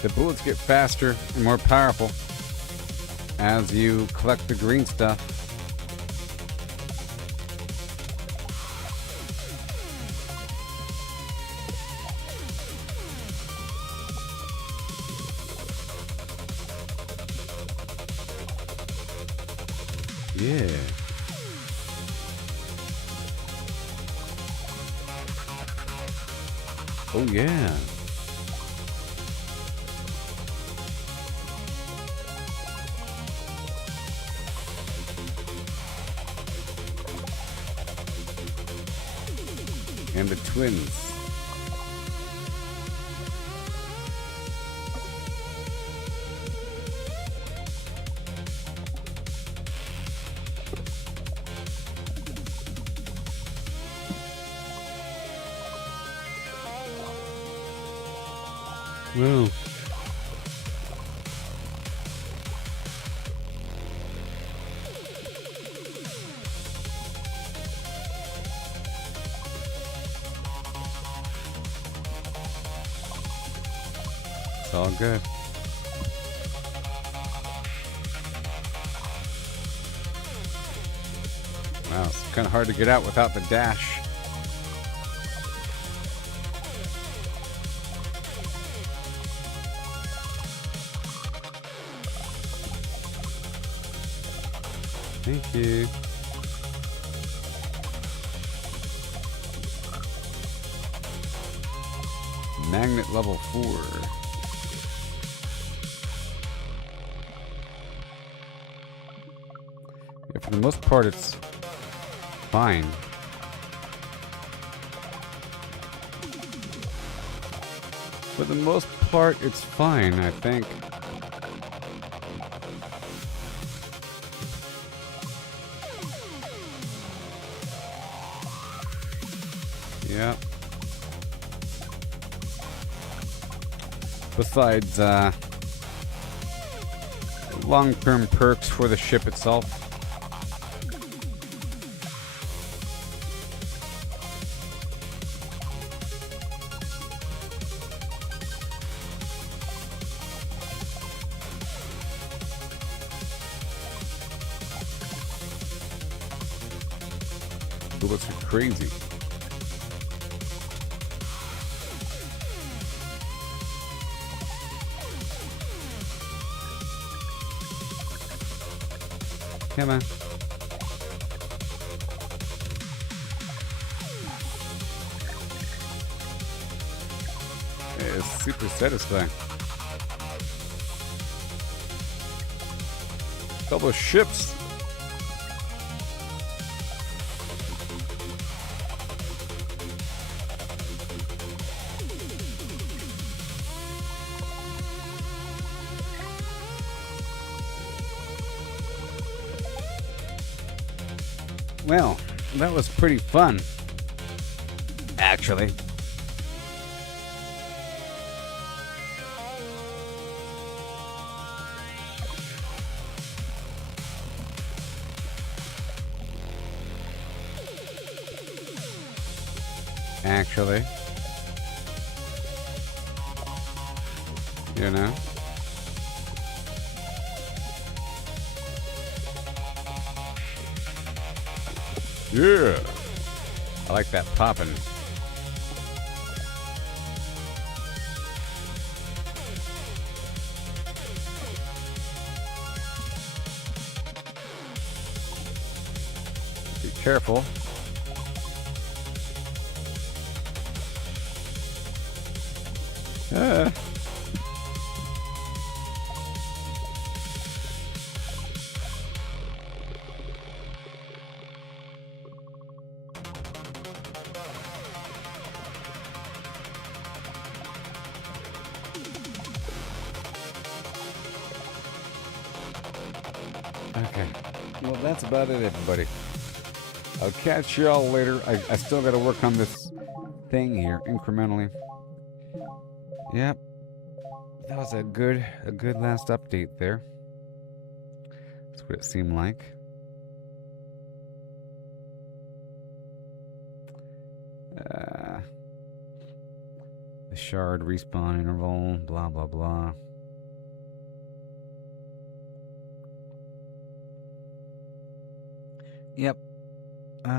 The bullets get faster and more powerful as you collect the green stuff. Yeah. Oh yeah. And the twins. Well, it's all good. Wow, it's kind of hard to get out without the dash. Thank you. Magnet level 4. Yeah, for the most part, it's fine. For the most part, it's fine, I think. Yeah. Besides, long-term perks for the ship itself. Bullets are crazy. Come on. It's super satisfying. Double ships. Well, that was pretty fun, actually. You know? Yeah. I like that popping. Be careful. Ah. Okay. Well, that's about it, everybody. I'll catch y'all later. I still got to work on this thing here incrementally. Yep. That was a good last update there. That's what it seemed like. The shard respawn interval, blah, blah, blah. Yep.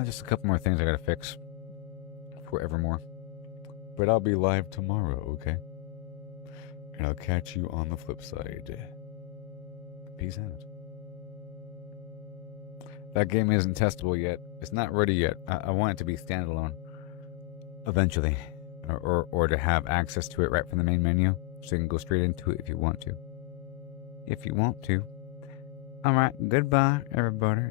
Just a couple more things I gotta fix for Evermore. But I'll be live tomorrow, okay? And I'll catch you on the flip side. Peace out. That game isn't testable yet. It's not ready yet. I want it to be standalone. Eventually. Or to have access to it right from the main menu. So you can go straight into it if you want to. If you want to. Alright, goodbye, everybody.